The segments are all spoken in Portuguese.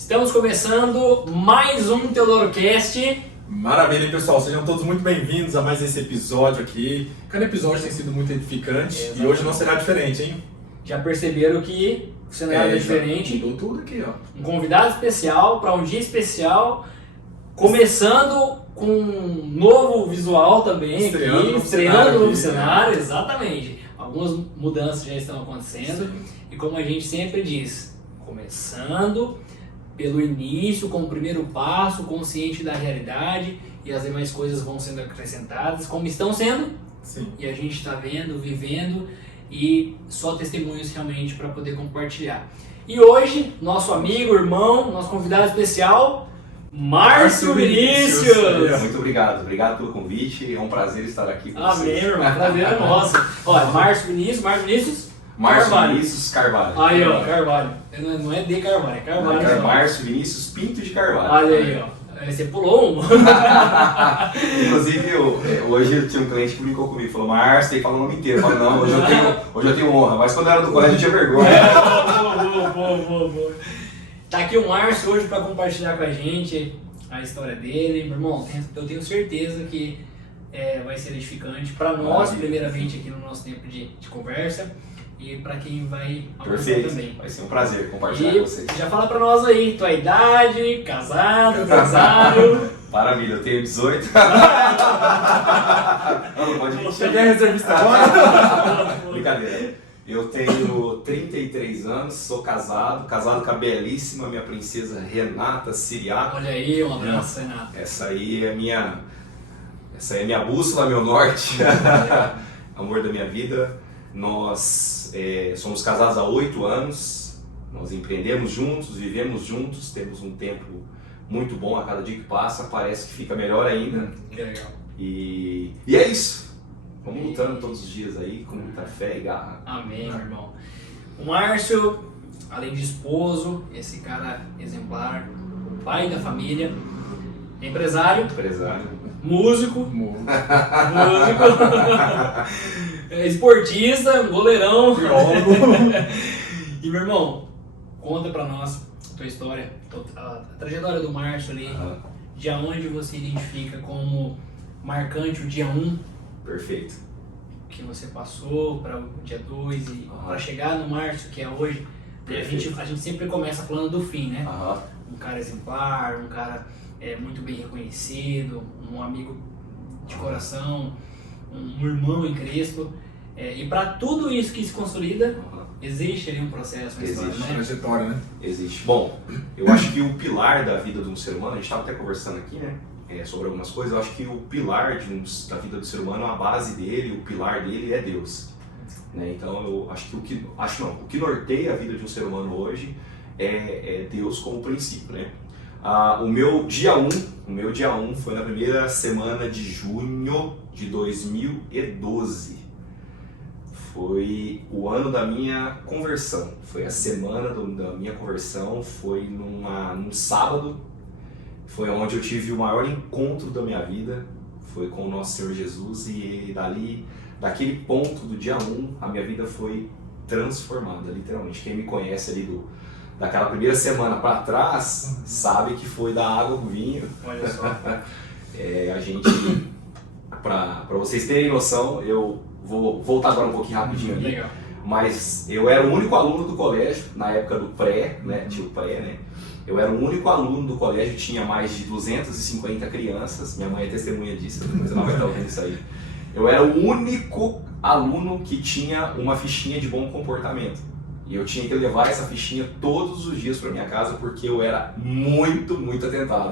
Estamos começando mais um Teodorocast. Maravilha, hein, pessoal? Sejam todos muito bem-vindos a mais esse episódio aqui. Cada episódio tem sido muito edificante. Exatamente. E hoje não será diferente, hein? Já perceberam que o cenário é diferente? Mudou tudo aqui, ó. Um convidado especial para um dia especial, começando com um novo visual também, estreando no novo cenário, exatamente. Algumas mudanças já estão acontecendo. Sim. E como a gente sempre diz, começando pelo início, com o primeiro passo, consciente da realidade, e as demais coisas vão sendo acrescentadas, como estão sendo. Sim. E a gente está vendo, vivendo, e só testemunhos realmente para poder compartilhar. E hoje, nosso amigo, irmão, nosso convidado especial, Márcio Vinícius. Muito obrigado pelo convite, é um prazer estar aqui com vocês. Amém, irmão, prazer é nosso. Olha, Márcio Vinícius Vinícius Carvalho. Aí, ó, Carvalho. Não é de Carvalho, é Carvalho. É Márcio Vinícius Pinto de Carvalho. Olha aí, ó. Você pulou um. Inclusive, hoje eu tinha um cliente que brincou comigo, falou, Márcio, tem que falar o nome inteiro. Eu falei, não, hoje eu tenho honra. Mas quando eu era do colégio eu tinha vergonha. Boa. Tá aqui o Márcio hoje para compartilhar com a gente a história dele. Meu irmão, eu tenho certeza que vai ser edificante para nós, primeiramente, aqui no nosso tempo de conversa. E para quem vai acompanhar também. Vai ser um prazer compartilhar com vocês. Já fala para nós aí, tua idade, casado, empresário. Maravilha, eu tenho 18. Não pode mentir. Você quer reservista? Brincadeira. Eu tenho 33 anos, sou casado com a belíssima minha princesa Renata Siriaco. Olha aí, um abraço, Renata. Essa aí é minha bússola, meu norte, amor da minha vida. Nós somos casados há 8 anos, nós empreendemos juntos, vivemos juntos, temos um tempo muito bom, a cada dia que passa parece que fica melhor ainda. Que legal. E é isso, vamos lutando todos os dias aí, com muita fé e garra. Amém, meu irmão. O Márcio, além de esposo, esse cara exemplar, o pai da família, empresário. Músico. Esportista, goleirão. E meu irmão, conta pra nós a tua história, a trajetória do Márcio ali, de onde você identifica como marcante o dia 1. Perfeito. Que você passou para o dia 2 e para chegar no Márcio, que é hoje. A gente sempre começa falando do fim, né? Um cara exemplar, um cara muito bem reconhecido, um amigo de coração, um irmão em Cristo. E para tudo isso que se consolida, existe ali um processo, uma história, né? Trajetória, né? Existe. Bom, eu acho que o pilar da vida de um ser humano, a gente estava até conversando aqui, né? Sobre algumas coisas, eu acho que o pilar da vida do ser humano, a base dele, o pilar dele é Deus. Né? Então eu acho que o que norteia a vida de um ser humano hoje é Deus como princípio, né? O meu dia 1 foi na primeira semana de junho de 2012. Foi o ano da minha conversão. Foi a semana da minha conversão. Foi num sábado. Foi onde eu tive o maior encontro da minha vida. Foi com o nosso Senhor Jesus. E daquele ponto do dia 1, a minha vida foi transformada, literalmente. Quem me conhece ali daquela primeira semana para trás, sabe que foi da água ao vinho. Olha só. A gente, para vocês terem noção, eu vou voltar agora um pouquinho rapidinho ali. Legal. Mas eu era o único aluno do colégio, na época do pré, né? Tinha o pré, né? Eu era o único aluno do colégio, tinha mais de 250 crianças, minha mãe é testemunha disso, depois ela vai estar ouvindo isso aí. Eu era o único aluno que tinha uma fichinha de bom comportamento. E eu tinha que levar essa fichinha todos os dias para minha casa porque eu era muito atentado.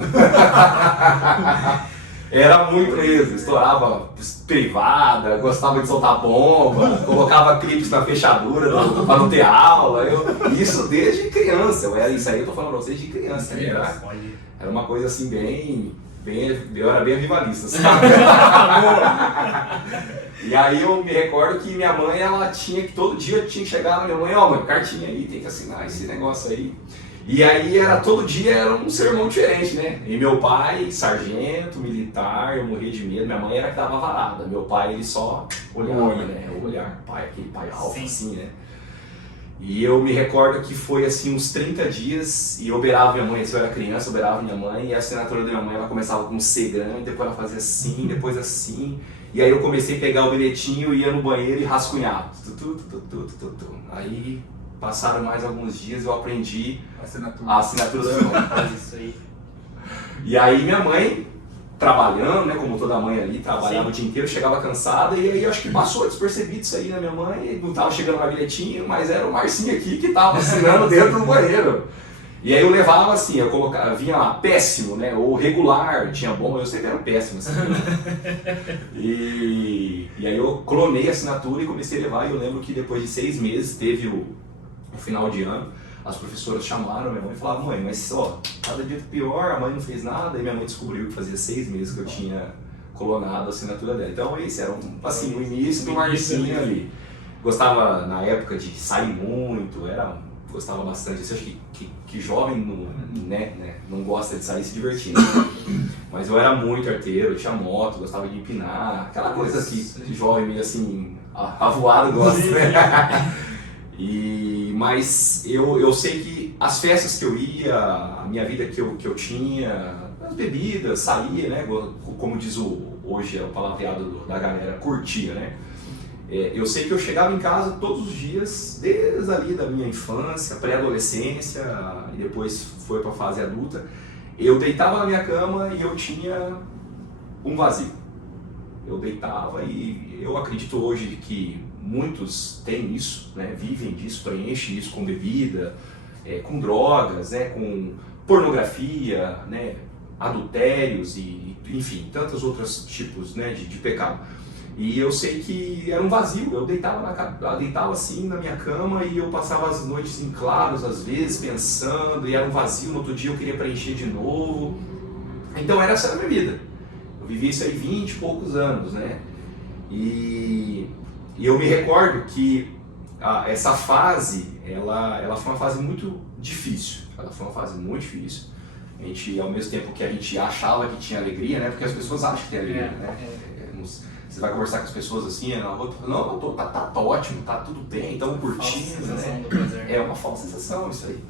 Era muito mesmo, estourava privada, gostava de soltar bomba, colocava clipes na fechadura para não ter aula. Isso desde criança, isso aí eu tô falando pra vocês de criança. Era uma coisa assim eu era bem avivalista, sabe? E aí eu me recordo que minha mãe, ela tinha que todo dia tinha que chegar na minha mãe, mãe, cartinha aí, tem que assinar esse negócio aí. E aí todo dia era um sermão diferente, né? E meu pai, sargento, militar, eu morria de medo, minha mãe era que dava varada, meu pai ele só olhava, né? O olhar, aquele pai alto assim, né? E eu me recordo que foi assim uns 30 dias e eu beirava minha mãe, se eu era criança, eu beirava minha mãe e a assinatura da minha mãe ela começava com um C grande, depois ela fazia assim, depois assim. E aí eu comecei a pegar o bilhetinho, ia no banheiro e rascunhava. Aí passaram mais alguns dias eu aprendi a assinatura da minha mãe. Isso aí. E aí minha mãe, trabalhando, né, como toda mãe ali, trabalhava o dia inteiro, chegava cansada e aí acho que passou despercebido isso aí na minha mãe, não estava chegando mais bilhetinho, mas era o Marcinho aqui que estava assinando dentro do banheiro. E aí eu levava assim, eu colocava, vinha lá, péssimo, né, ou regular, tinha bom, eu sempre era péssimo assim. E aí eu clonei a assinatura e comecei a levar e eu lembro que depois de 6 meses teve o final de ano. As professoras chamaram minha mãe e falaram, mãe, mas ó, cada dia pior, a mãe não fez nada, e minha mãe descobriu que fazia 6 meses que eu tinha clonado a assinatura dela. Então esse era assim, o início do Marcinho ali. Gostava na época de sair muito, gostava bastante. Eu acho que jovem não gosta de sair se divertindo. Mas eu era muito arteiro, tinha moto, gostava de empinar, aquela coisa que jovem meio assim, avoado gosta, né? Mas eu sei que as festas que eu ia, a minha vida que eu tinha, as bebidas, saía, né? Como diz hoje é o palavreado da galera, curtia, né? Eu sei que eu chegava em casa todos os dias, desde ali da minha infância, pré-adolescência e depois foi para a fase adulta. Eu deitava na minha cama e eu tinha um vazio. Eu deitava e eu acredito hoje que muitos têm isso, né, vivem disso, preenchem isso com bebida, com drogas, né, com pornografia, né, adultérios e enfim, tantos outros tipos, né, de pecado. E eu sei que era um vazio, eu deitava assim na minha cama e eu passava as noites em claros às vezes pensando e era um vazio, no outro dia eu queria preencher de novo. Então essa era a minha vida. Eu vivi isso aí 20 e poucos anos, né, e eu me recordo que essa fase, ela foi uma fase muito difícil. Ela foi uma fase muito difícil. A gente, ao mesmo tempo que a gente achava que tinha alegria, né? Porque as pessoas acham que tem alegria, né? Você vai conversar com as pessoas assim, não, tá ótimo, tá tudo bem, estamos curtindo, né? É uma falsa sensação isso aí.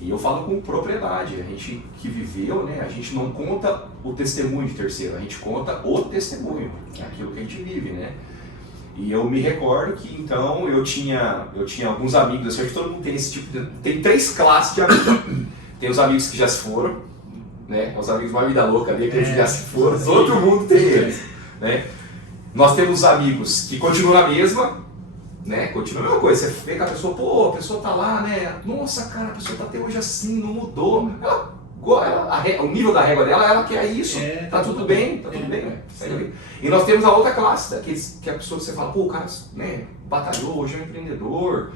E eu falo com propriedade, a gente que viveu, né? A gente não conta o testemunho de terceiro, a gente conta o testemunho, aquilo que a gente vive, né? E eu me recordo que então eu tinha alguns amigos, assim, acho que todo mundo tem esse tipo tem 3 classes de amigos. Tem os amigos que já se foram, né? Os amigos mais vida louca ali, aqueles que já se foram, todo mundo tem eles, né? Nós temos os amigos que continuam a mesma, né? Continua a mesma coisa, você vê que a pessoa tá lá, né? Nossa, cara, a pessoa tá até hoje assim, não mudou. O nível da régua dela, ela quer isso, tá tudo bem, né? E nós temos a outra classe, daqueles que a pessoa que você fala, pô, o cara, né, batalhou, hoje é um empreendedor,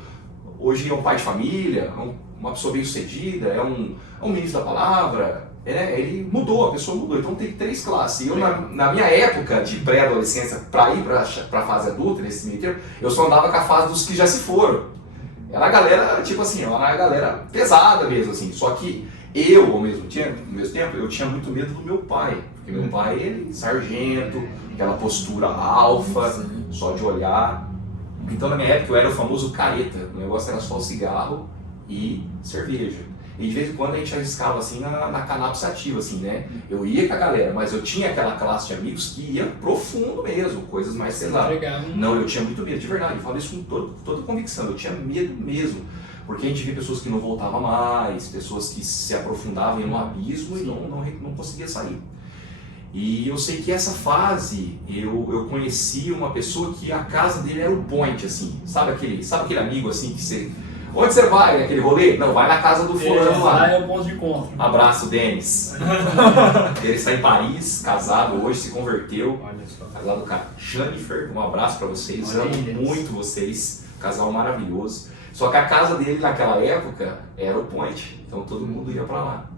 hoje é um pai de família, uma pessoa bem sucedida, é um ministro da palavra, ele mudou, a pessoa mudou. Então tem 3 classes. E eu, na minha época de pré-adolescência, para ir para a fase adulta, nesse meio tempo, eu só andava com a fase dos que já se foram. Era a galera, tipo assim, era a galera pesada mesmo, assim, só que eu, ao mesmo tempo, eu tinha muito medo do meu pai. Porque meu pai, ele, sargento, aquela postura alfa, só de olhar. Então, na minha época, eu era o famoso careta. O negócio era só cigarro e cerveja. E de vez em quando a gente arriscava assim na cannabis sativa, assim, né? Eu ia com a galera, mas eu tinha aquela classe de amigos que ia profundo mesmo, coisas mais pesadas. Não, eu tinha muito medo, de verdade. Eu falo isso com toda convicção, eu tinha medo mesmo. Porque a gente via pessoas que não voltavam mais, pessoas que se aprofundavam em um abismo e não conseguia sair. E eu sei que essa fase, eu conheci uma pessoa que a casa dele era o point, assim. Sabe aquele amigo assim que você... Onde você vai? Aquele rolê? Não, vai na casa do fulano lá. Lá é o ponto de encontro. Abraço, Denis. Ele está em Paris, casado hoje, se converteu. Olha só. Casado com a Jennifer, um abraço para vocês. Amo muito vocês, casal maravilhoso. Só que a casa dele naquela época era o point, então todo mundo ia para lá.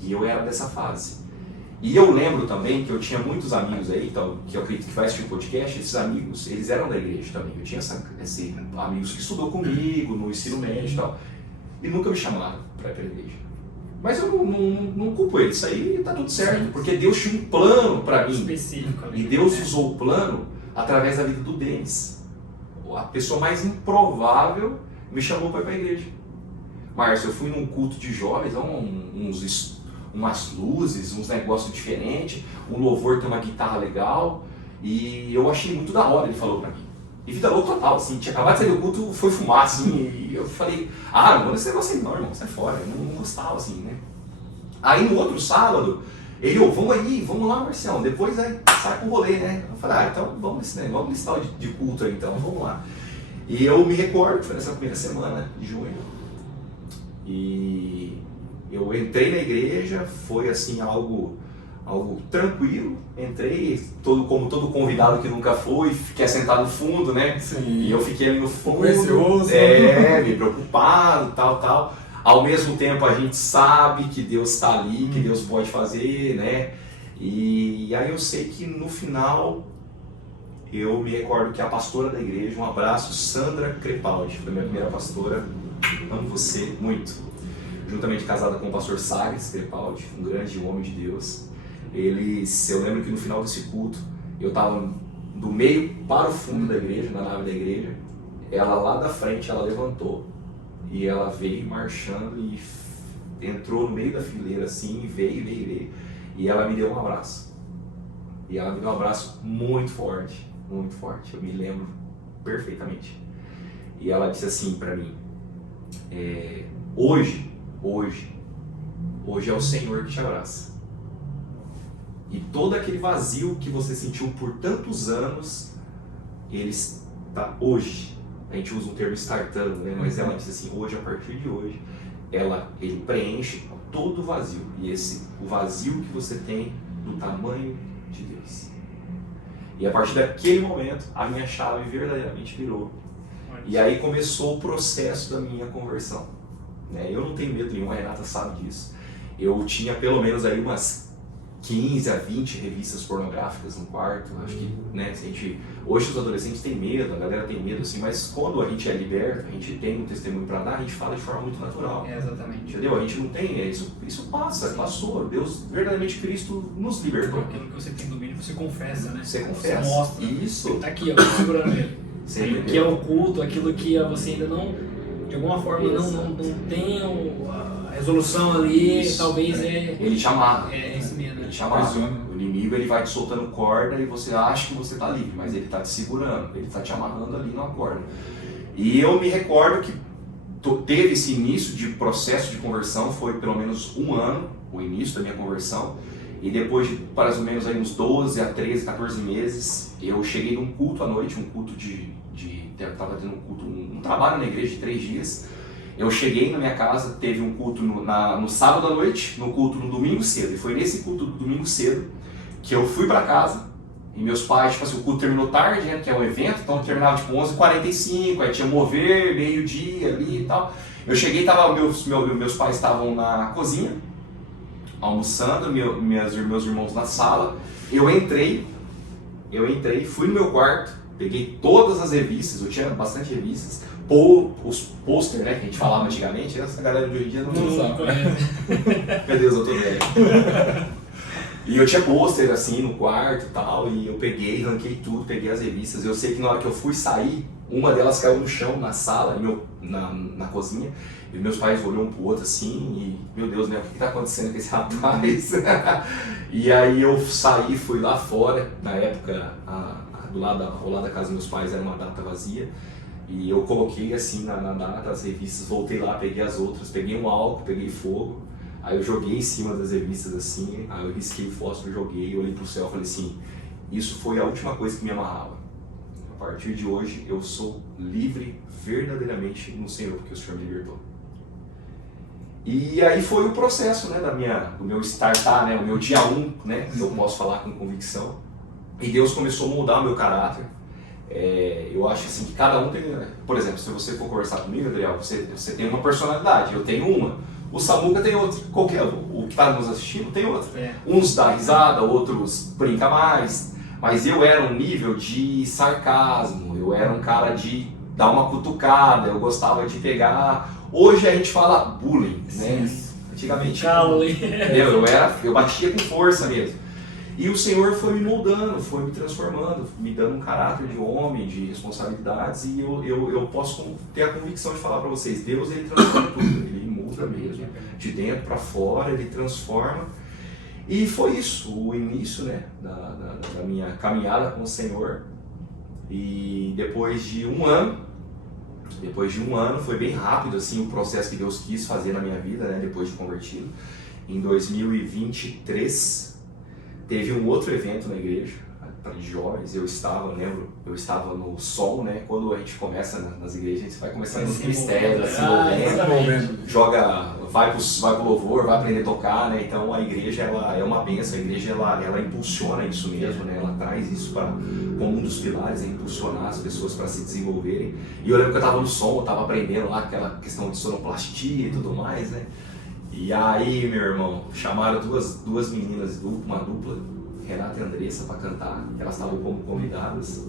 E eu era dessa fase. E eu lembro também que eu tinha muitos amigos aí, então, que eu acredito que vai assistir o podcast, esses amigos, eles eram da igreja também. Eu tinha amigos que estudou comigo no ensino médio e tal, e nunca me chamaram para ir para a igreja. Mas eu não culpo eles, isso aí tá tudo certo, porque Deus tinha um plano para mim. Específico. E Deus usou o plano através da vida do Denis. A pessoa mais improvável me chamou para ir para a igreja. Márcio, eu fui num culto de jovens, umas luzes, uns negócios diferentes, um louvor tem uma guitarra legal, e eu achei muito da hora, ele falou para mim. E vida louca total, assim, tinha acabado de sair do culto, foi fumar, assim, e eu falei, não vou nesse negócio aí não, irmão, sai fora, eu não gostava, assim, né. Aí no outro sábado, ele, vamos lá, Marcião, depois aí sai pro rolê, né. Eu falei, então vamos nesse tal de culto aí, então, vamos lá. E eu me recordo que foi nessa primeira semana de junho, e eu entrei na igreja, foi assim algo tranquilo, entrei como todo convidado que nunca foi, fiquei sentado no fundo, né? Sim. E eu fiquei ali no fundo, receoso, me preocupado, tal. Ao mesmo tempo a gente sabe que Deus está ali, que Deus pode fazer, né? E aí eu sei que no final eu me recordo que a pastora da igreja, um abraço, Sandra Crepaldi, foi minha primeira pastora, amo você muito. Juntamente casada com o pastor Salles Crepaldi, um grande homem de Deus. Eu lembro que no final desse culto, eu estava do meio para o fundo da igreja, na nave da igreja. Ela lá da frente, ela levantou e ela veio marchando e entrou no meio da fileira assim, veio. E ela me deu um abraço. E ela me deu um abraço muito forte, eu me lembro perfeitamente. E ela disse assim para mim, hoje é o Senhor que te abraça. E todo aquele vazio que você sentiu por tantos anos, ele está hoje. A gente usa um termo startando, né? Mas ela disse assim, hoje, a partir de hoje, ele preenche todo o vazio. E o vazio que você tem do tamanho de Deus. E a partir daquele momento, a minha chave verdadeiramente virou. E aí começou o processo da minha conversão. Eu não tenho medo nenhum, a Renata sabe disso. Eu tinha pelo menos aí umas 15 a 20 revistas pornográficas no quarto. Acho que, né, hoje os adolescentes têm medo, a galera tem medo, assim, mas quando a gente é liberto, a gente tem um testemunho para dar, a gente fala de forma muito natural. Exatamente. Entendeu? A gente não tem, isso passou. Deus, verdadeiramente, Cristo nos libertou. Aquilo que você tem domínio, você confessa, né? Você confessa. Você mostra. Isso. Ele tá aqui, ó, segurando ele. Aquilo que é oculto, aquilo que você ainda não, de alguma forma, não tem a resolução ali, isso. Talvez ele te amarra. É isso mesmo. Ele te amarra. O inimigo ele vai te soltando corda e você acha que você está livre, mas ele está te segurando, ele está te amarrando ali numa corda. E eu me recordo que teve esse início de processo de conversão, foi pelo menos um ano, o início da minha conversão, e depois de mais ou menos aí uns 12 a 13, 14 meses, eu cheguei num culto à noite, um culto eu estava tendo um trabalho na igreja de 3 dias. Eu cheguei na minha casa, teve um culto no sábado à noite, no culto no domingo cedo. E foi nesse culto do domingo cedo que eu fui para casa. E meus pais, tipo assim, o culto terminou tarde, né, que é um evento, então terminava tipo 11h45, aí tinha mover, meio-dia ali e tal. Eu cheguei, meus pais estavam na cozinha, almoçando, meus irmãos na sala. Eu entrei, fui no meu quarto, peguei todas as revistas, eu tinha bastante revistas, os pôster, né, que a gente falava antigamente, essa galera de hoje em dia não sabe. Meu Deus, eu tô velho. E eu tinha pôster assim no quarto e tal, e eu peguei, ranquei tudo, peguei as revistas. Eu sei que na hora que eu fui sair, uma delas caiu no chão, na sala, na cozinha, e meus pais olham um pro outro assim, e meu Deus, né, o que tá acontecendo com esse rapaz? E aí eu saí, fui lá fora, na época, ao lado da casa dos meus pais era uma data vazia, e eu coloquei assim na data as revistas, voltei lá, peguei as outras, peguei um álcool, peguei fogo, aí eu joguei em cima das revistas assim, aí eu risquei o fósforo, joguei, olhei pro céu e falei assim, isso foi a última coisa que me amarrava. A partir de hoje eu sou livre verdadeiramente no Senhor, porque o Senhor me libertou. E aí foi o processo, né, do meu startar, né, o meu dia 1, né, que eu posso falar com convicção. E Deus começou a mudar o meu caráter. Eu acho assim que cada um tem, né? Por exemplo, se você for conversar comigo, Adriel, você tem uma personalidade, eu tenho uma. O Samuca tem outra, qualquer o que está nos assistindo tem outra. Uns dá risada, outros brinca mais. Mas eu era um nível de sarcasmo, eu era um cara de dar uma cutucada, eu gostava de pegar. Hoje a gente fala bullying, né? Antigamente. Calo, eu batia com força mesmo. E o Senhor foi me moldando, foi me transformando, me dando um caráter de homem, de responsabilidades, e eu posso ter a convicção de falar para vocês, Deus ele transforma tudo, ele muda mesmo, de dentro para fora, ele transforma. E foi isso, o início, né, da minha caminhada com o Senhor. E depois de um ano, foi bem rápido assim o processo que Deus quis fazer na minha vida, né, depois de convertido. Em 2023, teve um outro evento na igreja, para jovens, eu estava no som, né? Quando a gente começa nas igrejas, a gente vai começando nos ministérios, se envolvendo, vai pro louvor, vai aprender a tocar, né? Então a igreja, ela é uma bênção, a igreja, ela impulsiona isso mesmo, né? Ela traz isso como um dos pilares, é impulsionar as pessoas para se desenvolverem. E eu lembro que eu estava no som, eu estava aprendendo lá aquela questão de sonoplastia e tudo mais, né? E aí, meu irmão, chamaram duas meninas, uma dupla, Renata e Andressa, para cantar, elas estavam como convidadas.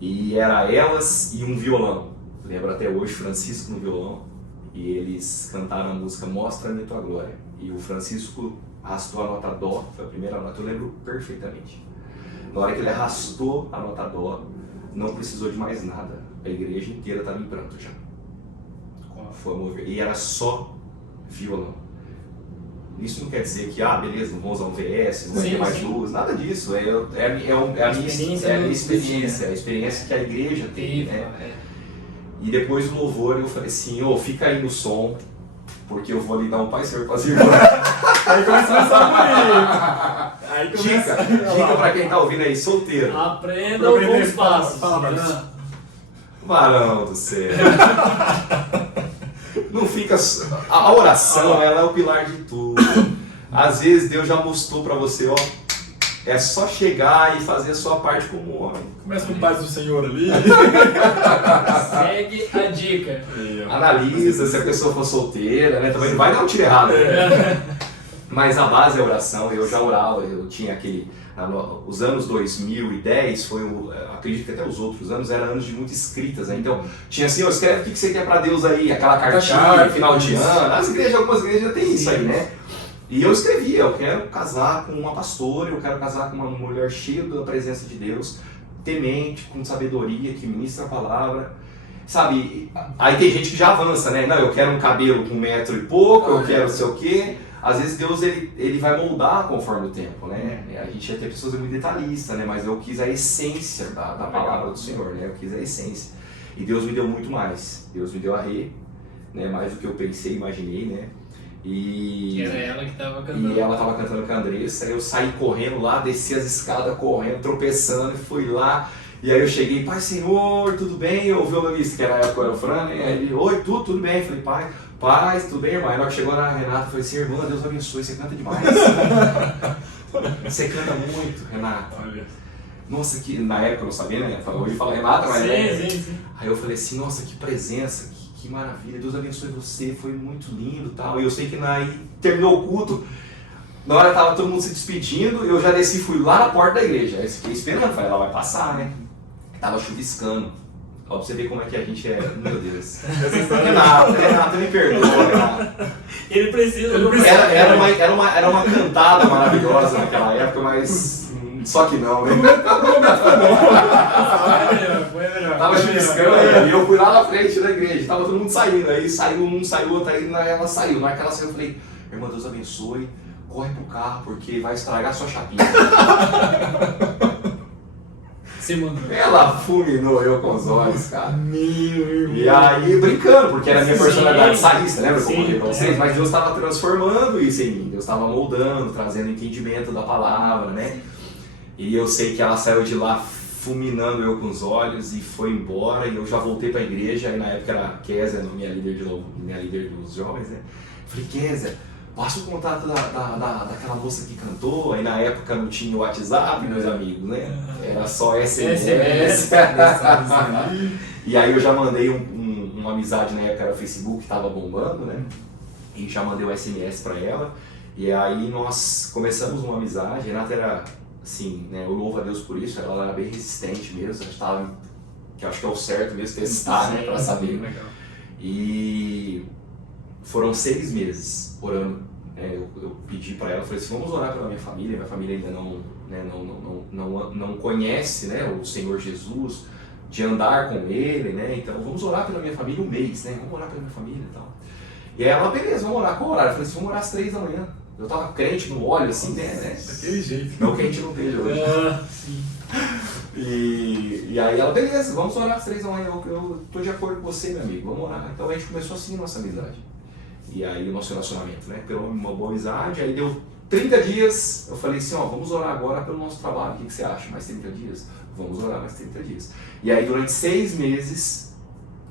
E era elas e um violão. Lembro até hoje, Francisco no violão. E eles cantaram a música Mostra-me Tua Glória. E o Francisco arrastou a nota Dó, foi a primeira nota, eu lembro perfeitamente. Na hora que ele arrastou a nota Dó, não precisou de mais nada. A igreja inteira estava em pranto já. Foi mover. E era só violão. Isso não quer dizer que, beleza, não vou usar um VS, não vai ter mais luz, nada disso. É a minha experiência, a experiência que a igreja tem, né? E depois do louvor eu falei assim, fica aí no som, porque eu vou ali dar um Pai Senhor para as irmãs. Aí começou a sair. Dica para quem tá ouvindo aí, solteiro. Aprenda alguns passos. Varão do céu. Não fica. A oração, ela é o pilar de tudo. Às vezes Deus já mostrou para você, é só chegar e fazer a sua parte como homem. Começa com o Pai do Senhor ali. Segue a dica. Analisa se a pessoa for solteira, né? Também não vai dar um tiro errado. Né? Mas a base é a oração. Eu já orava, eu tinha aquele. Os anos 2010 acredito que até os outros anos eram anos de muitas escritas, né? Então tinha assim, escreve o que você quer para Deus aí, aquela cartinha, final de ano. Algumas igrejas já tem isso aí, né? E eu escrevia, eu quero casar com uma pastora, eu quero casar com uma mulher cheia da presença de Deus, temente, com sabedoria, que ministra a palavra. Sabe, aí tem gente que já avança, né? Não, eu quero um cabelo com 1 metro e pouco, eu quero sei o quê. Às vezes Deus ele vai moldar conforme o tempo, né? A gente ia ter pessoas muito detalhistas, né? Mas eu quis a essência da palavra do Senhor, né? Eu quis a essência. E Deus me deu muito mais. Deus me deu a Rê, né? Mais do que eu pensei, imaginei, né? Que era ela que estava cantando. E ela estava cantando com a Andressa. Eu saí correndo lá, desci as escadas correndo, tropeçando, e fui lá. E aí eu cheguei, Pai Senhor, tudo bem? Eu ouvi o violonista, que era a época era o Fran, né? Ele, oi, tudo bem? Eu falei, Pai, tudo bem, irmã? Aí na hora que chegou na Renata, eu falei assim, irmã, Deus abençoe, você canta demais. Você canta muito, Renata. Nossa, que na época eu não sabia, né? Hoje fala Renata, mas sim. Aí eu falei assim, nossa, que presença, que maravilha, Deus abençoe você, foi muito lindo e tal. E eu sei que aí terminou o culto, na hora que tava todo mundo se despedindo, eu já desci, fui lá na porta da igreja. Aí eu fiquei esperando, falei, ela vai passar, né? Tava chuviscando. Ó, pra você ver como é que a gente é, meu Deus. Renato, me perdoa, Renato. Ele precisa. Era uma cantada maravilhosa naquela época, mas só que não, né? Foi melhor. Tava chuviscando e eu fui lá na frente da igreja, tava todo mundo saindo, aí saiu um, saiu outro, aí ela saiu. Na hora que ela saiu, eu falei, irmã, Deus abençoe, corre pro carro, porque vai estragar a sua chapinha. Você mandou. Ela fulminou eu com os olhos, cara. Meu irmão. E aí, brincando, porque era a minha personalidade salista, lembra que eu Sim, contei pra vocês? Mas Deus estava transformando isso em mim, Deus estava moldando, trazendo entendimento da palavra, né? E eu sei que ela saiu de lá fulminando eu com os olhos e foi embora, e eu já voltei pra igreja, aí na época era a Kézia, minha líder dos jovens, né? Falei, Kézia, passa o contato daquela moça que cantou, aí na época não tinha o WhatsApp, meus amigos, né? Era só SMS. E aí eu já mandei uma amizade, na época era o Facebook, que estava bombando, né? E já mandei um SMS para ela. E aí nós começamos uma amizade, a Renata era, assim, né? Eu louvo a Deus por isso, ela era bem resistente mesmo, a gente tava, que eu acho que é o certo mesmo testar, né? Para saber. Legal. E foram 6 meses orando Eu pedi para ela, falei assim, vamos orar pela minha família ainda não, né, não conhece, né, o Senhor Jesus, de andar com Ele, né, então vamos orar pela minha família um mês, né, vamos orar pela minha família e tal. E aí ela, beleza, vamos orar, qual horário? Eu falei assim, vamos orar às 3 da manhã. Eu tava crente no óleo, assim, né? Daquele jeito. Não que a gente não esteja hoje. Sim. E aí ela, beleza, vamos orar às 3 da manhã, eu tô de acordo com você, meu amigo, vamos orar. Então a gente começou assim a nossa amizade. E aí o nosso relacionamento, né? Pela uma boa amizade, aí deu 30 dias, eu falei assim, ó, vamos orar agora pelo nosso trabalho, o que você acha? Mais 30 dias? Vamos orar mais 30 dias. E aí durante 6 meses,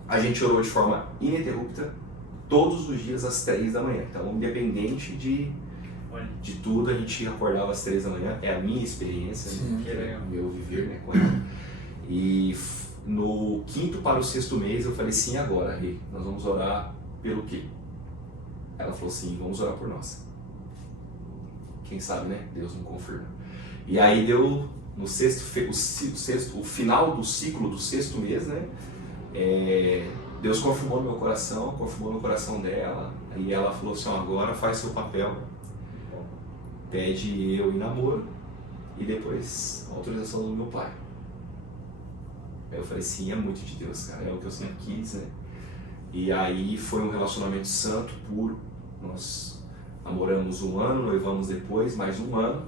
a gente orou de forma ininterrupta, todos os dias às 3 da manhã. Então, independente de tudo, a gente acordava às 3 da manhã, é a minha experiência, né? O meu viver, né, com ela. E no 5º para o 6º mês, eu falei assim, agora, Rê, nós vamos orar pelo quê? Ela falou assim, vamos orar por nós. Quem sabe, né? Deus não confirma. E aí deu no o final do ciclo do 6º mês, né? Deus confirmou no meu coração, confirmou no coração dela. E ela falou assim, agora faz seu papel. Pede eu em namoro e depois a autorização do meu pai. Aí eu falei, sim, é muito de Deus, cara, é o que eu sempre quis, né? E aí foi um relacionamento santo, puro. Nós namoramos 1 ano, noivamos depois, mais 1 ano.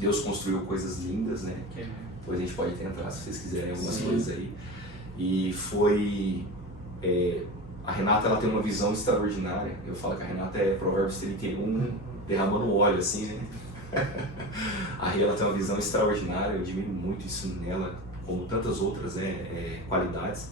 Deus construiu coisas lindas, né? Depois a gente pode tentar, se vocês quiserem, algumas coisas aí. E foi... a Renata, ela tem uma visão extraordinária. Eu falo que a Renata é Provérbios 31, derramando óleo, assim, né? A Rê, ela tem uma visão extraordinária, eu admiro muito isso nela, como tantas outras qualidades.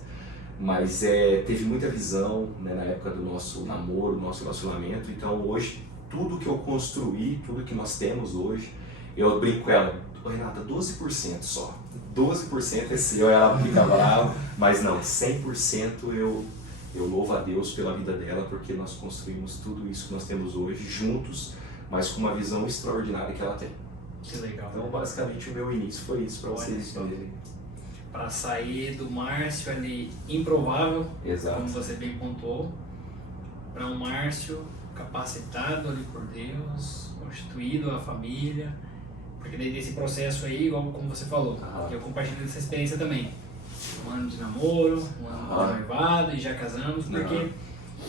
Mas teve muita visão, né, na época do nosso namoro, do nosso relacionamento. Então hoje, tudo que eu construí, tudo que nós temos hoje, eu brinco com ela, Renata, 12% só. 12% é seu, ela fica brava, mas não, 100% eu louvo a Deus pela vida dela, porque nós construímos tudo isso que nós temos hoje juntos, mas com uma visão extraordinária que ela tem. Que legal. Então, basicamente, o meu início foi isso, para vocês entenderem. Para sair do Márcio ali improvável, Exato. como você bem pontuou, para um Márcio capacitado ali por Deus, constituído a família, porque daí desse processo aí, igual como você falou, eu compartilho dessa experiência também. 1 ano de namoro, 1 ano de noivado e já casamos, porque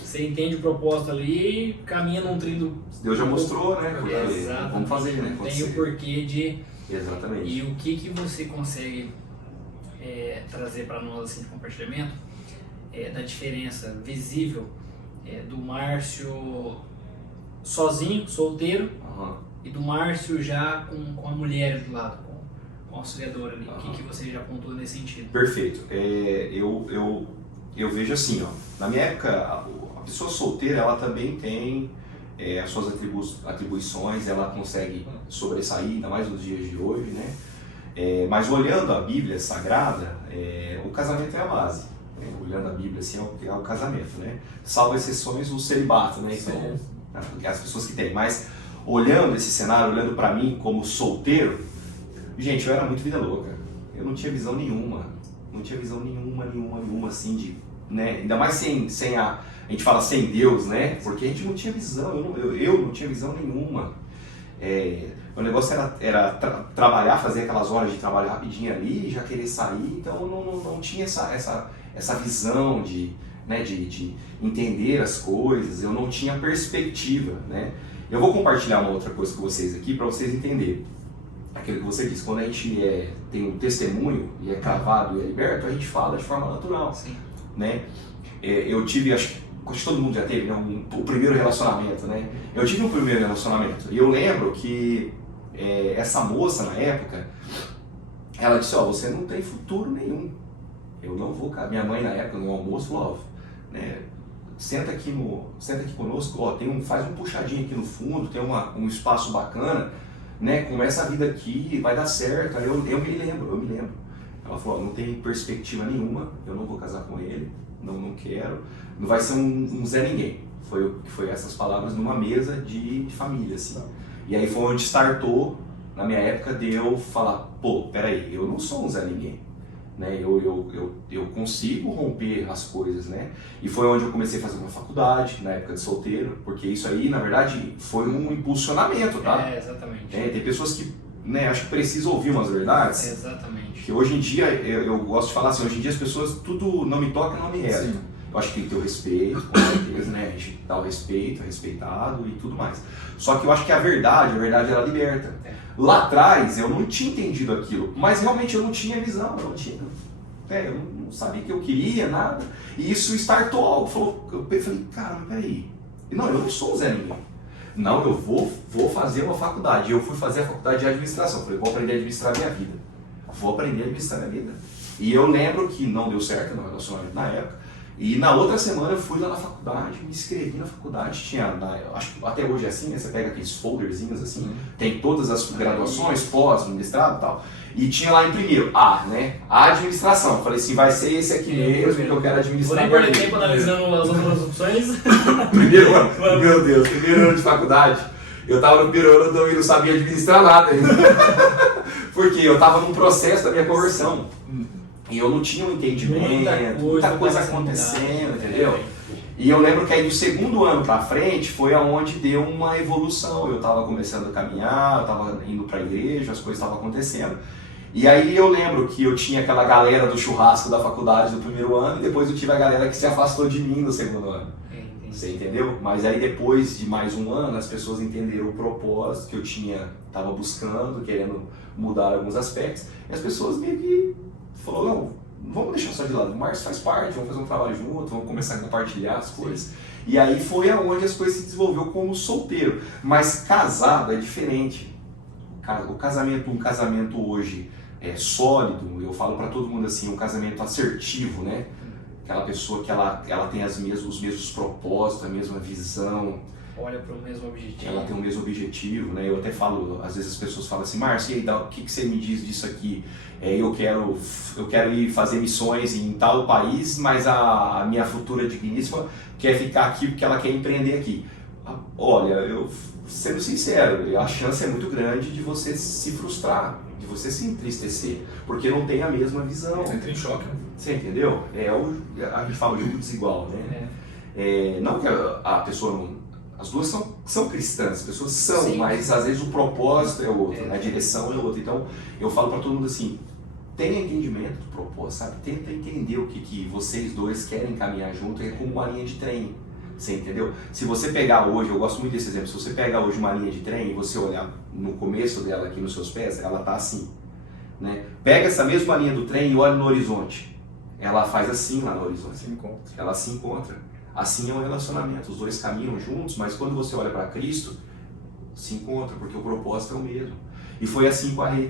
você entende o propósito ali, caminha num trilho. Deus já mostrou, né? Exatamente. Vamos fazer, né? Tem o porquê de... Exatamente. E o que você consegue trazer para nós assim, de compartilhamento da diferença visível do Márcio sozinho, solteiro, e do Márcio já com a mulher do lado, com o auxiliador ali. O que você já apontou nesse sentido? Perfeito. Eu vejo assim, ó, na minha época, a pessoa solteira, ela também tem as suas atribuições, ela consegue sobressair, ainda mais nos dias de hoje, né? Mas olhando a Bíblia Sagrada, o casamento é a base. Olhando a Bíblia, assim, é o casamento, né? Salvo exceções, o celibato, né? Então, as pessoas que têm. Mas, olhando esse cenário, olhando pra mim como solteiro, gente, eu era muito vida louca. Eu não tinha visão nenhuma. Não tinha visão nenhuma, assim, de... Né? Ainda mais sem a gente fala sem Deus, né? Porque a gente não tinha visão, eu não tinha visão nenhuma. O negócio era trabalhar, fazer aquelas horas de trabalho rapidinho ali, já querer sair, então eu não tinha essa visão de entender as coisas, eu não tinha perspectiva, né? Eu vou compartilhar uma outra coisa com vocês aqui para vocês entenderem. Aquilo que você disse, quando a gente tem um testemunho e é cravado e é liberto, a gente fala de forma natural. Sim. Né? Eu tive, acho que todo mundo já teve, né, o primeiro relacionamento, né? Eu tive um primeiro relacionamento e eu lembro que essa moça na época, ela disse, você não tem futuro nenhum, eu não vou, minha mãe na época no almoço falou, né, senta aqui conosco, faz um puxadinho aqui no fundo, tem um espaço bacana, né, começa a vida aqui, vai dar certo. Aí eu me lembro. Ela falou, não tem perspectiva nenhuma, eu não vou casar com ele, não quero, não vai ser um Zé Ninguém. Foi essas palavras numa mesa de família, assim. E aí foi onde startou, na minha época, de eu falar, peraí, eu não sou um Zé Ninguém. né? Eu consigo romper as coisas, né? E foi onde eu comecei a fazer uma faculdade, na época de solteiro, porque isso aí, na verdade, foi um impulsionamento, tá? Exatamente. Tem pessoas que, né, acho que precisam ouvir umas verdades. Exatamente. Que hoje em dia, eu gosto de falar assim, hoje em dia as pessoas, tudo não me toca, não me resta. Eu acho que tem que ter o respeito, com certeza, né? A gente dá o respeito, é respeitado e tudo mais. Só que eu acho que a verdade ela liberta. Lá atrás eu não tinha entendido aquilo, mas realmente eu não tinha visão, eu não sabia o que eu queria, nada. E isso startou algo, eu falei, caramba, peraí, não, eu não sou o Zé Ninguém. Não, eu vou fazer uma faculdade. Eu fui fazer a faculdade de administração, falei, vou aprender a administrar a minha vida. Vou aprender a administrar a minha vida. E eu lembro que não deu certo no relacionamento na época. E na outra semana eu fui lá na faculdade, me inscrevi na faculdade, acho que até hoje é assim, né? Você pega aqueles folderzinhos assim, tem todas as graduações, pós, mestrado e tal, e tinha lá em primeiro, né? A administração. Falei assim, vai ser esse aqui mesmo que eu quero administrar. Vou nem perder tempo analisando as outras opções. Primeiro ano, meu Deus, primeiro ano de faculdade, eu tava no primeiro ano e não sabia administrar nada ainda. Porque eu tava num processo da minha conversão. E eu não tinha um entendimento, muita coisa acontecendo, entendeu? E eu lembro que aí do segundo ano pra frente foi aonde deu uma evolução. Eu tava começando a caminhar, eu tava indo pra igreja, as coisas estavam acontecendo. E aí eu lembro que eu tinha aquela galera do churrasco da faculdade do primeiro ano e depois eu tive a galera que se afastou de mim no segundo ano. Você entendeu? Mas aí depois de mais um ano as pessoas entenderam o propósito que eu tava buscando, querendo mudar alguns aspectos. E as pessoas meio que falou, não vamos deixar só de lado, o Márcio faz parte, vamos fazer um trabalho junto, vamos começar a compartilhar as coisas. E aí foi aonde as coisas se desenvolveu como solteiro. Mas casado é diferente. Um casamento hoje é sólido, eu falo para todo mundo assim, um casamento assertivo, né? Aquela pessoa que ela tem os mesmos propósitos, a mesma visão. Olha para o mesmo objetivo. Ela tem o mesmo objetivo, né? Eu até falo, às vezes as pessoas falam assim, Márcio, e aí, o que você me diz disso aqui? Eu quero ir fazer missões em tal país, mas a minha futura digníssima quer ficar aqui porque ela quer empreender aqui. Olha, eu sendo sincero, a chance é muito grande de você se frustrar, de você se entristecer, porque não tem a mesma visão. Você entra em choque, né? Você entendeu? A gente fala o jogo desigual, né? Não que a pessoa não... As duas são cristãs, as pessoas são, sim, mas às vezes o propósito é outro, a direção é outra. Então eu falo para todo mundo assim, tenha entendimento do propósito, sabe? Tenta entender o que vocês dois querem caminhar junto, é como uma linha de trem, você entendeu? Se você pegar hoje, eu gosto muito desse exemplo, se você pegar hoje uma linha de trem e você olhar no começo dela aqui nos seus pés, ela tá assim, né? Pega essa mesma linha do trem e olha no horizonte, ela faz assim lá no horizonte, ela se encontra. Assim é um relacionamento, os dois caminham juntos, mas quando você olha para Cristo, se encontra, porque o propósito é o mesmo. E foi assim com a Rê.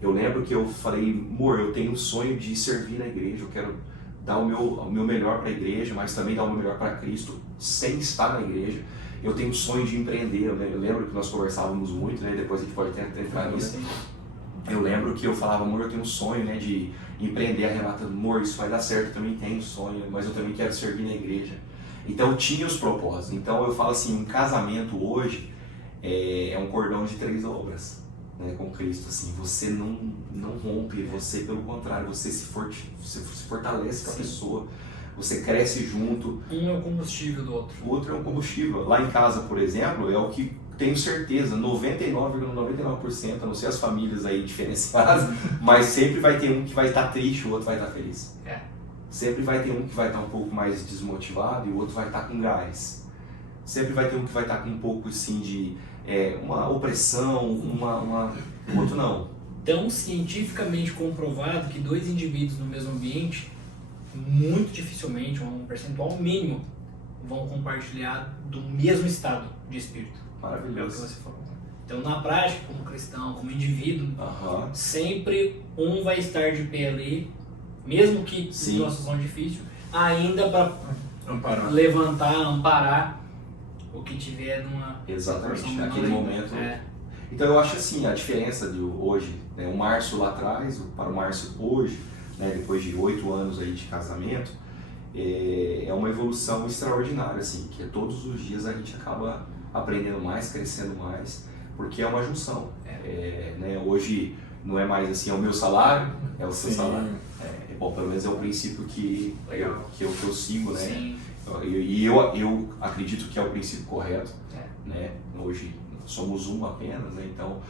Eu lembro que eu falei, amor, eu tenho um sonho de servir na igreja, eu quero dar o meu melhor para a igreja, mas também dar o meu melhor para Cristo, sem estar na igreja. Eu tenho um sonho de empreender, eu lembro que nós conversávamos muito, né? Depois a gente pode entrar nisso. Eu lembro que eu falava, amor, eu tenho um sonho, né, de empreender. A Renata, amor, isso vai dar certo, eu também tenho sonho, mas eu também quero servir na igreja. Então tinha os propósitos. Então eu falo assim, um casamento hoje é um cordão de 3 dobras, né, com Cristo. Assim, você não rompe, você pelo contrário, você se fortalece com a pessoa, você cresce junto. Um é o combustível do outro. O outro é um combustível. Lá em casa, por exemplo, é o que tenho certeza, 99,99%, a não ser as famílias aí diferenciadas, mas sempre vai ter um que vai estar triste, o outro vai estar feliz. Sempre vai ter um que vai estar um pouco mais desmotivado e o outro vai estar com gás. Sempre vai ter um que vai estar com um pouco assim de uma opressão, o outro não. Então, cientificamente comprovado que 2 indivíduos no mesmo ambiente, muito dificilmente, um percentual mínimo, vão compartilhar do mesmo estado de espírito. Maravilhoso. É o que você falou. Então, na prática, como cristão, como indivíduo, sempre um vai estar de pé ali, mesmo que em situação difícil, ainda para levantar, amparar o que tiver numa... Exatamente, naquele momento. Então, eu acho assim, a diferença de hoje, né, o Márcio lá atrás, para o Márcio hoje, né, depois de 8 anos aí de casamento, é uma evolução extraordinária, assim, que todos os dias a gente acaba aprendendo mais, crescendo mais, porque é uma junção. Né? Hoje Não é mais assim, é o meu salário, é o seu Sim. salário. Bom, pelo menos é um princípio que eu sigo, né? Sim. E eu acredito que é o princípio correto, É. né? Hoje somos um apenas, né? Então,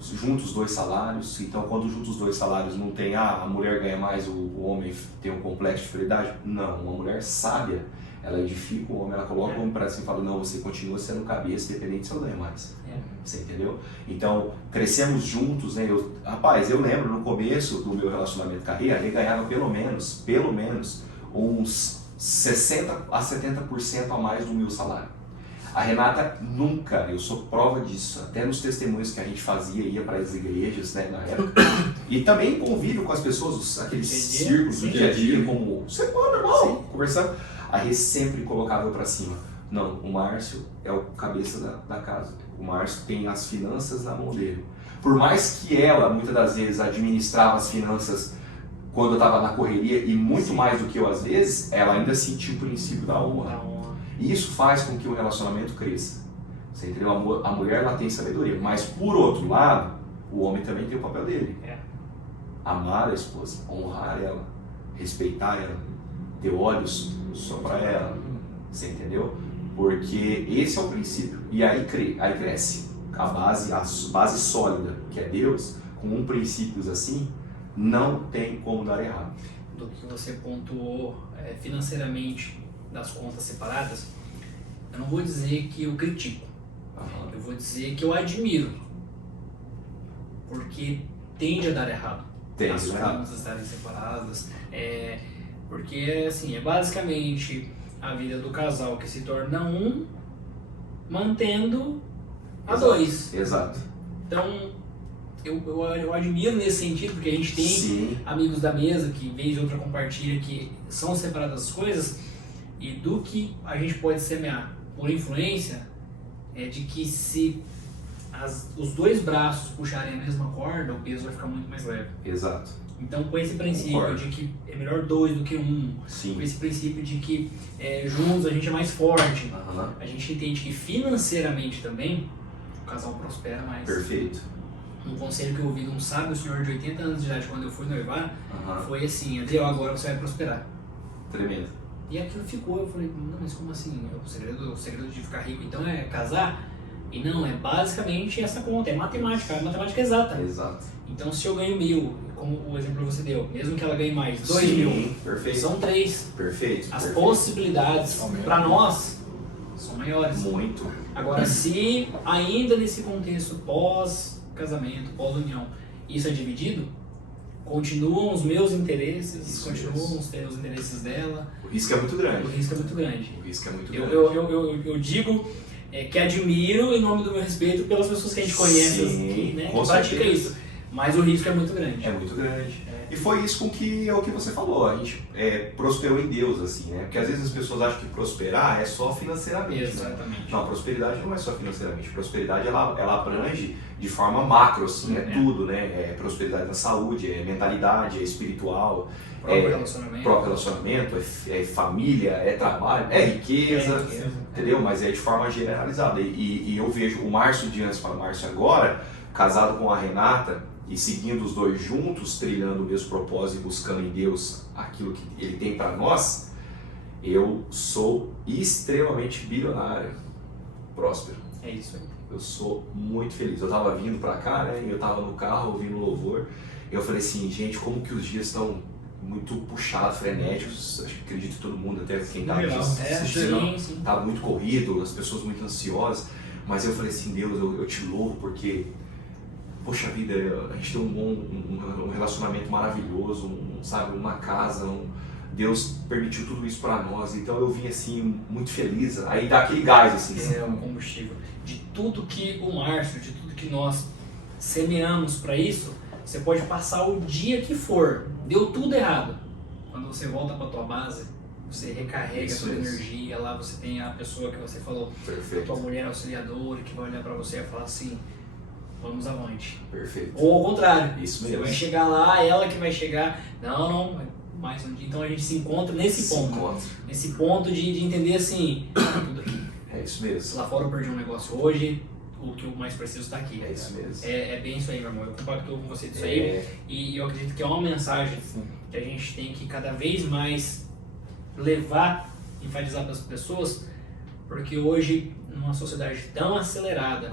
juntos 2 salários. Então, quando juntos os 2 salários não tem, a mulher ganha mais, o homem tem um complexo de inferioridade. Não, uma mulher sábia, ela edifica o homem, ela coloca o homem para cima e fala, não, você continua sendo cabeça, independente se eu ganho mais. Você entendeu? Então, crescemos juntos, né? Eu lembro no começo do meu relacionamento de carreira, ele ganhava pelo menos, uns 60% a 70% a mais do meu salário. A Renata nunca, eu sou prova disso, até nos testemunhos que a gente fazia, ia para as igrejas, né, na época, e também convívio com as pessoas, aqueles círculos do dia a dia, como você pode, normal, conversando. A Rê sempre colocava eu para cima. Não, o Márcio é o cabeça da casa. O Márcio tem as finanças na mão dele. Por mais que ela, muitas das vezes, administrava as finanças quando eu estava na correria, e muito mais do que eu às vezes, ela ainda sentiu o princípio da honra. E isso faz com que o relacionamento cresça. Você entendeu? A mulher ela tem sabedoria, mas por outro lado, o homem também tem o papel dele. Amar a esposa, honrar ela, respeitar ela, ter olhos só para ela. Você entendeu? Porque esse é o princípio. E aí cresce. A base sólida, que é Deus, com princípios assim, não tem como dar errado. Do que você pontuou financeiramente das contas separadas, eu não vou dizer que eu critico. Eu vou dizer que eu admiro. Porque tende a dar errado. As contas estarem separadas. Porque assim, é basicamente a vida do casal que se torna um, mantendo a 2. Exato. Então, eu admiro nesse sentido, porque a gente tem amigos da mesa que vez ou outra compartilha que são separadas as coisas, e do que a gente pode semear por influência é de que se os 2 braços puxarem a mesma corda, o peso vai ficar muito mais leve. Exato. Então, com esse princípio de que é melhor 2 do que 1, com esse princípio de que juntos a gente é mais forte, a gente entende que financeiramente também o casal prospera mais. Perfeito. Um conselho que eu ouvi de um sábio senhor de 80 anos de idade quando eu fui noivar foi assim: Adriel, agora você vai prosperar. Tremendo. E aquilo ficou, eu falei, não, mas como assim? O segredo de ficar rico então é casar? E não, é basicamente essa conta, é matemática exata. Exato. Então se eu ganho 1.000, como o exemplo que você deu, mesmo que ela ganhe mais, 2.000, perfeito. São 3. Perfeito. As possibilidades para nós são maiores. Muito. Agora, se ainda nesse contexto pós-casamento, pós-união, isso é dividido, continuam os meus interesses, continuam os interesses dela. O risco é muito grande. O risco é muito grande. O risco é muito grande. Eu digo que admiro, em nome do meu respeito, pelas pessoas que a gente conhece, que pratica isso. Mas o risco é muito grande. É muito grande. E foi isso o que você falou, a gente prosperou em Deus, assim, né? Porque às vezes as pessoas acham que prosperar é só financeiramente. Exatamente. Né? Não, a prosperidade não é só financeiramente. Prosperidade ela abrange de forma macro, assim, tudo, né? Prosperidade na saúde, mentalidade, espiritual, próprio relacionamento, família, trabalho, riqueza, entendeu? Mas de forma generalizada. E eu vejo o Márcio de antes para o Márcio agora, casado com a Renata, e seguindo os 2 juntos, trilhando o mesmo propósito e buscando em Deus aquilo que Ele tem para nós, eu sou extremamente bilionário, próspero. É isso aí. Eu sou muito feliz. Eu estava vindo para cá, né? Eu estava no carro ouvindo louvor. Eu falei assim, gente, como que os dias estão muito puxados, frenéticos. Acho que acredito todo mundo, até quem está aqui assistindo, está muito corrido, as pessoas muito ansiosas. Mas eu falei assim, Deus, eu te louvo porque, poxa vida, a gente tem um relacionamento maravilhoso, sabe, uma casa, Deus permitiu tudo isso para nós, então eu vim assim, muito feliz, aí dá aquele gás assim. É um combustível. De tudo que o Márcio, de tudo que nós semeamos para isso, você pode passar o dia que for, deu tudo errado. Quando você volta para tua base, você recarrega a sua energia, lá você tem a pessoa que você falou, a tua mulher auxiliadora, que vai olhar para você e falar assim, vamos avante. Perfeito. Ou ao contrário, isso mesmo. Você vai chegar lá, ela que vai chegar, não, mais um dia. Então a gente se encontra nesse ponto. Nesse ponto de entender assim, tudo aqui. É isso mesmo. Lá fora eu perdi um negócio hoje, o que eu mais preciso está aqui. É isso mesmo. É bem isso aí, meu irmão. Eu compacto com você disso aí. E eu acredito que é uma mensagem que a gente tem que cada vez mais levar, enfatizar para as pessoas, porque hoje, numa sociedade tão acelerada,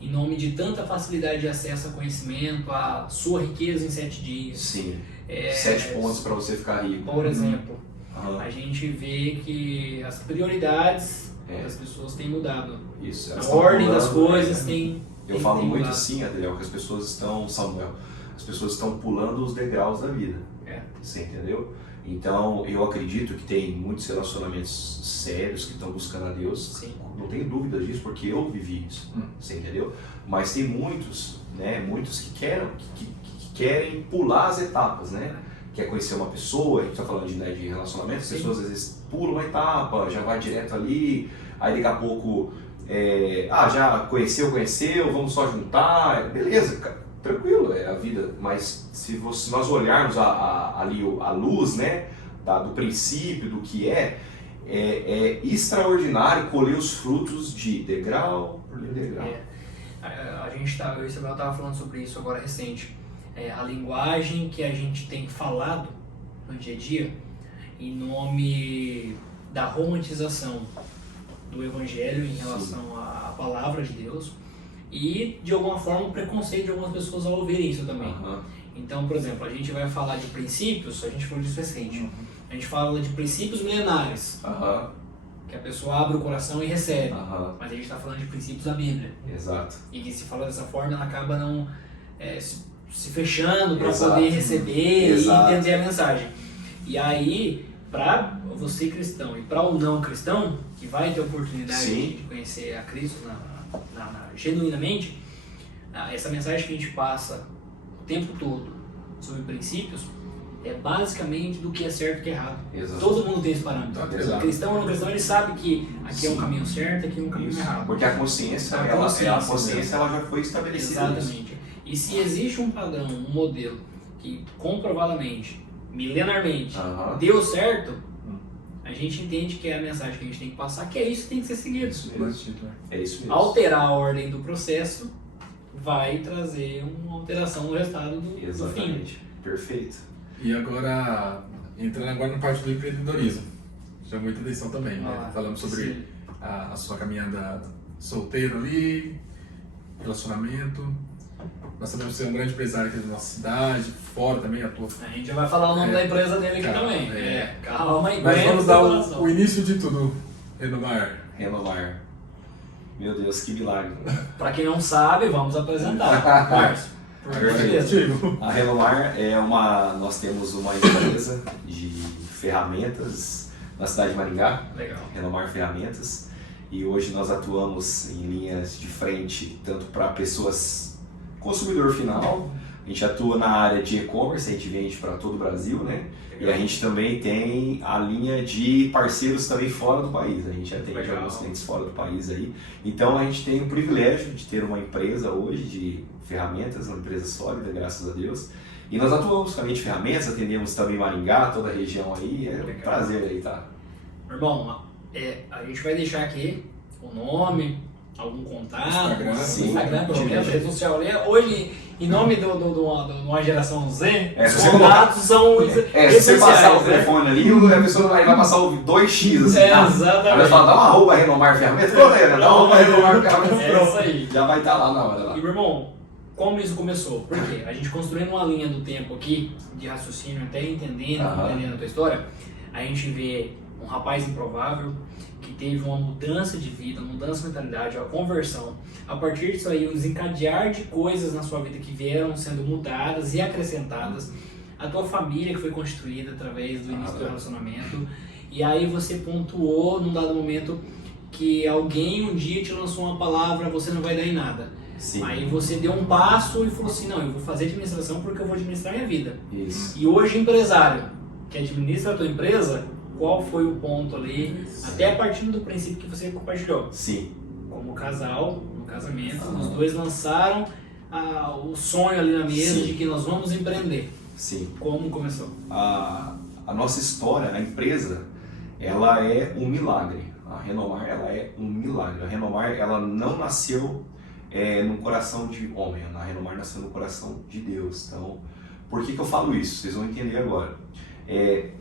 em nome de tanta facilidade de acesso a conhecimento, a sua riqueza em 7 dias. Sim. 7 pontos para você ficar rico. Por exemplo, a gente vê que as prioridades das pessoas têm mudado. Isso. A ordem das coisas tem Eu falo muito mudado. assim, Adriel, que as pessoas estão pulando os degraus da vida. Você entendeu? Então, eu acredito que tem muitos relacionamentos sérios que estão buscando a Deus. Sim. Não tenho dúvida disso, porque eu vivi isso. Você entendeu? Mas tem muitos, né? Muitos que querem pular as etapas, né? Quer conhecer uma pessoa, a gente está falando de relacionamento, as pessoas às vezes pulam uma etapa, já vai direto ali, aí daqui a pouco, já conheceu, vamos só juntar, beleza, cara, tranquilo, é a vida, mas se nós olharmos ali a luz, né, do princípio, do que é extraordinário colher os frutos de degrau por degrau. Eu e o Isabel estava falando sobre isso agora recente. A linguagem que a gente tem falado no dia a dia em nome da romantização do Evangelho em relação à palavra de Deus e, de alguma forma, o preconceito de algumas pessoas ao ouvirem isso também. Então, por exemplo, a gente vai falar de princípios, a gente falou disso recente, a gente fala de princípios milenares, que a pessoa abre o coração e recebe, mas a gente está falando de princípios da Bíblia. Exato. E que se fala dessa forma, ela acaba não se fechando para poder receber e entender a mensagem. E aí, para você cristão e para o não cristão, que vai ter oportunidade de conhecer a Cristo genuinamente, essa mensagem que a gente passa o tempo todo sobre princípios é basicamente do que é certo e o que é errado. Exato. Todo mundo tem esse parâmetro. Exato. Cristão ou não cristão, ele sabe que aqui é um caminho certo, aqui é um caminho errado. Porque a consciência, ela já foi estabelecida. Exatamente. E se existe um padrão, um modelo que comprovadamente, milenarmente, deu certo, a gente entende que é a mensagem que a gente tem que passar, que é isso que tem que ser seguido. É isso mesmo. Alterar a ordem do processo vai trazer uma alteração no resultado do Exatamente. fim. Perfeito. E agora, entrando agora na parte do empreendedorismo, chamou muita atenção também, né? Falamos sobre a sua caminhada solteiro ali, relacionamento. Nós sabemos que você é um grande empresário aqui da nossa cidade, fora também, atua. A gente já vai falar o nome da empresa dele aqui também. Calma aí. Mas vamos dar o início de tudo, Renomar. Meu Deus, que milagre. Para quem não sabe, vamos apresentar. Márcio, por gentileza. A Renomar nós temos uma empresa de ferramentas na cidade de Maringá. Legal. Renomar Ferramentas. E hoje nós atuamos em linhas de frente, tanto para pessoas consumidor final, a gente atua na área de e-commerce, a gente vende para todo o Brasil, né? E a gente também tem a linha de parceiros também fora do país, a gente atende alguns clientes fora do país aí. Então a gente tem o privilégio de ter uma empresa hoje de ferramentas, uma empresa sólida, graças a Deus. E nós atuamos também de ferramentas, atendemos também Maringá, toda a região aí, é um prazer aí, tá? Irmão, a gente vai deixar aqui o nome, algum contato, Instagram, pelo menos, rede social. Hoje, em nome de uma geração Z, os contatos são se você passar o telefone ali, a pessoa vai passar o 2x, assim. Exatamente. Aí vai falar, dá uma arroba Renomar Ferramentas, dá uma arroba Renomar Ferramentas, é isso aí. já vai estar lá na hora. Lá. E, meu irmão, como isso começou? Por quê? A gente construindo uma linha do tempo aqui, de raciocínio, até entendendo a tua história, a gente vê um rapaz improvável, que teve uma mudança de vida, uma mudança de mentalidade, uma conversão. A partir disso aí, um desencadear de coisas na sua vida que vieram sendo mudadas e acrescentadas. A tua família que foi constituída através do início do relacionamento. E aí você pontuou num dado momento que alguém um dia te lançou uma palavra, você não vai dar em nada. Sim. Aí você deu um passo e falou assim, não, eu vou fazer administração porque eu vou administrar minha vida. Isso. E hoje empresário que administra a tua empresa, qual foi o ponto ali, até a partir do princípio que você compartilhou? Sim. Como casal, no casamento, os dois lançaram o sonho ali na mesa de que nós vamos empreender. Sim. Como começou? A nossa história, a empresa, ela é um milagre. A Renomar, ela é um milagre. A Renomar, ela não nasceu num coração de homem, a Renomar nasceu no coração de Deus. Então, por que eu falo isso? Vocês vão entender agora.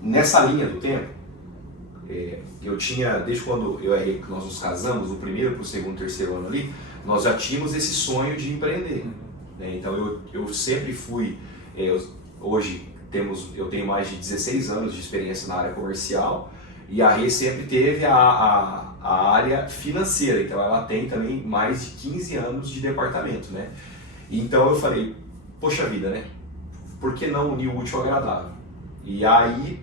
Nessa linha do tempo, eu tinha, desde quando nós nos casamos, do primeiro para o segundo, terceiro ano ali, nós já tínhamos esse sonho de empreender. Né? Então eu sempre fui, hoje eu tenho mais de 16 anos de experiência na área comercial, e a Rê sempre teve a área financeira, então ela tem também mais de 15 anos de departamento, né? Então eu falei, poxa vida, né? Por que não unir o útil ao agradável? E aí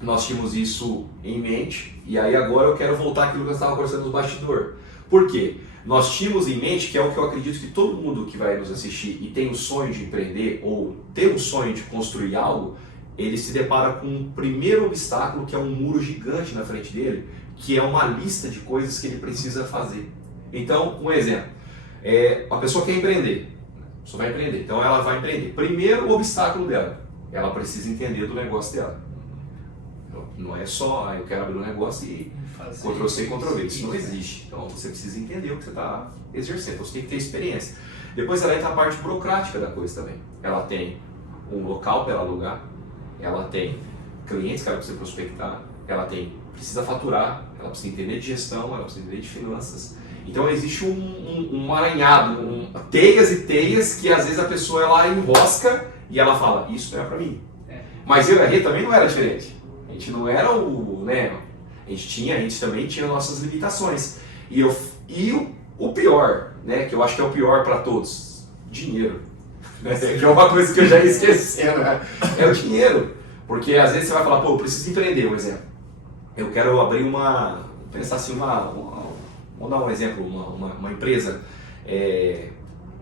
nós tínhamos isso em mente, e aí agora eu quero voltar àquilo que eu estava conversando no bastidor. Por quê? Nós tínhamos em mente, que é o que eu acredito que todo mundo que vai nos assistir e tem o sonho de empreender ou tem o sonho de construir algo, ele se depara com um primeiro obstáculo, que é um muro gigante na frente dele, que é uma lista de coisas que ele precisa fazer. Então, um exemplo, a pessoa quer empreender, a pessoa vai empreender, então ela vai empreender. Primeiro, o obstáculo dela, ela precisa entender do negócio dela. Não é só, eu quero abrir um negócio e Ctrl-C, Ctrl-V, isso não existe. Então você precisa entender o que você está exercendo, então você tem que ter experiência. Depois ela entra na parte burocrática da coisa também. Ela tem um local para ela alugar, ela tem clientes que ela precisa prospectar, ela precisa faturar, ela precisa entender de gestão, ela precisa entender de finanças. Então existe um aranhado, teias e teias que às vezes a pessoa ela enrosca e ela fala, isso não é para mim. Mas eu e a Rê também não era diferente. A gente não era a gente também tinha nossas limitações. E o pior, né, que eu acho que é o pior para todos, dinheiro. Né, que é uma coisa que eu já ia esquecendo, né? É o dinheiro. Porque às vezes você vai falar, pô, eu preciso empreender, um exemplo. Eu quero abrir pensar assim, vamos dar um exemplo, uma empresa,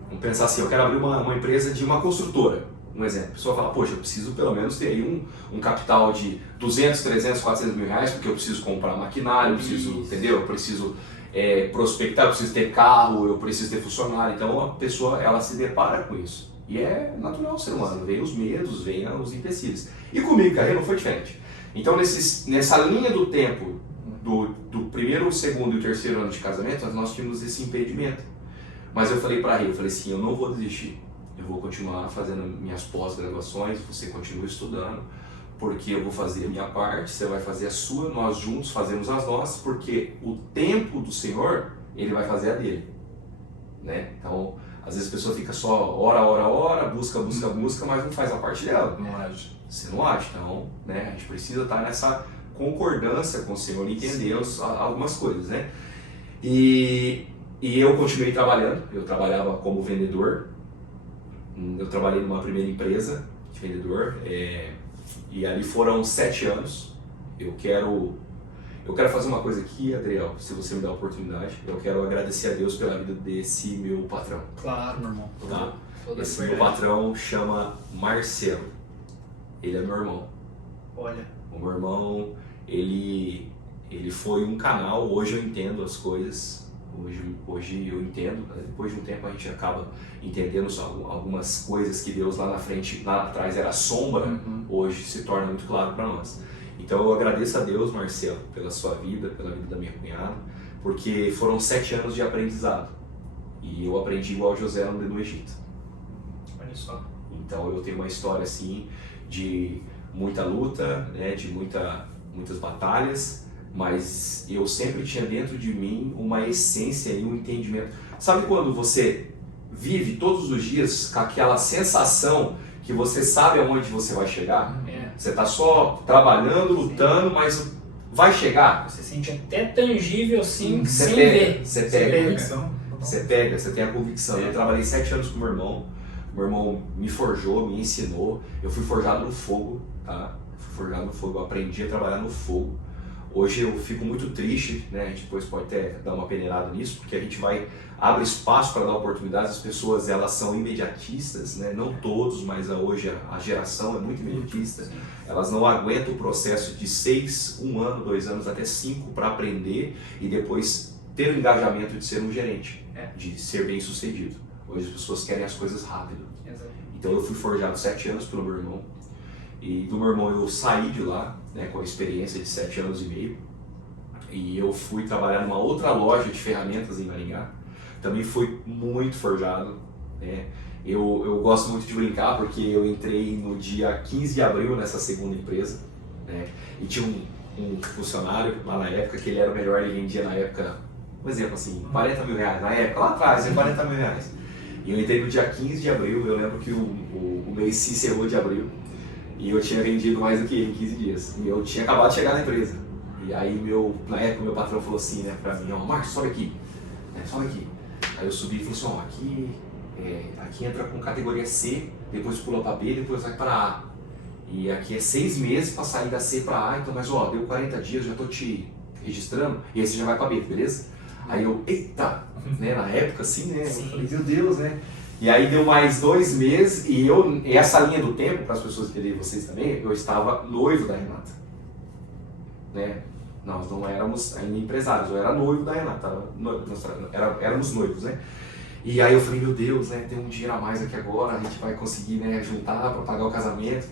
vamos pensar assim, eu quero abrir uma empresa de uma construtora. Um exemplo, a pessoa fala, poxa, eu preciso pelo menos ter aí um capital de 200, 300, 400 mil reais, porque eu preciso comprar maquinário, eu preciso, entendeu? Eu preciso prospectar, eu preciso ter carro, eu preciso ter funcionário. Então a pessoa, ela se depara com isso. E é natural ser humano, vem os medos, vem os empecilhos. E comigo, cara, não foi diferente. Então nessa linha do tempo, do primeiro, o segundo e o terceiro ano de casamento, nós tínhamos esse impedimento. Mas eu falei pra Rê, eu falei assim, eu não vou desistir. Eu vou continuar fazendo minhas pós-graduações, você continua estudando, porque eu vou fazer a minha parte, você vai fazer a sua, nós juntos fazemos as nossas, porque o tempo do Senhor, Ele vai fazer a dele. Né? Então, às vezes a pessoa fica só hora, busca, mas não faz a parte dela. Não age. Você não age, então, né? A gente precisa estar nessa concordância com o Senhor e entender algumas coisas, né? E eu continuei trabalhando, eu trabalhava como vendedor. Eu trabalhei numa primeira empresa de vendedor e ali foram 7 anos. Eu quero fazer uma coisa aqui, Adriel, se você me dá a oportunidade. Eu quero agradecer a Deus pela vida desse meu patrão. Claro, meu irmão. Tá? Esse meu patrão chama Marcelo. Ele é meu irmão. Olha. O meu irmão, ele foi um canal, hoje eu entendo as coisas. Hoje eu entendo, depois de um tempo a gente acaba entendendo algumas coisas que Deus lá na frente, lá atrás era sombra, hoje se torna muito claro para nós. Então eu agradeço a Deus, Marcelo, pela sua vida, pela vida da minha cunhada, porque foram 7 anos de aprendizado. E eu aprendi igual José no Egito. Olha só. Então eu tenho uma história assim de muita luta, né, de muitas batalhas, mas eu sempre tinha dentro de mim uma essência e um entendimento. Sabe quando você vive todos os dias com aquela sensação que você sabe aonde você vai chegar? Você está só trabalhando, lutando, mas vai chegar. Você sente até tangível assim, Você sem pega, ver. você pega. Você Tem a convicção. Eu trabalhei 7 anos com meu irmão me forjou, me ensinou. Eu fui forjado no fogo, tá? Eu aprendi a trabalhar no fogo. Hoje eu fico muito triste, né? A gente depois pode até dar uma peneirada nisso, porque a gente abre espaço para dar oportunidades. As pessoas, elas são imediatistas, né? Não todos, mas hoje a geração é muito imediatista. Elas não aguentam o processo de 6, 1 ano, 2 anos, até 5 para aprender e depois ter o engajamento de ser um gerente, de ser bem sucedido. Hoje as pessoas querem as coisas rápido. Então eu fui forjado 7 anos pelo meu irmão. E do meu irmão eu saí de lá, né, com a experiência de 7 anos e meio, e eu fui trabalhar numa outra loja de ferramentas em Maringá, também foi muito forjado, né? Eu gosto muito de brincar porque eu entrei no dia 15 de abril nessa segunda empresa, né? E tinha um funcionário lá na época que ele era o melhor, ele vendia na época, um exemplo assim, 40 mil reais, na época, lá atrás, 40 mil reais. E eu entrei no dia 15 de abril, eu lembro que o mês se encerrou de abril e eu tinha vendido mais do que ele em 15 dias. E eu tinha acabado de chegar na empresa. E aí, na época, meu patrão falou assim, né, pra mim, ó, Márcio, sobe aqui, sobe aqui. Aí eu subi e falei assim, ó, aqui entra com categoria C, depois pula pra B, depois vai pra A. E aqui é 6 meses pra sair da C pra A, então, mas ó, deu 40 dias, já tô te registrando, e aí você já vai pra B, beleza? Aí eu, eita, né, na época assim, né, Sim. eu falei, meu Deus, né? E aí deu mais 2 meses, e essa linha do tempo, para as pessoas entenderem, vocês também, eu estava noivo da Renata, né? Nós não éramos ainda empresários, eu era noivo da Renata, éramos noivos, né? E aí eu falei, meu Deus, né, tem um dinheiro a mais aqui agora, a gente vai conseguir, né, juntar para pagar o casamento.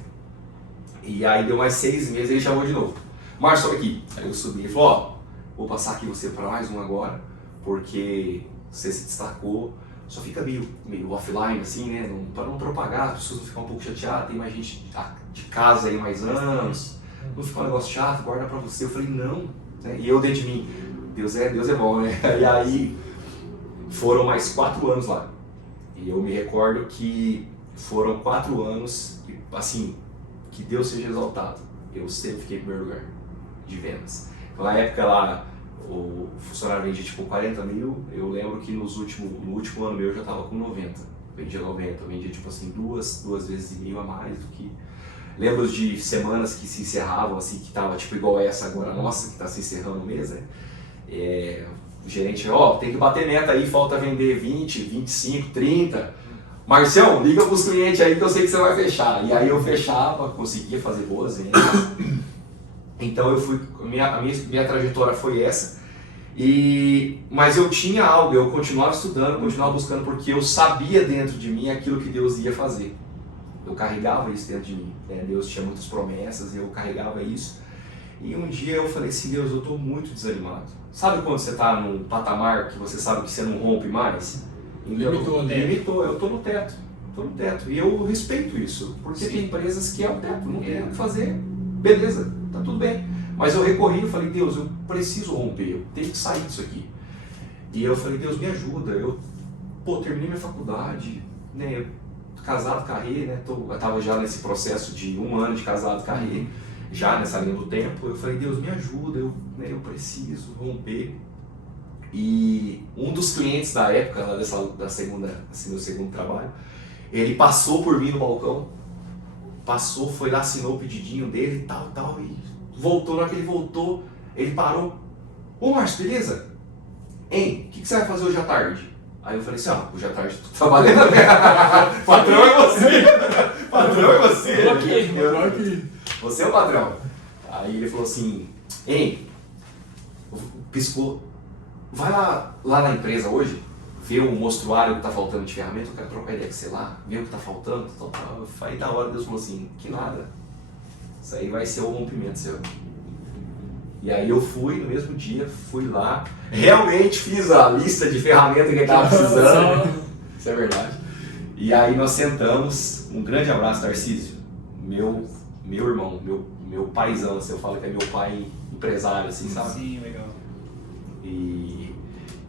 E aí deu mais 6 meses, ele chamou de novo. Márcio, sobe aqui. Aí eu subi e falou, ó, vou passar aqui você para mais um agora, porque você se destacou, só fica meio offline assim, né, para não propagar, as pessoas não ficam um pouco chateadas, tem mais gente de casa aí mais anos, não fica um negócio chato, guarda para você. Eu falei, não, né? E eu dentro de mim, Deus é bom, né? E aí foram mais 4 anos lá, e eu me recordo que foram 4 anos, assim, que Deus seja exaltado, eu sempre fiquei em primeiro lugar de vendas. Na época lá, o funcionário vendia tipo 40 mil, eu lembro que no último ano meu eu já estava com 90, vendia tipo assim duas vezes e meio a mais do que... Lembro de semanas que se encerravam assim, que tava tipo igual essa agora nossa, que está se encerrando o mês, né? O gerente, ó, tem que bater meta aí, falta vender 20, 25, 30. Marcião, liga pros clientes aí que eu sei que você vai fechar. E aí eu fechava, conseguia fazer boas vendas. Então eu fui, minha trajetória foi essa. Mas eu tinha algo, eu continuava estudando, continuava buscando, porque eu sabia dentro de mim aquilo que Deus ia fazer. Eu carregava isso dentro de mim, né? Deus tinha muitas promessas, eu carregava isso. E um dia eu falei assim, Deus, eu estou muito desanimado. Sabe quando você está num patamar que você sabe que você não rompe mais? Limitou, eu estou no teto. E eu respeito isso, porque tem empresas que é o teto, não tem o que fazer, beleza, tá tudo bem. Mas eu recorri e falei, Deus, eu preciso romper, eu tenho que sair disso aqui. E eu falei, Deus, me ajuda, eu terminei minha faculdade, né, casado, carrei, né, eu estava já nesse processo de 1 ano de casado, carrei, já nessa linha do tempo. Eu falei, Deus, me ajuda, eu preciso romper. E um dos clientes da época, lá meu segundo trabalho, ele passou por mim no balcão, foi lá, assinou o pedidinho dele, tal, e voltou. Na hora que ele voltou, ele parou. Ô Márcio, beleza? Hein, o que você vai fazer hoje à tarde? Aí eu falei assim, hoje à tarde eu tô trabalhando, né? Patrão é você! Patrão é você! Eu aqui. Você é o patrão. Aí ele falou assim, hein, piscou, vai lá na empresa hoje, ver o mostruário que tá faltando de ferramenta, eu quero trocar ideia com você lá, ver o que tá faltando, Aí da hora Deus falou assim, que nada, isso aí vai ser o rompimento seu. E aí eu fui, no mesmo dia, fui lá, realmente fiz a lista de ferramentas que ele estava precisando, isso é verdade. E aí nós sentamos, um grande abraço, Tarcísio, meu irmão, meu paizão, assim, eu falo que é meu pai empresário, assim, sabe? Sim, legal.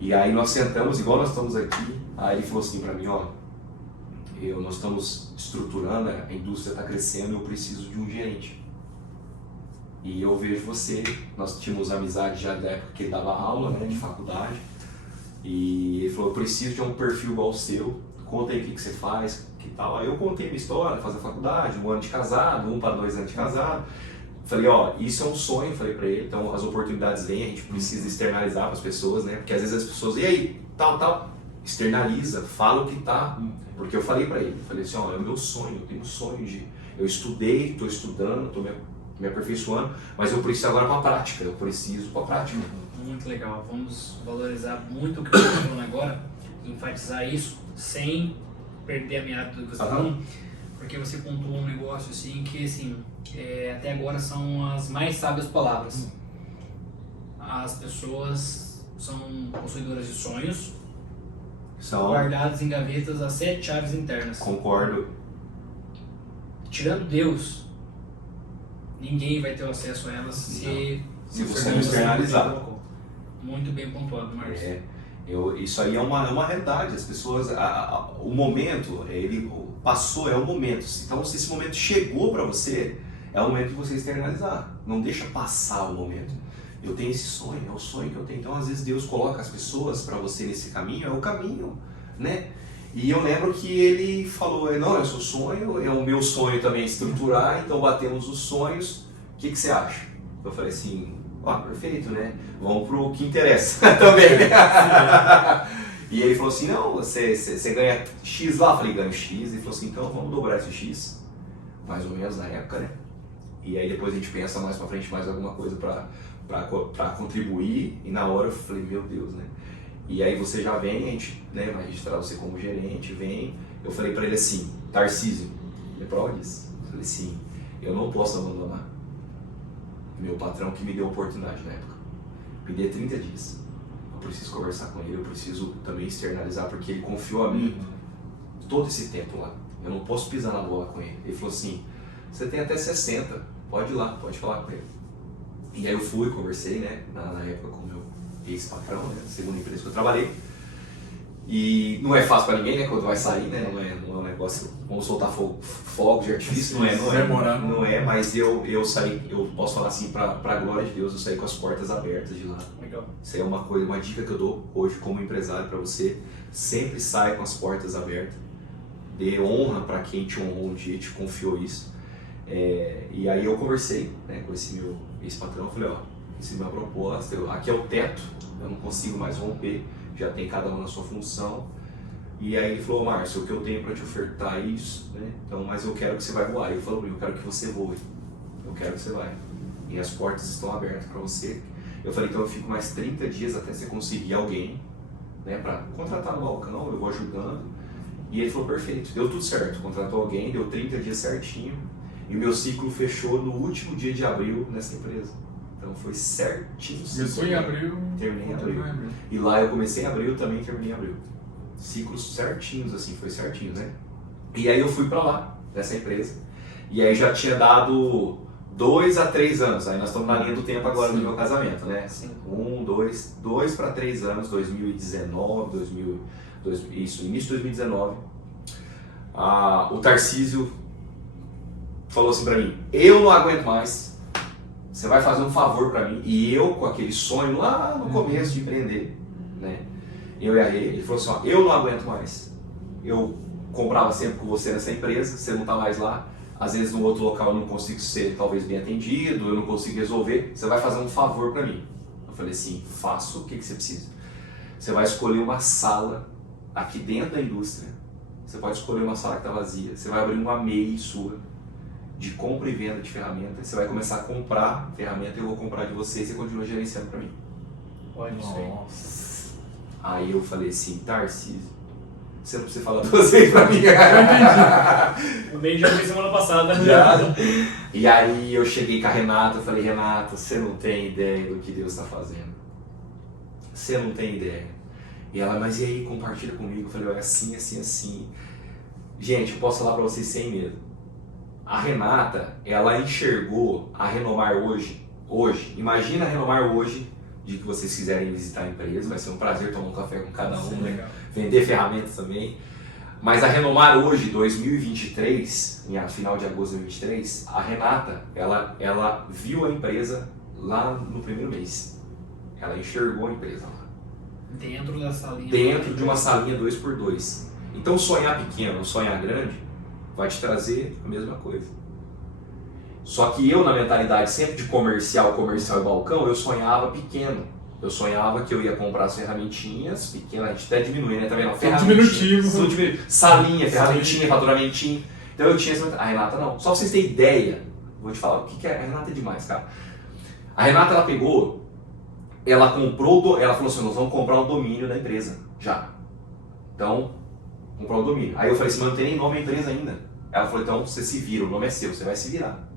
E aí nós sentamos, igual nós estamos aqui, aí ele falou assim pra mim, nós estamos estruturando, a indústria está crescendo, eu preciso de um gerente. E eu vejo você, nós tínhamos amizade já da época que ele dava aula, né, de faculdade, e ele falou, eu preciso de um perfil igual o seu, conta aí o que você faz, que tal. Aí eu contei minha história, fazer faculdade, 1 ano de casado, 1 para 2 anos de casado. Falei, isso é um sonho, falei pra ele, então as oportunidades vêm, a gente precisa externalizar para as pessoas, né, porque às vezes as pessoas, e aí, tal, externaliza, fala o que tá, porque eu falei pra ele, falei assim, é o meu sonho, eu tenho um sonho eu estudei, estou estudando, estou me aperfeiçoando, mas eu preciso agora para a prática, Muito legal, vamos valorizar muito o que você está falando agora, enfatizar isso sem perder a meada do que você está falando, porque você pontuou um negócio assim que assim, até agora são as mais sábias palavras. As pessoas são possuidoras de sonhos, São, guardadas em gavetas as 7 chaves internas. concordo. Tirando Deus, ninguém vai ter acesso a elas se você não externalizar. Muito bem pontuado, Márcio. Isso aí é uma realidade. As pessoas, o momento, ele passou, é o momento. Então, se esse momento chegou para você, é o momento de você externalizar. Não deixa passar o momento. Eu tenho esse sonho, é o sonho que eu tenho. Então, às vezes, Deus coloca as pessoas para você nesse caminho, é o caminho, né? E eu lembro que ele falou, não, eu sou sonho, é o meu sonho também estruturar, então batemos os sonhos, o que você acha? Eu falei assim, perfeito, né? Vamos pro que interessa também, né? E ele falou assim, não, você ganha X lá, eu falei, ganho X, ele falou assim, então vamos dobrar esse X, mais ou menos na época, né? E aí depois a gente pensa mais pra frente, mais alguma coisa pra contribuir, e na hora eu falei, meu Deus, né? E aí você já vem, a gente, né, vai registrar você como gerente, vem. Eu falei pra ele assim, Tarcísio, é prova disso? Eu falei assim, eu não posso abandonar meu patrão que me deu a oportunidade na época. Me dê 30 dias. Eu preciso conversar com ele, eu preciso também externalizar, porque ele confiou a mim todo esse tempo lá. Eu não posso pisar na bola com ele. Ele falou assim, você tem até 60, pode ir lá, pode falar com ele. E aí eu fui, conversei, né, na época com o meu ex-patrão, né, segunda empresa que eu trabalhei. E não é fácil para ninguém, né, quando vai sair, né, não é um negócio, vamos soltar fogo de artifício, não é, mas eu saí, eu posso falar assim, pra glória de Deus, eu saí com as portas abertas de lá. Legal. Isso aí é uma dica que eu dou hoje como empresário para você, sempre sai com as portas abertas, dê honra para quem te honrou um dia, te confiou isso. E aí eu conversei, né, com esse meu ex-patrão, eu falei, essa é a minha proposta, aqui é o teto, eu não consigo mais romper, já tem cada um na sua função. E aí ele falou, Márcio, o que eu tenho para te ofertar é isso, né? Então, mas eu quero que você vai voar. Ele falou, eu quero que você voe, eu quero que você vai. E as portas estão abertas para você. Eu falei, então eu fico mais 30 dias até você conseguir alguém, né, para contratar no balcão, eu vou ajudando. E ele falou, perfeito, deu tudo certo, contratou alguém, deu 30 dias certinho. E o meu ciclo fechou no último dia de abril nessa empresa. Então foi certinho. Começou em abril, terminei em abril. E lá eu comecei em abril, também terminei em abril. Ciclos certinhos, assim, foi certinho, né? E aí eu fui pra lá, nessa empresa. E aí já tinha dado 2 a 3 anos. Aí nós estamos na linha do tempo agora do meu casamento, né? Sim. 2 para 3 anos, 2019, isso, início de 2019. O Tarcísio falou assim pra mim, eu não aguento mais, você vai fazer um favor pra mim. E eu, com aquele sonho lá no começo de empreender, né? Eu e a Rê, ele falou assim, eu não aguento mais. Eu comprava sempre com você nessa empresa, você não tá mais lá. Às vezes no outro local eu não consigo ser talvez bem atendido, eu não consigo resolver. Você vai fazer um favor pra mim. Eu falei assim, faço, o que você precisa? Você vai escolher uma sala aqui dentro da indústria. Você pode escolher uma sala que tá vazia. Você vai abrir uma MEI sua de compra e venda de ferramentas. Você vai começar a comprar ferramenta, eu vou comprar de você e você continua gerenciando pra mim. Olha isso aí. Nossa. Aí eu falei assim, Tarcísio, você não precisa falar duas vezes pra mim. O meio já foi semana passada. Já. E aí eu cheguei com a Renata, eu falei, Renata, você não tem ideia do que Deus está fazendo. Você não tem ideia. E ela, mas e aí, compartilha comigo. Eu falei, olha, assim, assim, assim. Gente, eu posso falar pra vocês sem medo. A Renata, ela enxergou a Renomar hoje. Imagina a Renomar hoje, de que vocês quiserem visitar a empresa, vai ser um prazer tomar um café com cada um, Sim, né? legal. Vender ferramentas também. Mas a Renomar hoje, 2023, em final de agosto de 2023, a Renata, ela viu a empresa lá no primeiro mês. Ela enxergou a empresa lá. Dentro da salinha. Dentro de uma salinha 2x2. Então sonhar pequeno, sonhar grande, vai te trazer a mesma coisa. Só que eu, na mentalidade sempre de comercial e balcão, eu sonhava pequeno. Eu sonhava que eu ia comprar as ferramentinhas pequenas, a gente até diminui, né? Tá vendo? Diminutivo. Salinha, ferramentinha, faturamentinho. Então eu tinha essa... A Renata não. Só pra vocês terem ideia, vou te falar o que é. A Renata é demais, cara. A Renata, ela pegou, ela comprou, ela falou assim, nós vamos comprar um domínio da empresa, já. Então, comprar um domínio. Aí eu falei assim, mas não tem nem nome da empresa ainda. Ela falou, então você se vira, o nome é seu, você vai se virar.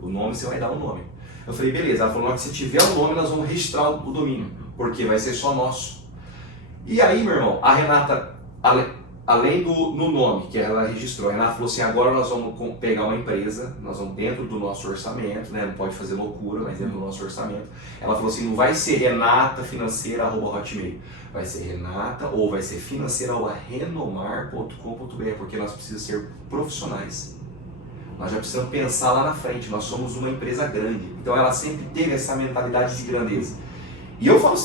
O nome, você vai dar o nome. Eu falei, beleza. Ela falou, na hora que você tiver o nome, nós vamos registrar o domínio, porque vai ser só nosso. E aí, meu irmão, a Renata além no nome que ela registrou, a Renata falou assim, agora nós vamos pegar uma empresa, nós vamos dentro do nosso orçamento, né? Não pode fazer loucura, mas dentro do nosso orçamento. Ela falou assim, não vai ser renatafinanceira@hotmail, vai ser Renata ou vai ser financeira@renomar.com.br, porque nós precisamos ser profissionais. Nós já precisamos pensar lá na frente, nós somos uma empresa grande. Então ela sempre teve essa mentalidade de grandeza. E eu falo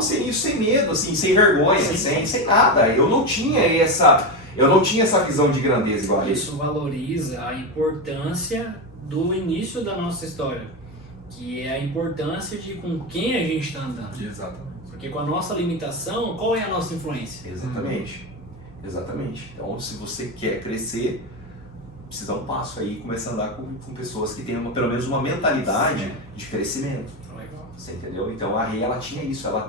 sem isso, sem medo, assim, sem vergonha, sem nada. Eu não tinha essa visão de grandeza igual a isso. Isso valoriza a importância do início da nossa história, que é a importância de com quem a gente está andando. Exatamente. Porque com a nossa limitação, qual é a nossa influência? Exatamente. Então, se você quer crescer, precisa dar um passo aí e começar a andar com pessoas que tenham pelo menos uma mentalidade de crescimento. Você entendeu? Então a Rê, ela tinha isso, ela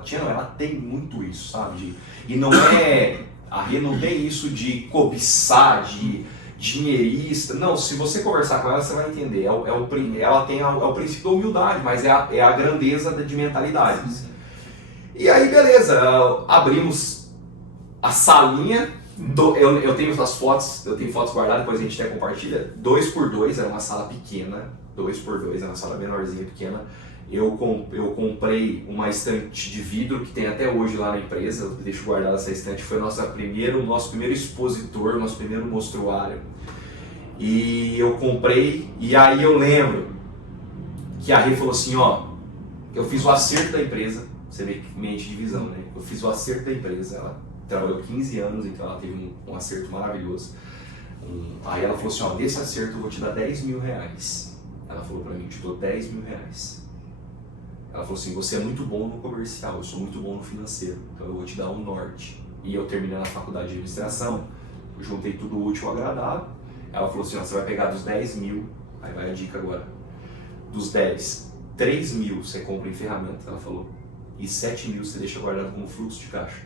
tem muito isso, sabe? E não é, a Rê não tem isso de cobiçar, de dinheirista. Não, se você conversar com ela, você vai entender. Ela tem o princípio da humildade, mas é a grandeza de mentalidade. Sim. E aí, beleza, abrimos a salinha. Eu tenho as fotos, guardadas, depois a gente até compartilha. 2x2, era uma sala pequena. 2x2, era uma sala menorzinha, pequena. Eu comprei uma estante de vidro que tem até hoje lá na empresa, eu deixo guardada essa estante, foi o nosso primeiro expositor, nosso primeiro mostruário. E eu comprei, e aí eu lembro que a Rê falou assim, ó, eu fiz o acerto da empresa, você vê que mente de visão, né? Eu fiz o acerto da empresa, ela trabalhou 15 anos, então ela teve um acerto maravilhoso. Aí ela falou assim, ó, desse acerto eu vou te dar 10 mil reais. Ela falou pra mim, eu te dou 10 mil reais. Ela falou assim, você é muito bom no comercial, eu sou muito bom no financeiro, então eu vou te dar um norte. E eu terminei na faculdade de administração, juntei tudo útil ao agradável. Ela falou assim, ó, você vai pegar dos 10 mil, aí vai a dica agora, dos 10, 3 mil você compra em ferramenta, ela falou, e 7 mil você deixa guardado como fluxo de caixa.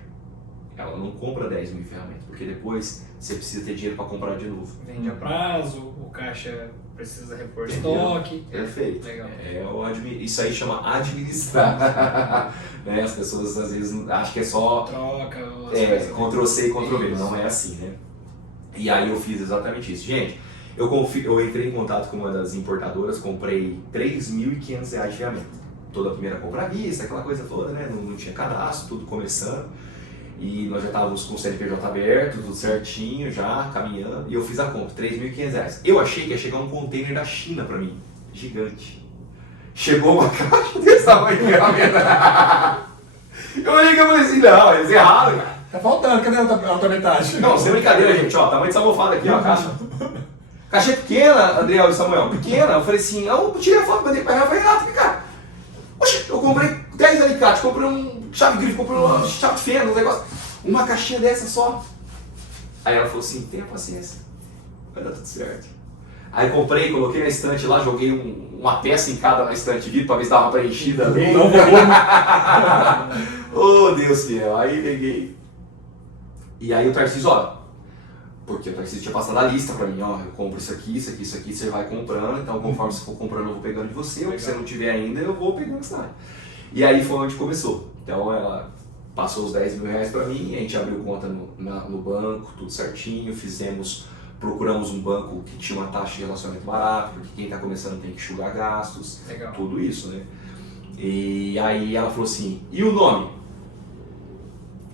Ela não compra 10 mil em ferramenta, porque depois você precisa ter dinheiro para comprar de novo. Vende a prazo, o caixa precisa repor estoque. Perfeito. Legal. Isso aí chama administrar. Né? As pessoas às vezes acham que é só troca, Ctrl-C e Ctrl-V, não é assim, né? E aí eu fiz exatamente isso. Gente, eu entrei em contato com uma das importadoras, comprei R$3.500 de ferramenta. Toda a primeira compra à vista, aquela coisa toda, né? Não tinha cadastro, tudo começando. E nós já estávamos com o CNPJ aberto, tudo certinho, já caminhando. E eu fiz a compra, R$3.500. Eu achei que ia chegar um container da China pra mim, gigante. Chegou uma caixa desse tamanho de ferramenta. Eu olhei e falei assim, não, eles erraram, cara. Tá faltando, cadê a outra metade? Não, sem brincadeira, gente, ó, tamanho dessa almofada aqui, ó, a caixa. Caixa pequena, Adriel e Samuel, pequena. Eu falei assim, eu tirei a foto, mandei pra ela, falei, cara, oxe, eu comprei 10 alicates, comprei um chave grifo, comprei uma chave de fenda, um negócio, uma caixinha dessa só. Aí ela falou assim, tenha paciência, vai dar tudo certo. Aí comprei, coloquei na estante lá, joguei uma peça em cada na estante vidro pra ver se dava uma preenchida ali. Oh, Deus fiel. Aí peguei. E aí o Tarcísio, ó, porque o Tarcísio tinha passado a lista pra mim, ó, eu compro isso aqui, isso aqui, isso aqui, você vai comprando, então conforme você for comprando eu vou pegando de você, ou se você não tiver ainda eu vou pegando isso lá. E aí foi onde começou. Então ela passou os 10 mil reais pra mim, a gente abriu conta no banco, tudo certinho, procuramos um banco que tinha uma taxa de relacionamento barata, porque quem está começando tem que enxugar gastos, legal, tudo isso, né? E aí ela falou assim, e o nome?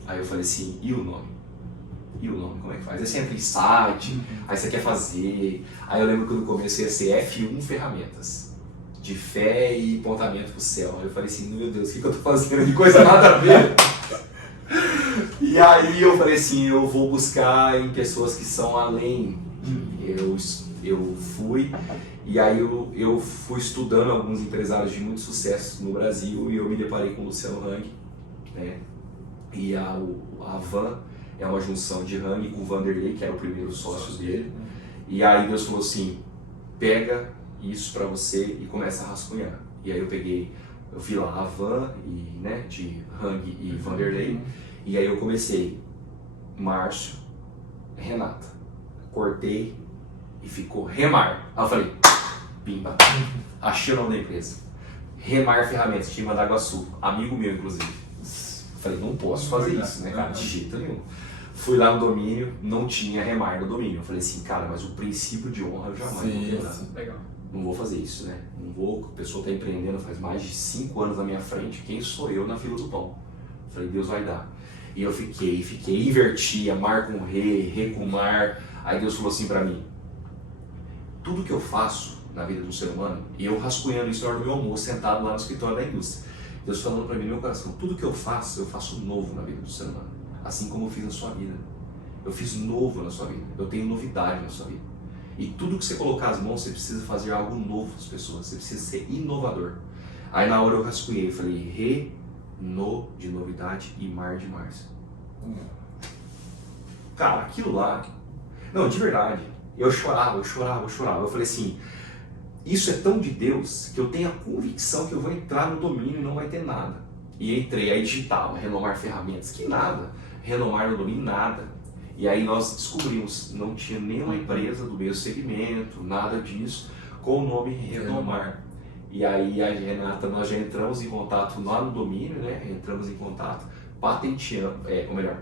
Aí eu falei assim, e o nome? E o nome, como é que faz? Aí você entra em site, aí você quer fazer. Aí eu lembro que no começo ia ser F1 Ferramentas, de fé e apontamento pro céu. Aí eu falei assim, meu Deus, o que eu tô fazendo de coisa nada a ver? E aí eu falei assim, eu vou buscar em pessoas que são além. Eu fui, e aí eu fui estudando alguns empresários de muito sucesso no Brasil e eu me deparei com o Luciano Hang, né? E a Van é uma junção de Hang com o Vanderlei, que era o primeiro sócio dele. E aí Deus falou assim, pega isso pra você e começa a rascunhar. E aí eu fui lá, a Van, né, de Hang e Vanderlei. E aí eu comecei, Márcio, Renata, cortei e ficou Remar. Aí eu falei, pimba, achei o nome da empresa. Remar Ferramentas, de Mandaguaçu, amigo meu inclusive. Eu falei, não posso fazer isso, né, cara, de jeito nenhum. Fui lá no domínio, não tinha remar no domínio. Eu falei assim, cara, mas o princípio de honra eu jamais vou quebrar. Legal. Não vou fazer isso, né? Não vou, a pessoa está empreendendo faz mais de 5 anos na minha frente, quem sou eu na fila do pão? Eu falei, Deus vai dar. E eu fiquei, invertia, mar com ré com mar. Aí Deus falou assim pra mim, tudo que eu faço na vida do ser humano, e eu rascunhando isso na hora do meu almoço, sentado lá no escritório da indústria. Deus falando pra mim no meu coração, tudo que eu faço novo na vida do ser humano. Assim como eu fiz na sua vida. Eu fiz novo na sua vida. Eu tenho novidade na sua vida. E tudo que você colocar as mãos, você precisa fazer algo novo para as pessoas. Você precisa ser inovador. Aí na hora eu rascunhei, eu falei, de novidade e mar de Márcio. Cara, aquilo lá... Não, de verdade. Eu chorava. Eu falei assim, isso é tão de Deus que eu tenho a convicção que eu vou entrar no domínio e não vai ter nada. E entrei, aí digitava, renomar ferramentas, que nada. Renomar no domínio, nada. E aí nós descobrimos, não tinha nenhuma empresa do mesmo segmento, nada disso, com o nome Renomar. E aí a Renata, nós já entramos em contato lá no domínio, né? Entramos em contato, patenteamos, ou melhor,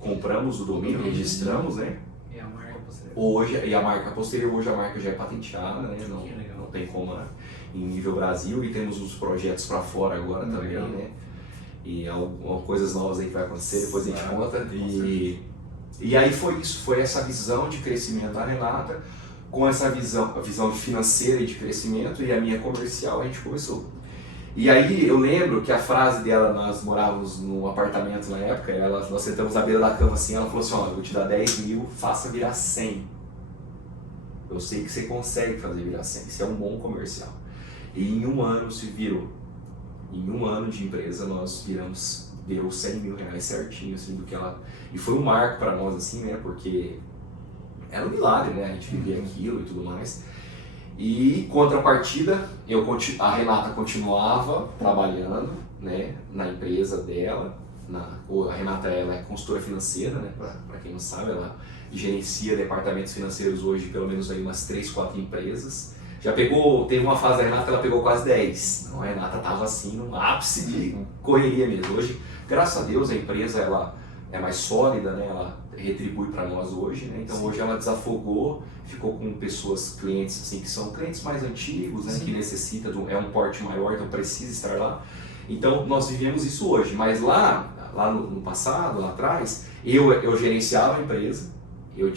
compramos o domínio, registramos, né? E a marca posterior? Hoje a marca já é patenteada, né? Não tem como em nível Brasil, e temos uns projetos para fora agora também, né? E coisas novas aí que vai acontecer, depois a gente conta. E aí foi isso, foi essa visão de crescimento da Renata, com essa visão, a visão financeira e de crescimento, e a minha comercial, a gente começou. E aí eu lembro que a frase dela, nós morávamos num apartamento na época, nós sentamos na beira da cama assim, ela falou assim, ó, eu vou te dar 10 mil, faça virar 100. Eu sei que você consegue fazer virar 100, você é um bom comercial. E em um ano se virou. Em um ano de empresa nós deu 100 mil reais certinho, assim, do que ela... E foi um marco para nós, assim, né, porque era um milagre, né, a gente vivia aquilo e tudo mais. E, contrapartida, a Renata continuava trabalhando, né, na empresa dela. A Renata, ela é consultora financeira, né, para quem não sabe, ela gerencia departamentos financeiros hoje, pelo menos aí umas 3, 4 empresas. Teve uma fase da Renata, ela pegou quase 10. Então a Renata estava assim, no ápice de correria mesmo. Hoje, graças a Deus, a empresa ela é mais sólida, né? Ela retribui para nós hoje, né? Então hoje ela desafogou, ficou com clientes assim, que são clientes mais antigos, né? Que necessita é um porte maior, então precisa estar lá. Então nós vivemos isso hoje, mas lá no passado, lá atrás, eu gerenciava a empresa, eu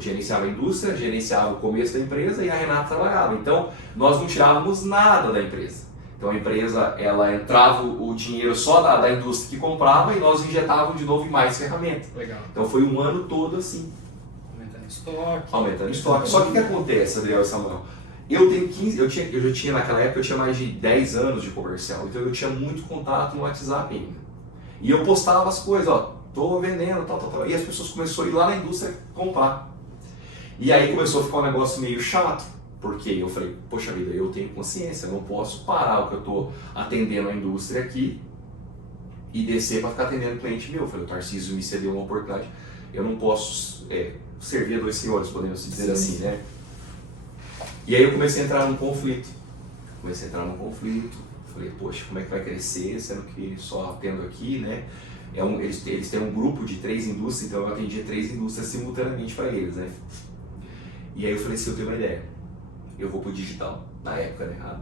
gerenciava a indústria, gerenciava o começo da empresa e a Renata trabalhava. Então, nós não tirávamos nada da empresa. Então, a empresa, ela entrava o dinheiro só da indústria que comprava e nós injetávamos de novo em mais ferramentas. Legal. Então, foi um ano todo assim. Aumentando estoque. Só que o que acontece, Adriel e Samuel? Eu já tinha naquela época, eu tinha mais de 10 anos de comercial. Então, eu tinha muito contato no WhatsApp ainda. E eu postava as coisas, ó. Tô vendendo, tal. E as pessoas começaram a ir lá na indústria comprar. E aí começou a ficar um negócio meio chato, porque eu falei, poxa vida, eu tenho consciência, eu não posso parar o que eu tô atendendo a indústria aqui e descer para ficar atendendo cliente meu. Eu falei, o Tarcísio me cedeu uma oportunidade, eu não posso servir a dois senhores, podemos dizer assim, né? E aí eu comecei a entrar num conflito. Falei, poxa, como é que vai crescer, sendo que só atendo aqui, né? Eles têm um grupo de 3 indústrias, então eu atendia 3 indústrias simultaneamente para eles, né? E aí eu falei assim, eu tenho uma ideia, eu vou pro digital, na época, né? Há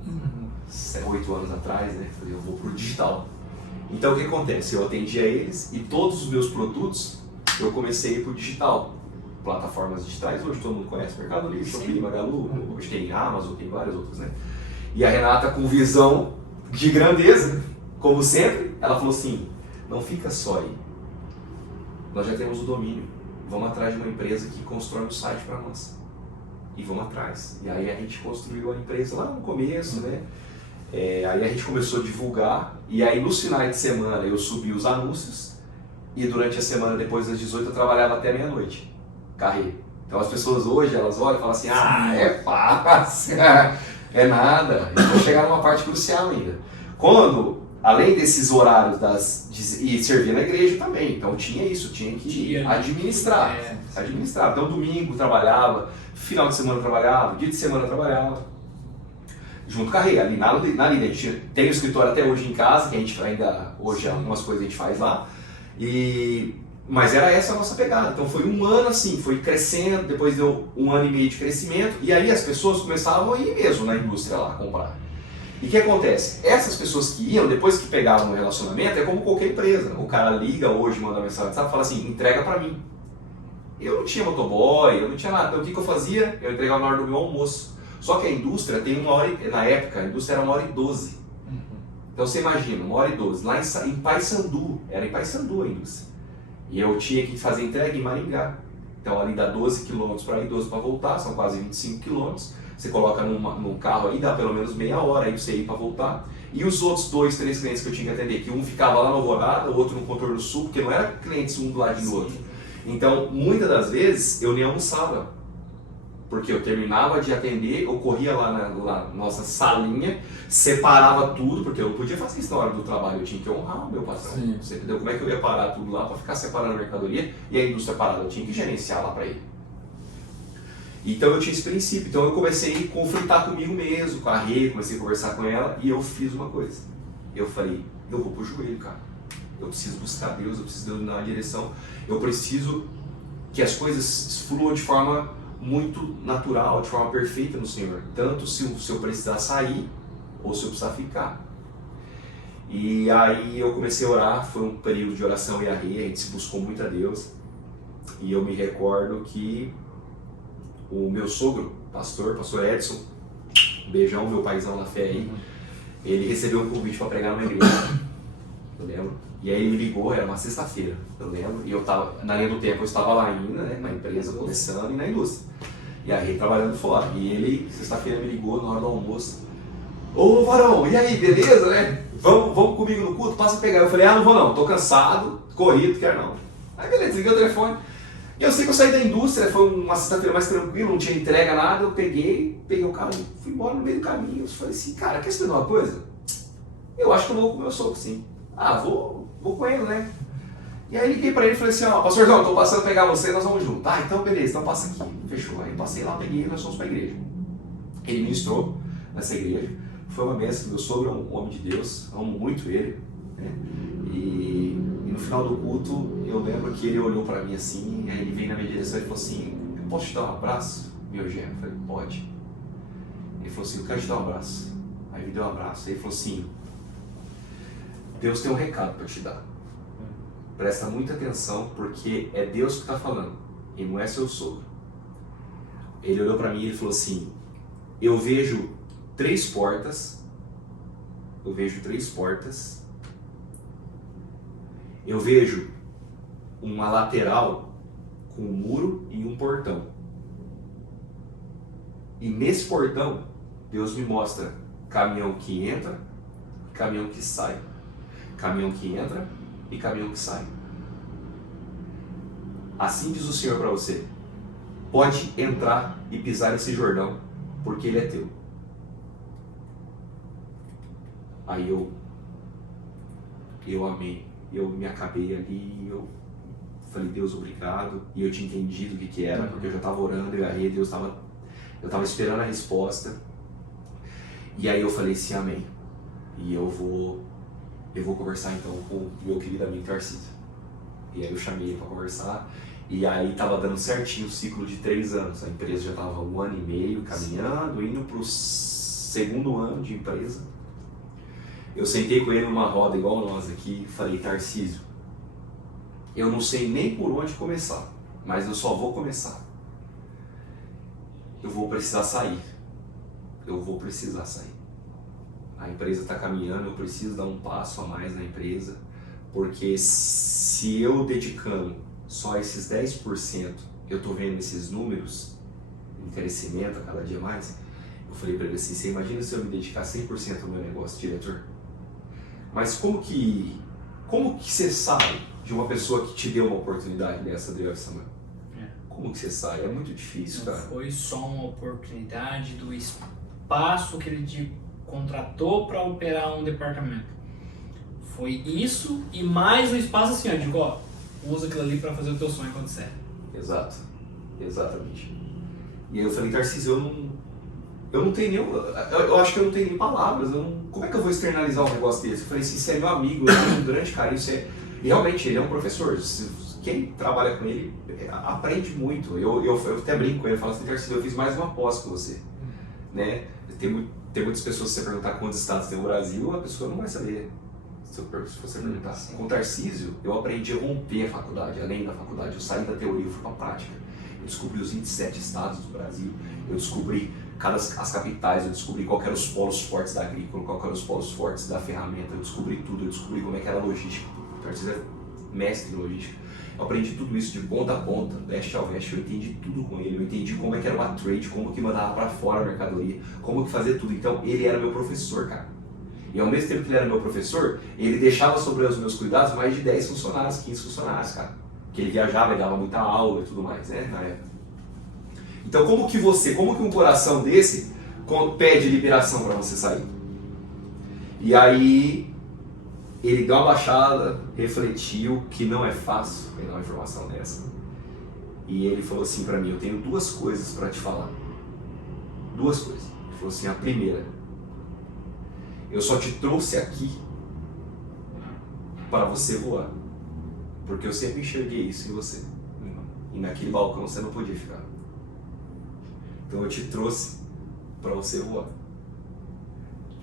8 anos atrás, né? Falei, eu vou pro digital. Então o que acontece? Eu atendia eles e todos os meus produtos eu comecei a ir pro digital. Plataformas digitais, hoje todo mundo conhece Mercado Livre, Shopee, Magalu, hoje tem Amazon, tem várias outras, né? E a Renata, com visão de grandeza, como sempre, ela falou assim, não fica só aí, nós já temos o domínio, vamos atrás de uma empresa que constrói um site para nós. E vamos atrás. E aí a gente construiu a empresa lá no começo, né? Aí a gente começou a divulgar, e aí nos finais de semana eu subi os anúncios, e durante a semana, depois das 18, eu trabalhava até meia-noite, carreira. Então as pessoas hoje, elas olham e falam assim, é fácil, é nada. Eu vou chegar numa parte crucial ainda. Além desses horários e servir na igreja também, então tinha que administrar. Então domingo trabalhava, final de semana trabalhava, dia de semana trabalhava, junto com a Rei, ali na linha. A gente tem o escritório até hoje em casa, que a gente ainda, hoje algumas coisas a gente faz lá, Mas era essa a nossa pegada. Então foi um ano assim, foi crescendo, depois deu 1 ano e meio de crescimento, e aí as pessoas começavam a ir mesmo na indústria lá comprar. E o que acontece? Essas pessoas que iam, depois que pegavam um relacionamento, é como qualquer empresa. O cara liga hoje, manda mensagem, sabe? Fala assim, entrega pra mim. Eu não tinha motoboy, eu não tinha nada. Então o que eu fazia? Eu entregava na hora do meu almoço. Só que a indústria tem 1h, na época, a indústria era 1h12. Então você imagina, 1h12. Lá em Paissandu, era em Paissandu a indústria. E eu tinha que fazer entrega em Maringá. Então ali dá 12 km para ir, 12 para voltar, são quase 25 km. Você coloca num carro aí, dá pelo menos meia hora aí para você ir para voltar. E os outros 2, 3 clientes que eu tinha que atender, que um ficava lá no Alvorada, o outro no Contorno Sul, porque não era clientes um do lado do outro. Então, muitas das vezes, eu nem almoçava. Porque eu terminava de atender, eu corria lá na nossa salinha, separava tudo, porque eu não podia fazer isso na hora do trabalho, eu tinha que honrar o meu patrão. Sim. Você entendeu? Como é que eu ia parar tudo lá para ficar separando a mercadoria e a indústria parada? Eu tinha que gerenciar lá para ele. Então eu tinha esse princípio. Então eu comecei a conflitar comigo mesmo, com a Rê, comecei a conversar com ela e eu fiz uma coisa. Eu falei, eu vou pro joelho, cara. Eu preciso buscar Deus, eu preciso dar uma direção. Eu preciso que as coisas fluam de forma muito natural, de forma perfeita no Senhor. Tanto se eu precisar sair ou se eu precisar ficar. E aí eu comecei a orar, foi um período de oração e a gente se buscou muito a Deus. E eu me recordo que o meu sogro, pastor Edson, beijão, meu paizão na fé aí, ele recebeu um convite para pregar numa igreja, eu lembro. E aí ele me ligou, era uma sexta-feira, eu lembro, e eu tava, na linha do tempo eu estava lá ainda, né, na empresa, começando e na indústria. E aí trabalhando fora. E ele, sexta-feira, me ligou na hora do almoço. Ô varão, e aí, beleza, né? Vamos comigo no culto, passa a pegar. Eu falei, não vou não, tô cansado, corrido, quero não. Aí beleza, desliguei o telefone. E eu sei que eu saí da indústria, foi uma sexta-feira mais tranquila, não tinha entrega nada, eu peguei o carro e fui embora no meio do caminho. Eu falei assim, cara, quer saber uma coisa? Eu acho que eu vou com o meu sogro, sim. Vou com ele, né? E aí liguei pra ele e falei assim, pastorzão, tô passando a pegar você, nós vamos junto. Então beleza, então passa aqui. Fechou. Aí passei lá, peguei ele, nós fomos pra igreja. Ele ministrou nessa igreja. Foi uma bênção, meu sogro é um homem de Deus, amo muito ele. Né? E no final do culto, eu lembro que ele olhou pra mim assim, aí ele veio na minha direção e falou assim, eu posso te dar um abraço, meu gêmeo? Eu falei, pode. Ele falou assim, eu quero te dar um abraço. Aí me deu um abraço. Aí ele falou assim, Deus tem um recado para te dar. Presta muita atenção, porque é Deus que está falando, e não é seu sogro. Ele olhou para mim e ele falou assim, eu vejo 3 portas, eu vejo uma lateral com um muro e um portão. E nesse portão, Deus me mostra caminhão que entra, caminhão que sai. Caminhão que entra e caminhão que sai. Assim diz o Senhor para você, pode entrar e pisar esse Jordão, porque ele é teu. Aí eu amei, eu me acabei ali, eu falei, Deus, obrigado, e eu tinha entendido o que era, porque eu já estava orando, eu estava esperando a resposta, e aí eu falei assim, amém, e eu vou conversar então com o meu querido amigo Tarcísio. E aí eu chamei ele para conversar, e aí estava dando certinho o ciclo de 3 anos, a empresa já estava 1 ano e meio caminhando, indo para o 2º ano de empresa. Eu sentei com ele numa roda igual nós aqui e falei, Tarcísio, eu não sei nem por onde começar, mas eu só vou começar. Eu vou precisar sair. A empresa está caminhando, eu preciso dar um passo a mais na empresa, porque se eu dedicando só esses 10%, eu estou vendo esses números em crescimento a cada dia mais, eu falei para ele assim, você imagina se eu me dedicar 100% ao meu negócio, diretor? Mas como que você sai de uma pessoa que te deu uma oportunidade dessa, Adriano Samuel? Como que você sai? É muito difícil, cara. Não foi só uma oportunidade do espaço que ele te contratou para operar um departamento. Foi isso e mais um espaço assim, digo, usa aquilo ali para fazer o teu sonho acontecer. Exato, exatamente. E aí eu falei, Tarcísio, eu não tenho nem, eu acho que eu não tenho nem palavras, como é que eu vou externalizar um negócio desse? Eu falei assim, você é meu amigo, eu tenho um grande carinho, e realmente ele é um professor, quem trabalha com ele aprende muito. Eu até brinco com ele, falo assim, Tarcísio, eu fiz mais uma pós com você. Né? Tem muitas pessoas, se você perguntar quantos estados tem no Brasil, a pessoa não vai saber. Se você perguntar. Com o Tarcísio, eu aprendi a romper a faculdade, além da faculdade. Eu saí da teoria e fui para a prática. Eu descobri os 27 estados do Brasil, eu descobri as capitais, eu descobri qual eram os polos fortes da agrícola, qual eram os polos fortes da ferramenta, eu descobri tudo, eu descobri como é que era a logística. O Tarcísio é mestre em logística. Eu aprendi tudo isso de ponta a ponta, leste a oeste, eu entendi tudo com ele, eu entendi como é que era uma trade, como que mandava para fora a mercadoria, como que fazia tudo. Então, ele era meu professor, cara. E ao mesmo tempo que ele era meu professor, ele deixava sobre os meus cuidados mais de 10 funcionários, 15 funcionários, cara. Que ele viajava, ele dava muita aula e tudo mais, né, na época. Então, como que um coração desse pede liberação para você sair? E aí, ele deu uma baixada, refletiu, que não é fácil pegar uma informação dessa. E ele falou assim para mim, eu tenho duas coisas para te falar. Duas coisas. Ele falou assim, a primeira, eu só te trouxe aqui para você voar. Porque eu sempre enxerguei isso em você. E naquele balcão você não podia ficar. Então eu te trouxe para você voar.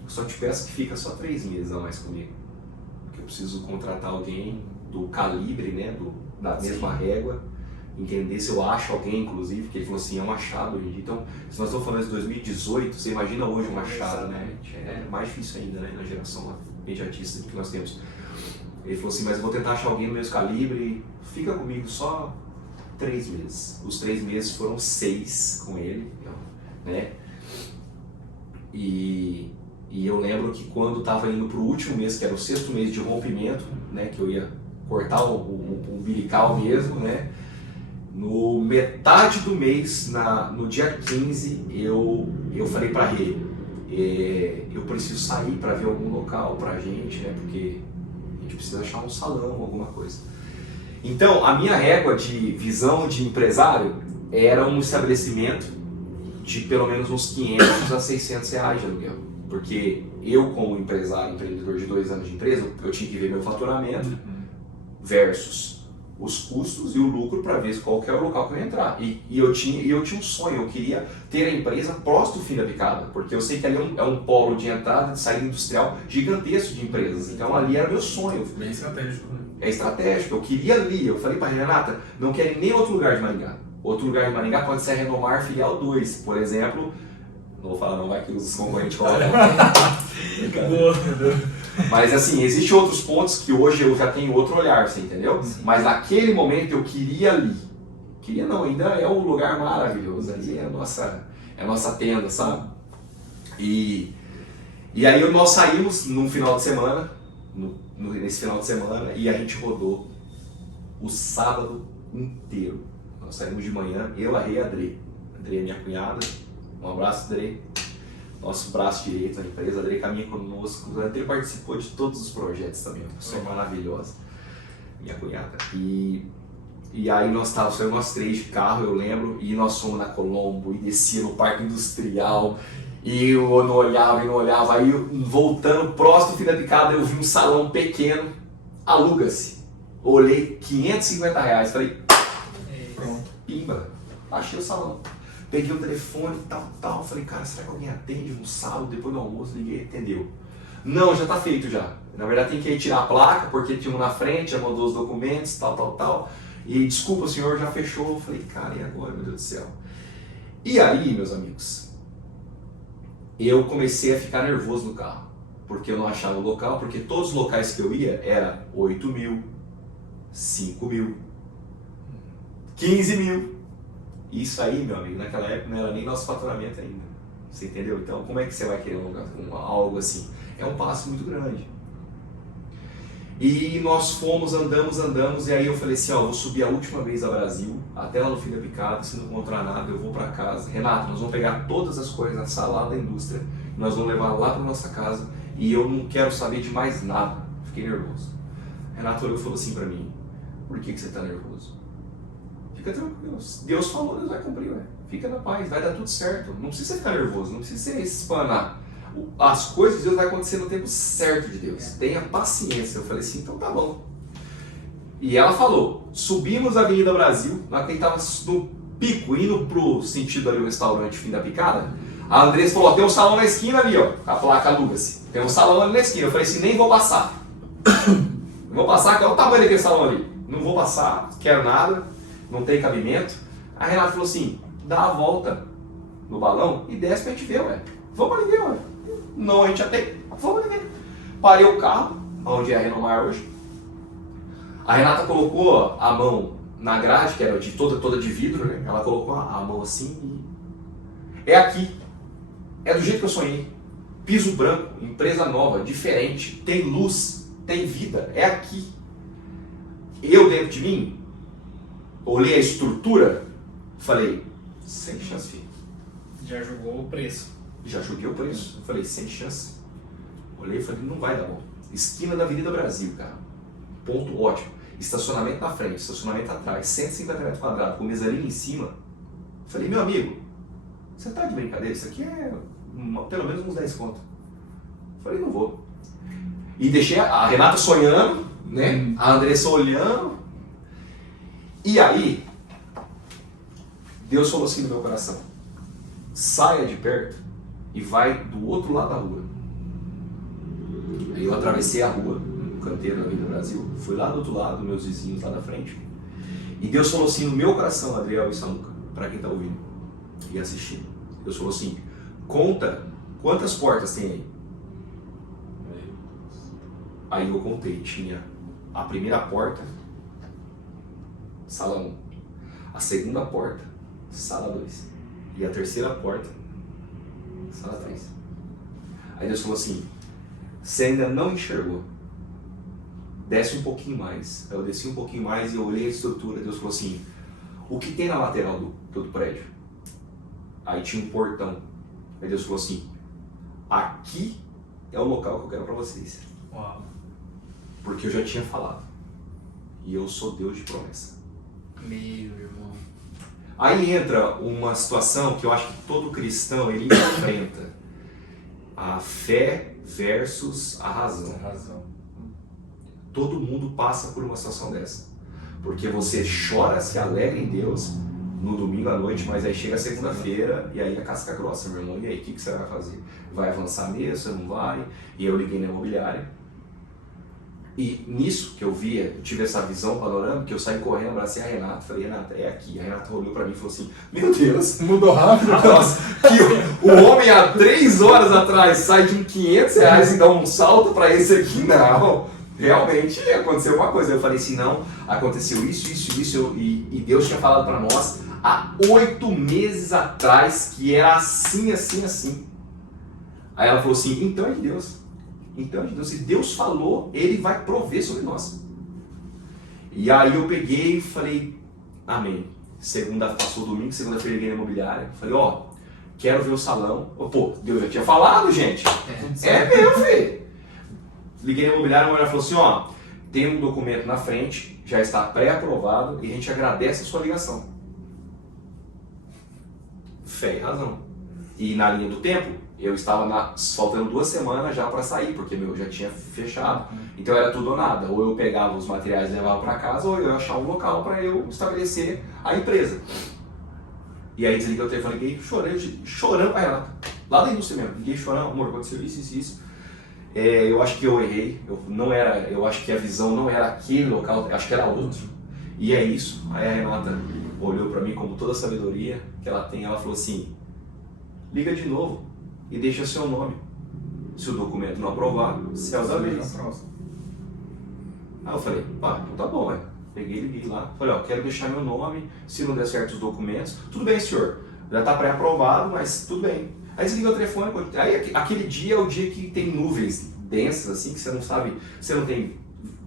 Eu só te peço que fica só 3 meses a mais comigo. Porque eu preciso contratar alguém do calibre, né, da mesma régua. Entender se eu acho alguém, inclusive, que ele falou assim, é um achado hoje em dia. Então, se nós estamos falando de 2018, você imagina hoje um achado, né? É mais difícil ainda, né, na geração imediatista que nós temos. Ele falou assim, mas eu vou tentar achar alguém do mesmo calibre, fica comigo só 3 meses. Os 3 meses foram 6 com ele, né? E eu lembro que quando estava indo para o último mês, que era o 6º mês de rompimento, né, que eu ia cortar o umbilical mesmo, né? No metade do mês, no dia 15, eu falei para ele, eu preciso sair para ver algum local pra gente, né? Porque a gente precisa achar um salão, alguma coisa. Então, a minha régua de visão de empresário era um estabelecimento de pelo menos uns 500 a 600 reais de aluguel. Porque eu, como empresário, empreendedor de 2 anos de empresa, eu tinha que ver meu faturamento versus os custos e o lucro para ver qual que é o local que eu ia entrar. E eu tinha um sonho, eu queria ter a empresa próximo do fim da picada, porque eu sei que ali é um polo de entrada, de saída industrial gigantesco de empresas. Então ali era meu sonho. Bem estratégico, né? É estratégico, eu queria ali. Eu falei para a Renata, não quero ir nem outro lugar de Maringá. Outro lugar de Maringá pode ser a Renomar Filial 2, por exemplo. Não vou falar não, vai que os concorrentes colocam. Mas assim, existem outros pontos que hoje eu já tenho outro olhar, você entendeu? Sim. Mas naquele momento eu queria ali. Queria não, ainda é um lugar maravilhoso. Ali é a nossa tenda, sabe? E aí nós saímos num final de semana, nesse final de semana, e a gente rodou o sábado inteiro. Nós saímos de manhã, eu, a Rê e a Adrê. A Adrê é minha cunhada. Um abraço, Adrê. Nosso braço direito na empresa, a Adrê caminha conosco. A Adrê participou de todos os projetos também, uma pessoa maravilhosa, minha cunhada. E aí nós saímos nós 3 de carro, eu lembro, e nós fomos na Colombo e descia no Parque Industrial. E eu não olhava, aí voltando próximo do fim da picada, eu vi um salão pequeno, aluga-se. Olhei, 550 reais, falei, pronto, pimba, achei o salão. Peguei o telefone, tal, falei, cara, será que alguém atende no sábado, depois do almoço? Liguei, atendeu. Não, já tá feito já. Na verdade tem que ir tirar a placa, porque tinha um na frente, já mandou os documentos, tal. E desculpa, o senhor já fechou. Eu falei, cara, e agora, meu Deus do céu? E aí, meus amigos, eu comecei a ficar nervoso no carro, porque eu não achava o local, porque todos os locais que eu ia era 8 mil, 5 mil, 15 mil. Isso aí, meu amigo, naquela época não era nem nosso faturamento ainda. Você entendeu? Então, como é que você vai querer um lugar com algo assim? É um passo muito grande. E nós fomos, andamos, e aí eu falei assim, ó, vou subir a última vez a Brasil, até lá no fim da picada, se não encontrar nada, eu vou para casa. Renato, nós vamos pegar todas as coisas na sala da indústria, nós vamos levar lá para nossa casa, e eu não quero saber de mais nada. Fiquei nervoso. Renato olhou e falou assim para mim, por que você está nervoso? Fica tranquilo, Deus falou, Deus vai cumprir, ué. Fica na paz, vai dar tudo certo. Não precisa ficar nervoso, não precisa se espanar. As coisas de Deus vai acontecer no tempo certo de Deus. Tenha paciência. Eu falei assim, então tá bom. E ela falou, subimos a Avenida Brasil, na que estava no pico, indo pro sentido ali, o restaurante Fim da Picada. A Andressa falou, tem um salão na esquina ali, ó, a placa aluga-se. Tem um salão ali na esquina. Eu falei assim, nem vou passar. Não vou passar, qual é o tamanho daquele salão ali? Não vou passar, quero nada, não tem cabimento. A Renata falou assim, dá a volta no balão e desce pra gente ver, ué. Vamos ali ver, ué. Não, a gente já tem, vamos ali ver. Parei o carro, onde é a Renomar hoje. A Renata colocou a mão na grade, que era toda de vidro, né? Ela colocou a mão assim e... É aqui. É do jeito que eu sonhei. Piso branco, empresa nova, diferente, tem luz, tem vida. É aqui. Eu dentro de mim, olhei a estrutura, falei, sem chance, filho. Já jogou o preço. Já joguei o preço. Eu falei, sem chance. Olhei e falei, não vai dar bom. Esquina da Avenida Brasil, cara. Ponto ótimo. Estacionamento na frente, estacionamento atrás, 150 metros quadrados, com mezanino em cima. Falei, meu amigo, você tá de brincadeira? Isso aqui é pelo menos uns 10 conto. Falei, não vou. E deixei a Renata sonhando, né? A Andressa olhando. E aí, Deus falou assim no meu coração, saia de perto e vai do outro lado da rua. Aí eu atravessei a rua, no canteiro da Avenida Brasil, fui lá do outro lado, meus vizinhos lá da frente. E Deus falou assim no meu coração, Adriel e Samuca, para quem está ouvindo e assistindo. Deus falou assim, conta quantas portas tem aí. Aí eu contei, tinha a primeira porta, sala 1, a segunda porta, sala 2, e a terceira porta, sala 3. Aí Deus falou assim, você ainda não enxergou, desce um pouquinho mais. Aí eu desci um pouquinho mais e eu olhei a estrutura. Deus falou assim, o que tem na lateral do prédio? Aí tinha um portão. Aí Deus falou assim, aqui é o local que eu quero para vocês. Uau. Porque eu já tinha falado. E eu sou Deus de promessa. Meu irmão. Aí entra uma situação que eu acho que todo cristão ele enfrenta. A fé versus a razão. Todo mundo passa por uma situação dessa. Porque você chora, se alegra em Deus no domingo à noite, mas aí chega a segunda-feira e aí a casca grossa, meu irmão. E aí, o que você vai fazer? Vai avançar mesmo? Você não vai? E eu liguei na imobiliária. E nisso que eu via, eu tive essa visão panorâmica, que eu saí correndo, abracei a Renata, falei, Renata, é aqui. A Renata olhou pra mim e falou assim, meu Deus, Mudou rápido. nossa, que o homem há 3 horas atrás sai de R$500 e dá um salto pra esse aqui, não. Realmente aconteceu uma coisa. Eu falei assim, não, aconteceu isso, e Deus tinha falado pra nós há 8 meses atrás que era assim. Aí ela falou assim, então é de Deus. Então, se Deus falou, Ele vai prover sobre nós. E aí eu peguei e falei, amém. Segunda, passou o domingo, segunda-feira liguei na imobiliária. Falei, ó, quero ver o salão. Pô, Deus já tinha falado, gente. É meu, filho. Liguei na imobiliária, a mulher falou assim, ó, tem um documento na frente, já está pré-aprovado e a gente agradece a sua ligação. Fé e razão. E na linha do tempo, eu estava faltando 2 semanas já para sair, porque meu já tinha fechado. Então era tudo ou nada. Ou eu pegava os materiais e levava para casa, ou eu ia achar um local para eu estabelecer a empresa. E aí desliguei o telefone, liguei chorando para ela. Lá da indústria mesmo. Liguei chorando, amor, aconteceu isso. Eu acho que eu errei. Eu acho que a visão não era aquele local, acho que era outro. E é isso. Aí a Renata olhou para mim como toda a sabedoria que ela tem. Ela falou assim, liga de novo e deixa seu nome. Se o documento não aprovar, céu da vez. Aí eu falei, pá, então tá bom, Peguei, liguei lá, falei, ó, quero deixar meu nome, se não der certo os documentos, tudo bem, senhor, já tá pré-aprovado, mas tudo bem. Aí desliga o telefone, aí aquele dia é o dia que tem nuvens densas, assim, que você não sabe, você não tem...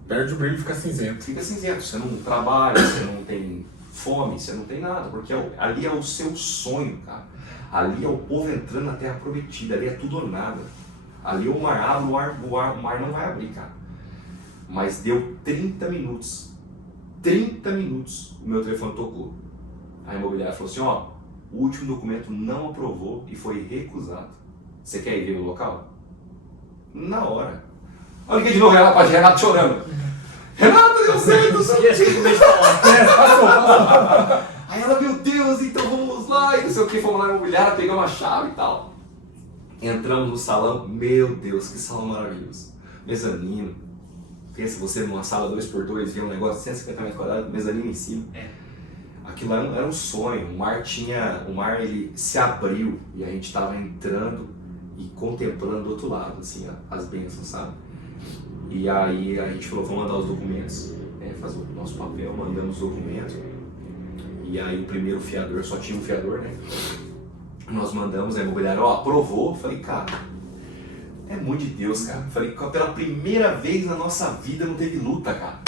Perde o brilho e fica cinzento. Fica cinzento, você não trabalha, você não tem fome, você não tem nada, porque ali é o seu sonho, cara. Ali é o povo entrando na terra prometida, ali é tudo ou nada. Ali o mar abre, o mar não vai abrir, cara. Mas deu 30 minutos, o meu telefone tocou. A imobiliária falou assim, ó, o último documento não aprovou e foi recusado. Você quer ir ver o local? Na hora. Eu liguei de novo, Renato chorando. Renata, deu certo! Esquece que eu comecei a falar. Aí ela, meu Deus, então vamos lá, e não sei o que, fomos lá imobiliária, pegamos a chave e tal. Entramos no salão, meu Deus, que salão maravilhoso. Mezanino. Pensa você numa sala 2x2, vê um negócio de 150 metros quadrados, mezanino em cima. Aquilo era um sonho, o mar ele se abriu e a gente estava entrando e contemplando do outro lado, assim, as bênçãos, sabe? E aí a gente falou, vamos mandar os documentos, fazer o nosso papel, mandamos os documentos. E aí o primeiro fiador, só tinha um fiador, né? Nós mandamos, a imobiliária, aprovou. Falei, cara, é muito de Deus, cara. Falei, pela primeira vez na nossa vida não teve luta, cara.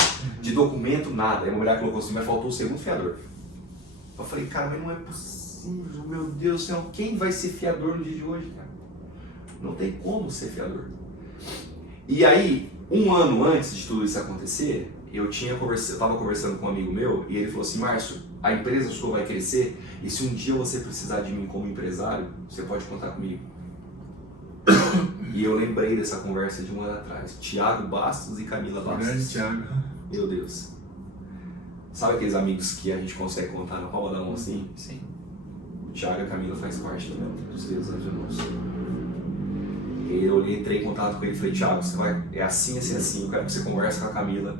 De documento, nada. A imobiliária colocou assim, mas faltou o segundo fiador. Eu falei, cara, mas não é possível, meu Deus do céu. Quem vai ser fiador no dia de hoje, cara? Não tem como ser fiador. E aí, um ano antes de tudo isso acontecer, eu estava conversando com um amigo meu e ele falou assim, Márcio, a empresa sua vai crescer e se um dia você precisar de mim como empresário, você pode contar comigo. E eu lembrei dessa conversa de um ano atrás. Thiago Bastos e Camila Bastos. Grande Thiago. Meu Deus. Sabe aqueles amigos que a gente consegue contar na palma da mão assim? Sim. O Thiago e a Camila faz parte dos dedos irmãos. Eu entrei em contato com ele e falei, Thiago, é assim, assim, assim, eu quero que você converse com a Camila,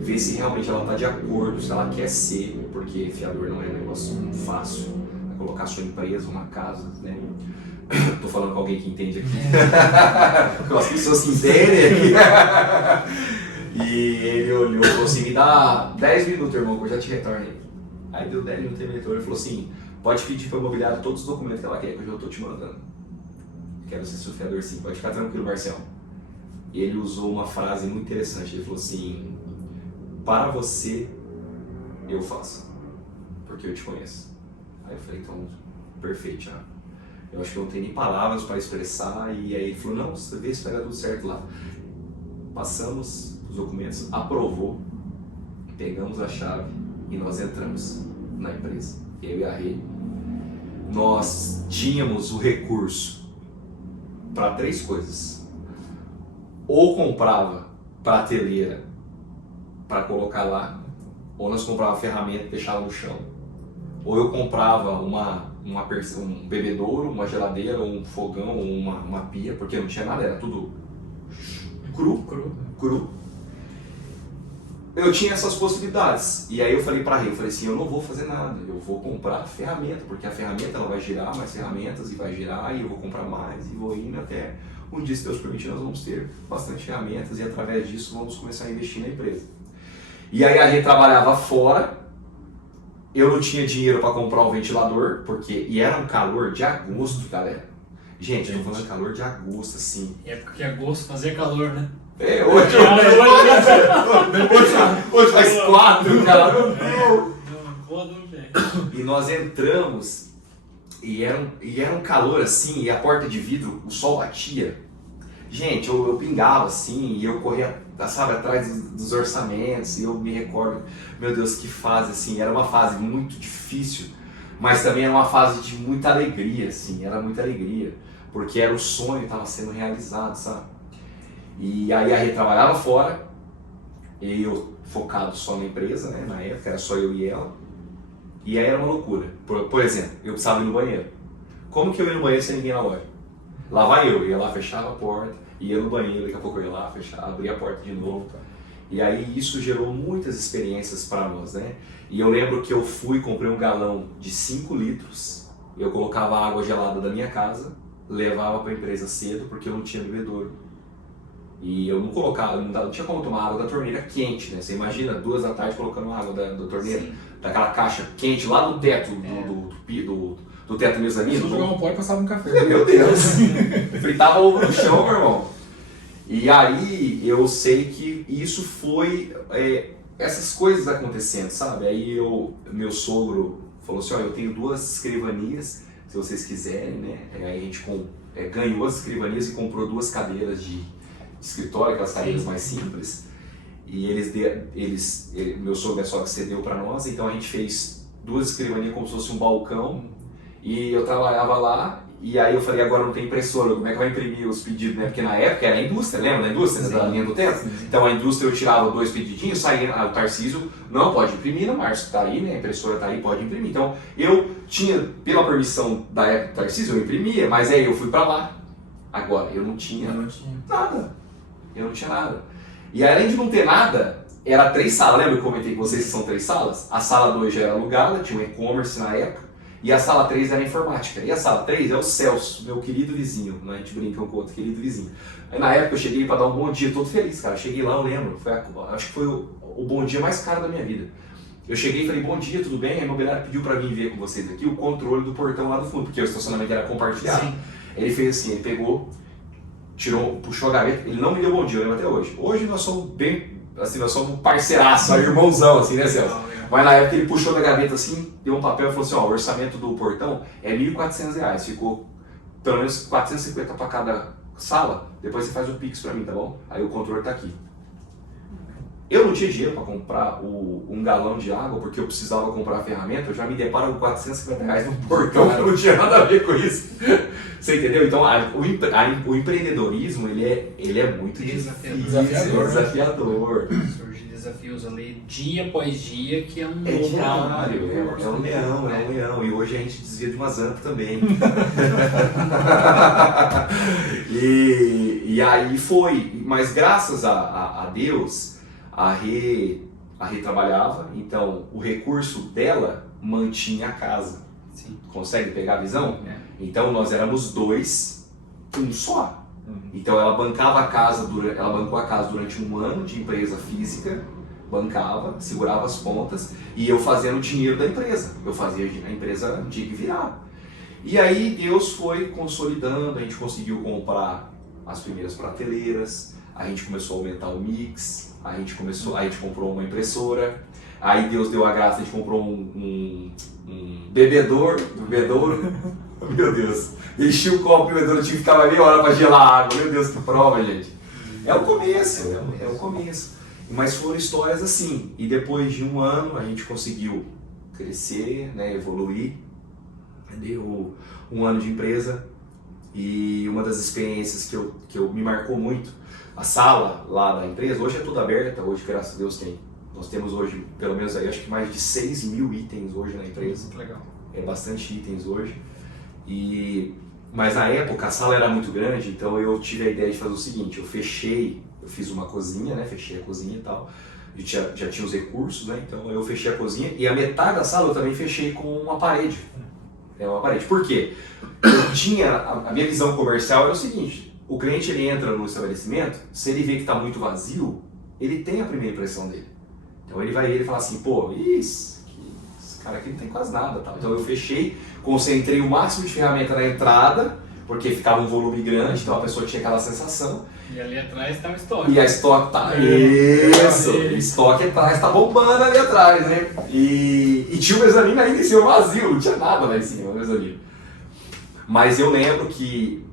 vê se realmente ela está de acordo, se ela quer ser, porque fiador não é um negócio fácil, colocar sua empresa, uma casa, né? Tô falando com alguém que entende aqui, com as pessoas que entendem aqui. E ele olhou e falou assim, me dá 10 minutos, irmão, que eu já te retorno aí. Aí deu 10 minutos, ele falou assim, pode pedir para o imobiliário todos os documentos que ela quer, que eu já estou te mandando. Quero ser seu fiador sim, pode ficar tranquilo, Marcelo. E ele usou uma frase muito interessante, ele falou assim, para você, eu faço, porque eu te conheço. Aí eu falei, então, perfeito, Thiago. Eu acho que eu não tenho nem palavras para expressar, e aí ele falou, não, você vê se vai dar tudo certo lá. Passamos os documentos, aprovou, pegamos a chave e nós entramos na empresa. Eu e a Rê, nós tínhamos o recurso para 3 coisas. Ou comprava prateleira para colocar lá, ou nós comprava ferramenta e deixava no chão, ou eu comprava um bebedouro, uma geladeira, um fogão, uma pia, porque não tinha nada, era tudo cru. Eu tinha essas possibilidades, e aí eu falei pra Rê, eu falei assim, eu não vou fazer nada, eu vou comprar ferramenta, porque a ferramenta ela vai girar mais ferramentas, e vai girar, e eu vou comprar mais, e vou indo até um dia, se Deus permitir, nós vamos ter bastante ferramentas, e através disso vamos começar a investir na empresa. E aí a Rê trabalhava fora, eu não tinha dinheiro para comprar um ventilador, e era um calor de agosto, galera. Gente, eu tô falando de calor de agosto, assim. Época que agosto fazia calor, né? Hoje faz 4, cara. E nós entramos e era um calor assim, e a porta de vidro, o sol batia. Gente, eu pingava assim, e eu corria, sabe, atrás dos orçamentos, e eu me recordo, meu Deus, que fase assim, era uma fase muito difícil, mas também era uma fase de muita alegria, assim, era muita alegria, porque era o sonho que estava sendo realizado, sabe? E aí a Rê trabalhava fora, e eu focado só na empresa, né? Na época era só eu e ela, e aí era uma loucura. Por exemplo, eu precisava ir no banheiro. Como que eu ia no banheiro sem ninguém na loja? Lá vai eu, ia lá, fechava a porta, ia no banheiro, daqui a pouco eu ia lá, fechava, abria a porta de novo. E aí isso gerou muitas experiências para nós, né? E eu lembro que eu comprei um galão de 5 litros, eu colocava a água gelada da minha casa, levava para a empresa cedo porque eu não tinha bebedouro. E eu não colocava, não tinha como tomar água da torneira quente, né? Você imagina 2 da tarde colocando água da torneira, sim, daquela caixa quente lá no teto do teto mezanino. Se jogar um pó e passava um café. Meu Deus! Fritava ovo no chão, meu irmão. E aí eu sei que isso foi essas coisas acontecendo, sabe? Aí meu sogro falou assim, ó, eu tenho 2 escrivanias, se vocês quiserem, né? Aí a gente ganhou as escrivanias e comprou 2 cadeiras de escritório, aquelas cadeiras mais simples. E meu sogro só que cedeu para nós, então a gente fez 2 escrivanias como se fosse um balcão. E eu trabalhava lá E aí eu falei, agora não tem impressora, como é que vai imprimir os pedidos, né? Porque na época era a indústria, lembra da indústria, da linha do tempo? Então a indústria eu tirava 2 pedidinhos, saía, o Tarcísio, não, pode imprimir, não, Márcio, tá aí, né? A impressora tá aí, pode imprimir. Então eu tinha, pela permissão da época do Tarcísio, eu imprimia, mas aí eu fui pra lá. Agora, eu não tinha nada. Eu não tinha nada. E além de não ter nada, era 3 salas. Lembra que eu comentei com vocês que são 3 salas? A sala 2 já era alugada, tinha um e-commerce na época. E a sala 3 era informática. E a sala 3 é o Celso, meu querido vizinho. Né? A gente brinca um com o outro, querido vizinho. Aí na época eu cheguei para dar um bom dia, todo feliz, cara. Cheguei lá, eu lembro. Acho que foi o bom dia mais caro da minha vida. Eu cheguei e falei, bom dia, tudo bem? A imobiliária pediu para mim ver com vocês aqui o controle do portão lá do fundo, porque o estacionamento era compartilhado. Sim. Ele fez assim, ele pegou, puxou a gaveta, ele não me deu bom dia, eu lembro até hoje. Hoje nós somos bem, assim, nós somos parceiraço, irmãozão, assim, né, Celso? Mas na época ele puxou da gaveta assim, deu um papel e falou assim, ó, o orçamento do portão é R$ 1.400, ficou pelo menos 450 para cada sala, depois você faz o Pix para mim, tá bom? Aí o controle tá aqui. Eu não tinha dinheiro para comprar um galão de água, porque eu precisava comprar a ferramenta, eu já me deparo com R$450 no portão, eu não tinha nada a ver com isso. Você entendeu? Então o empreendedorismo, ele é muito desafiador. Surgem desafios ali dia após dia, que é um diário, é um leão. E hoje a gente desvia de uma zanta também. e aí foi, mas graças a Deus, a Rê trabalhava, então o recurso dela mantinha a casa. Sim. Consegue pegar a visão? É. Então nós éramos 2, um só. Então ela bancava a casa, ela bancou a casa durante 1 ano de empresa física, bancava, segurava as pontas e eu fazendo o dinheiro da empresa. Eu fazia a empresa de virar. E aí Deus foi consolidando, a gente conseguiu comprar as primeiras prateleiras, a gente começou a aumentar o mix. A gente comprou uma impressora, aí Deus deu a graça, a gente comprou um bebedouro, meu Deus, enchi o copo, o bebedouro, tinha que ficar meia hora para gelar a água, meu Deus, que prova, gente. É o começo, mas foram histórias assim, e depois de 1 ano a gente conseguiu crescer, né, evoluir, deu 1 ano de empresa, e uma das experiências que eu me marcou muito, a sala lá da empresa, hoje é tudo aberta, hoje graças a Deus nós temos hoje, pelo menos aí, acho que mais de 6.000 itens hoje na empresa. Muito legal. É bastante itens hoje. Mas na época a sala era muito grande, então eu tive a ideia de fazer o seguinte, eu fiz uma cozinha, né, fechei a cozinha e tal, e já tinha os recursos, né, então eu fechei a cozinha e a metade da sala eu também fechei com uma parede. Uma parede. Por quê? A minha visão comercial era o seguinte, o cliente ele entra no estabelecimento, se ele vê que está muito vazio, ele tem a primeira impressão dele. Então ele vai ver e fala assim, pô, esse cara aqui não tem quase nada. Tal. Então eu fechei, concentrei o máximo de ferramenta na entrada, porque ficava um volume grande, então a pessoa tinha aquela sensação. E ali atrás está o estoque. E a estoque tá. Isso! O estoque atrás tá bombando ali atrás, né? E tinha o mezanino ainda em cima vazio, não tinha nada lá em cima, o mezanino. Mas eu lembro que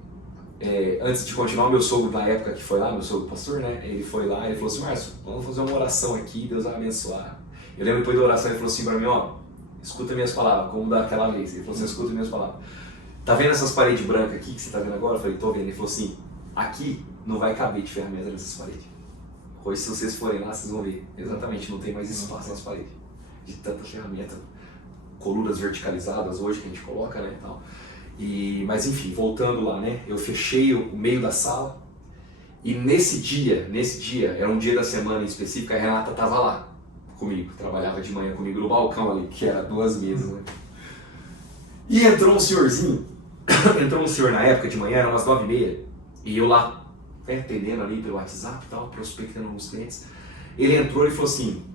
antes de continuar, o meu sogro na época que foi lá, meu sogro pastor, né? Ele foi lá e ele falou assim, Márcio, vamos fazer uma oração aqui, Deus vai abençoar. Eu lembro depois da oração, ele falou assim para mim, ó, escuta minhas palavras, como daquela vez. Ele falou assim, escuta minhas palavras. Tá vendo essas paredes brancas aqui que você tá vendo agora? Eu falei, tô vendo. Ele falou assim, aqui não vai caber de ferramenta nessas paredes. Hoje se vocês forem lá, vocês vão ver. Exatamente, não tem mais espaço nas paredes. De tanta ferramenta, colunas verticalizadas hoje que a gente coloca, né, e tal. Mas enfim, voltando lá, né, eu fechei o meio da sala e nesse dia, era um dia da semana em específico, a Renata estava lá comigo, trabalhava de manhã comigo no balcão ali, que era 2 mesas, né. E entrou um senhorzinho, entrou um senhor na época de manhã, eram umas 9h30, e eu lá, atendendo ali pelo WhatsApp e tal, prospectando alguns clientes, ele entrou e falou assim,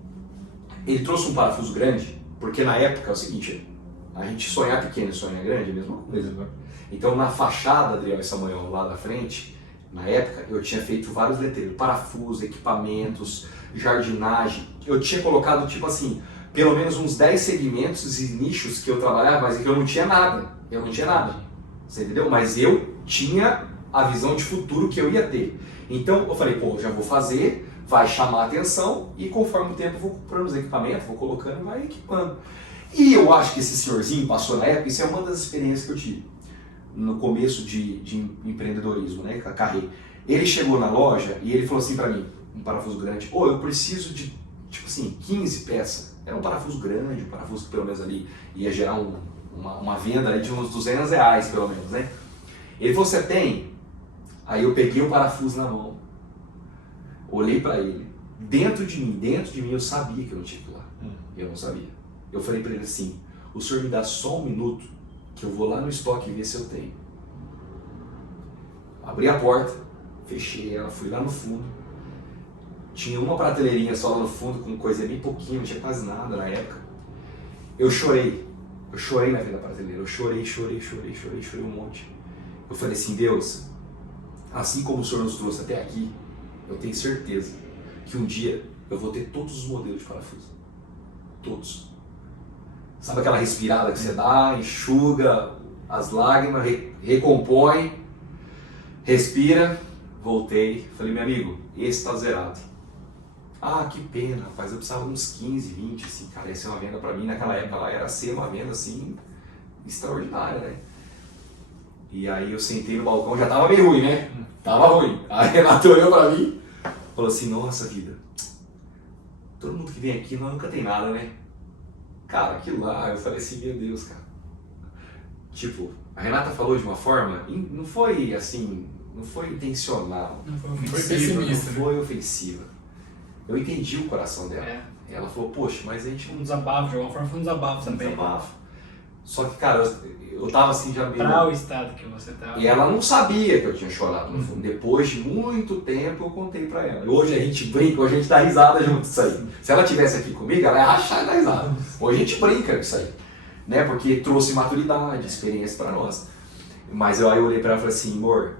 ele trouxe um parafuso grande, porque na época é o seguinte, a gente sonhar pequeno e sonhar grande é a mesma coisa. Então na fachada, Adriel e Samuel, lá da frente, na época eu tinha feito vários letreiros, parafusos, equipamentos, jardinagem. Eu tinha colocado tipo assim, pelo menos uns 10 segmentos e nichos que eu trabalhava, mas que eu não tinha nada. Você entendeu? Mas eu tinha a visão de futuro que eu ia ter. Então eu falei, pô, já vou fazer, vai chamar a atenção e conforme o tempo eu vou comprando os equipamentos, vou colocando e vai equipando. E eu acho que esse senhorzinho passou na época, isso é uma das experiências que eu tive. no começo de empreendedorismo, né, carreira. Ele chegou na loja e ele falou assim para mim, um parafuso grande, eu preciso de, tipo assim, 15 peças. Era um parafuso grande, um parafuso que pelo menos ali ia gerar uma venda ali de uns R$200, pelo menos, né? Ele falou, você tem? Aí eu peguei o parafuso na mão, olhei para ele, dentro de mim eu sabia que eu não tinha que ir lá. Eu não sabia. Eu falei para ele assim, o senhor me dá só um minuto que eu vou lá no estoque ver se eu tenho. Abri a porta, fechei ela, fui lá no fundo. Tinha uma prateleirinha só lá no fundo, com coisa bem pouquinho, não tinha quase nada na época. Eu chorei na frente da prateleira, eu chorei um monte. Eu falei assim, Deus, assim como o Senhor nos trouxe até aqui, eu tenho certeza que um dia eu vou ter todos os modelos de parafuso. Todos. Sabe aquela respirada que você dá, enxuga as lágrimas, recompõe, respira, voltei, falei, meu amigo, esse tá zerado. Ah, que pena, rapaz, eu precisava de uns 15, 20, assim, cara, essa é uma venda pra mim, naquela época lá era ser uma venda, assim, extraordinária, né? E aí eu sentei no balcão, já tava meio ruim, né? Tava ruim. A Renata olhou pra mim, falou assim, nossa vida, todo mundo que vem aqui nunca tem nada, né? Cara, aquilo lá, eu falei assim, meu Deus, cara. Tipo, a Renata falou de uma forma, não foi assim, não foi intencional. Não foi Foi ofensiva, pessimista. Não foi ofensiva. Eu entendi o coração dela. É. Ela falou, poxa, mas a gente Um desabafo, de alguma forma foi um desabafo não também. desabafo. Só que, cara, eu tava assim já meio... Para o estado que você tava. E ela não sabia que eu tinha chorado no fundo. Depois de muito tempo eu contei pra ela. E hoje a gente brinca, hoje a gente dá risada junto disso aí. Se ela estivesse aqui comigo, ela ia rachar e dar risada. Hoje a gente brinca com isso aí. Né? Porque trouxe maturidade, experiência pra nós. Mas aí eu olhei pra ela e falei assim, amor,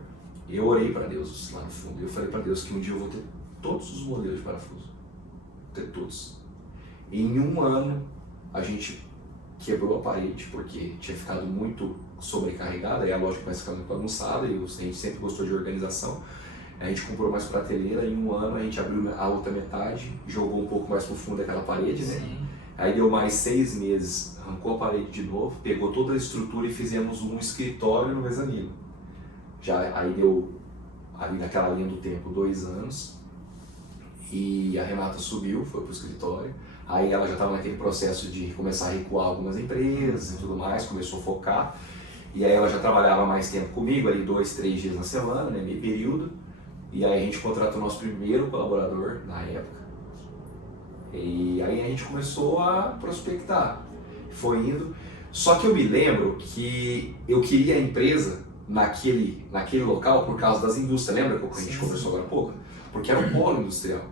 eu orei pra Deus lá no fundo. Eu falei pra Deus que um dia eu vou ter todos os modelos de parafuso. Vou ter todos. Em um ano a gente quebrou a parede porque tinha ficado muito sobrecarregada, aí a loja começa a ficar muito bagunçada e a gente sempre gostou de organização. A gente comprou mais prateleira, em um ano a gente abriu a outra metade, jogou um pouco mais pro fundo daquela parede, né? Sim. Aí deu mais 6 meses, arrancou a parede de novo, pegou toda a estrutura e fizemos um escritório no mezanino. Aí deu, ali naquela linha do tempo, 2 anos, e a Renata subiu, foi pro escritório. Aí ela já estava naquele processo de começar a recuar algumas empresas e tudo mais, começou a focar. E aí ela já trabalhava mais tempo comigo, ali 2, 3 dias na semana, né, meio período. E aí a gente contratou o nosso primeiro colaborador na época. E aí a gente começou a prospectar. Foi indo. Só que eu me lembro que eu queria a empresa naquele local por causa das indústrias. Lembra que a gente conversou agora há pouco? Porque era um polo industrial.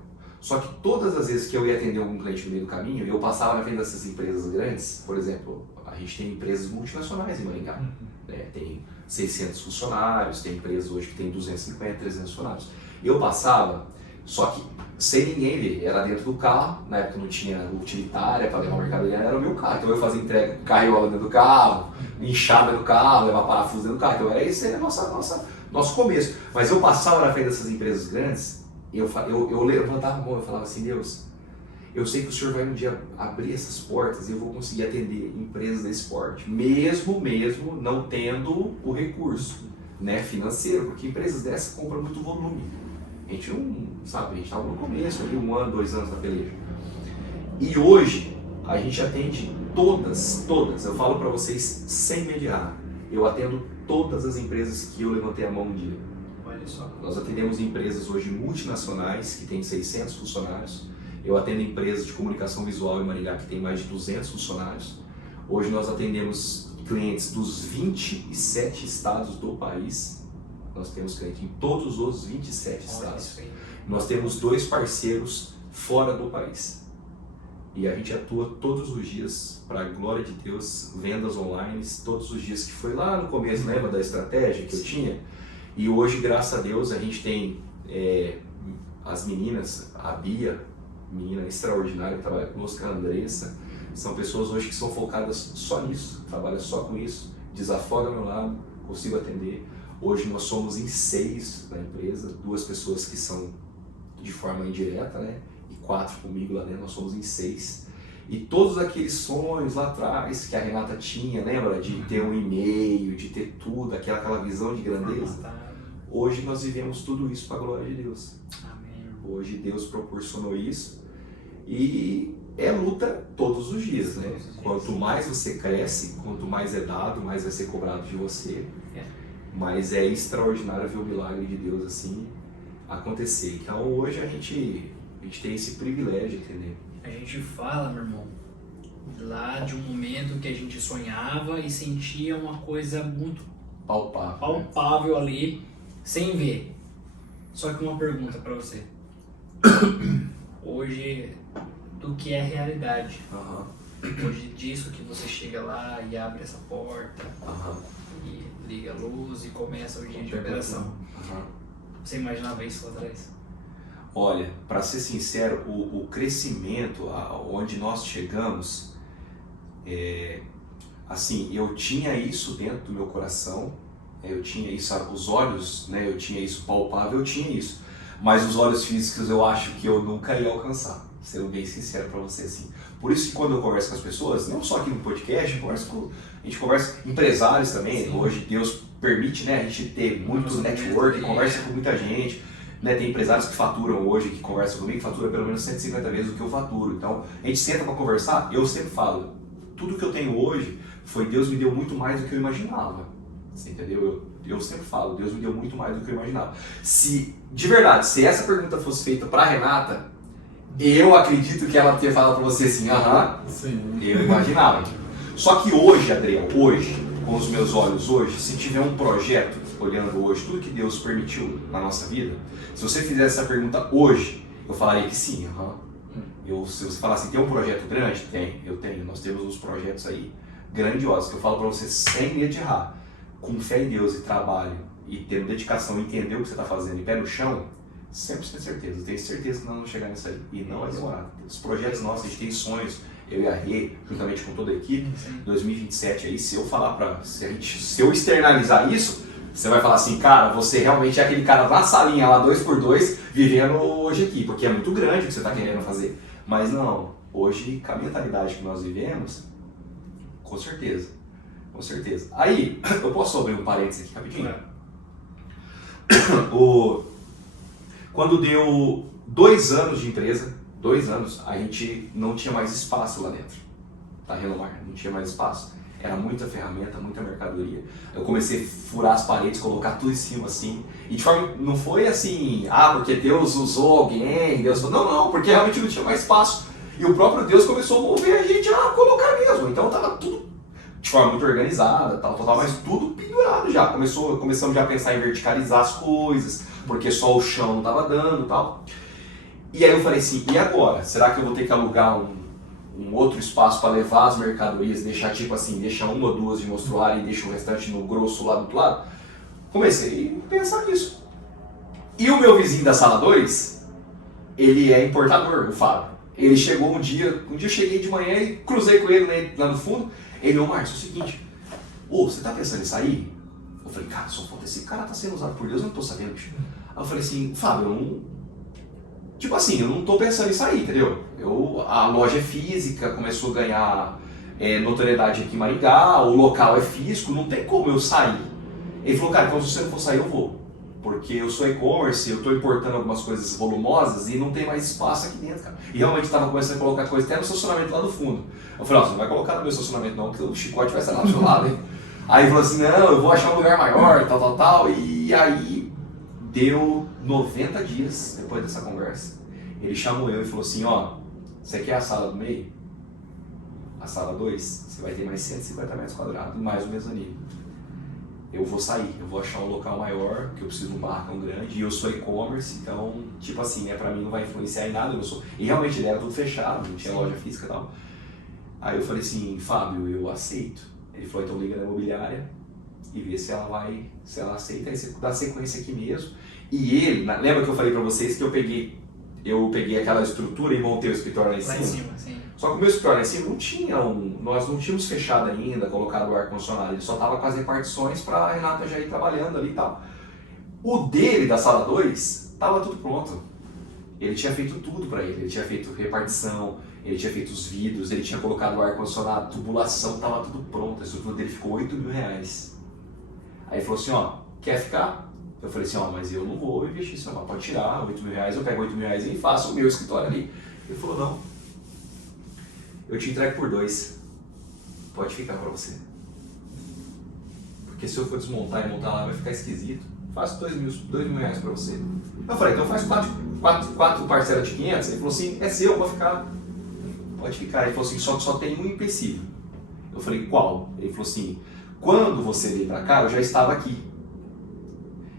Só que todas as vezes que eu ia atender algum cliente no meio do caminho, eu passava na frente dessas empresas grandes. Por exemplo, a gente tem empresas multinacionais em Maringá. Né? Tem 600 funcionários, tem empresas hoje que tem 250, 300 funcionários. Eu passava, só que sem ninguém ver, era dentro do carro, na época não tinha utilitária para levar mercadoria, era o meu carro. Então eu fazia entrega com carriola dentro do carro, enxada no carro, levar parafuso dentro do carro. Então era esse nosso começo. Mas eu passava na frente dessas empresas grandes, eu levantava a mão e falava assim, Deus, eu sei que o Senhor vai um dia abrir essas portas e eu vou conseguir atender empresas desse porte, mesmo não tendo o recurso, né, financeiro, porque empresas dessas compram muito volume. A gente não, sabe, a gente estava no começo, ali 1 ano, 2 anos na peleja. E hoje, a gente atende todas, eu falo para vocês sem mediar, eu atendo todas as empresas que eu levantei a mão um dia. Olha só. Nós atendemos empresas hoje multinacionais, que têm 600 funcionários. Eu atendo empresas de comunicação visual em Maringá, que tem mais de 200 funcionários. Hoje nós atendemos clientes dos 27 estados do país. Nós temos cliente em todos os 27 estados. Nós temos 2 parceiros fora do país. E a gente atua todos os dias, para a glória de Deus, vendas online, todos os dias, que foi lá no começo, lembra da estratégia que eu tinha? E hoje, graças a Deus, a gente tem as meninas, a Bia, menina extraordinária que trabalha conosco, a Andressa, são pessoas hoje que são focadas só nisso, trabalham só com isso, desafoga ao meu lado, consigo atender. Hoje nós somos em 6 na empresa, 2 pessoas que são de forma indireta, né? E 4 comigo lá dentro, nós somos em 6. E todos aqueles sonhos lá atrás que a Renata tinha, lembra? De ter um e-mail, de ter tudo, aquela visão de grandeza. Hoje nós vivemos tudo isso para a glória de Deus. Amém. Hoje Deus proporcionou isso e é luta todos os dias, né? Quanto mais você cresce, quanto mais é dado, mais vai ser cobrado de você. Mas é extraordinário ver o milagre de Deus assim acontecer. Então hoje a gente tem esse privilégio, entendeu? A gente fala, meu irmão, lá de um momento que a gente sonhava e sentia uma coisa muito palpável ali, sem ver. Só que uma pergunta pra você. Hoje, do que é realidade? Hoje disso que você chega lá e abre essa porta, e liga a luz e começa o dia de operação. Você imaginava isso lá atrás? Olha, para ser sincero, o crescimento, onde nós chegamos, assim, eu tinha isso dentro do meu coração, eu tinha isso, os olhos, né, eu tinha isso palpável, eu tinha isso. Mas os olhos físicos eu acho que eu nunca ia alcançar, sendo bem sincero para você, assim. Por isso que quando eu converso com as pessoas, não só aqui no podcast, a gente conversa com empresários também. Sim. Hoje Deus permite, né, a gente ter muito network, conversa com muita gente. Né, tem empresários que faturam hoje, que conversam comigo, que faturam pelo menos 150 vezes o que eu faturo. Então, a gente senta para conversar, eu sempre falo, tudo que eu tenho hoje foi Deus me deu muito mais do que eu imaginava. Você entendeu? Eu sempre falo, Deus me deu muito mais do que eu imaginava. De verdade, se essa pergunta fosse feita para Renata, eu acredito que ela teria falado para você assim, sim, eu imaginava. Só que hoje, Adriel, hoje, com os meus olhos hoje, se tiver um projeto, olhando hoje, tudo que Deus permitiu na nossa vida, se você fizesse essa pergunta hoje, eu falaria que sim, se você falar assim, tem um projeto grande? Eu tenho, nós temos uns projetos aí grandiosos, que eu falo para você sem medo de errar, com fé em Deus e trabalho, e tendo dedicação, entender o que você está fazendo e pé no chão, 100% certeza, eu tenho certeza que nós vamos chegar nisso aí, e não vai demorar. Os projetos nossos, a gente tem sonhos, eu e a Rê, juntamente com toda a equipe, 2027 aí, se eu externalizar isso, você vai falar assim, cara, você realmente é aquele cara na salinha lá 2x2 vivendo hoje aqui, porque é muito grande o que você está querendo fazer. Mas não, hoje, com a mentalidade que nós vivemos, com certeza. Aí, eu posso abrir um parênteses aqui rapidinho? Quando deu 2 anos de empresa, 2 anos, a gente não tinha mais espaço lá dentro da Renomar, não tinha mais espaço. Era muita ferramenta, muita mercadoria. Eu comecei a furar as paredes, colocar tudo em cima assim. E de forma, não foi assim, porque Deus usou alguém, Deus falou, não, porque realmente não tinha mais espaço. E o próprio Deus começou a mover a gente a colocar mesmo. Então tava tudo de forma muito organizada, tal, mas tudo pendurado já. Começamos já a pensar em verticalizar as coisas, porque só o chão não tava dando e tal. E aí eu falei assim, e agora? Será que eu vou ter que alugar um outro espaço para levar as mercadorias, deixar tipo assim, deixa 1 ou 2 de mostruário e deixa o restante no grosso lá do outro lado? Comecei a pensar nisso. E o meu vizinho da sala 2, ele é importador, o Fábio. Ele chegou um dia eu cheguei de manhã e cruzei com ele, né, lá no fundo. Ele, Márcio, é o seguinte, você tá pensando em sair? Eu falei, cara, só falta esse cara tá sendo usado por Deus, eu não tô sabendo, bicho. Aí eu falei assim, Fábio, eu não tô pensando em sair, entendeu? A loja é física, começou a ganhar notoriedade aqui em Maringá, o local é físico, não tem como eu sair. Ele falou, cara, então se você não for sair, eu vou. Porque eu sou e-commerce, eu tô importando algumas coisas volumosas e não tem mais espaço aqui dentro, cara. E realmente tava começando a colocar coisa até no estacionamento lá do fundo. Eu falei, você não vai colocar no meu estacionamento não, porque o chicote vai estar lá do seu lado, hein? Aí ele falou assim, não, eu vou achar um lugar maior, tal. E aí deu 90 dias depois dessa conversa. Ele chamou eu e falou assim, você quer a sala do meio? A sala 2, você vai ter mais 150 metros quadrados, mais o mezanino. Eu vou sair, eu vou achar um local maior, que eu preciso de um barracão grande, e eu sou e-commerce, então, tipo assim, pra mim não vai influenciar em nada, E realmente ele era tudo fechado, não tinha loja física e tal. Aí eu falei assim, Fábio, eu aceito. Ele falou, então liga na imobiliária e vê se ela aceita, aí você dá sequência aqui mesmo. E ele, lembra que eu falei pra vocês que eu peguei aquela estrutura e montei o escritório lá em cima? Sim. Só que o meu escritório lá em cima nós não tínhamos fechado ainda, colocado o ar-condicionado, ele só estava com as repartições para a Renata já ir trabalhando ali e tal. O dele, da sala 2, estava tudo pronto. Ele tinha feito tudo para ele tinha feito repartição, ele tinha feito os vidros, ele tinha colocado o ar-condicionado, tubulação, estava tudo pronto, a estrutura dele ficou R$8.000. Aí ele falou assim, ó, quer ficar? Eu falei assim, ó, mas eu não vou investir isso, não, pode tirar R$8.000, eu pego R$8.000 e faço o meu escritório ali. Ele falou, não, eu te entrego por 2, pode ficar para você. Porque se eu for desmontar e montar lá vai ficar esquisito, faço R$2.000 para você. Eu falei, então faz 4 parcelas de 500, ele falou assim, é seu, pode ficar. Pode ficar. Ele falou assim, só tem um empecilho. Eu falei, qual? Ele falou assim, quando você veio para cá, eu já estava aqui.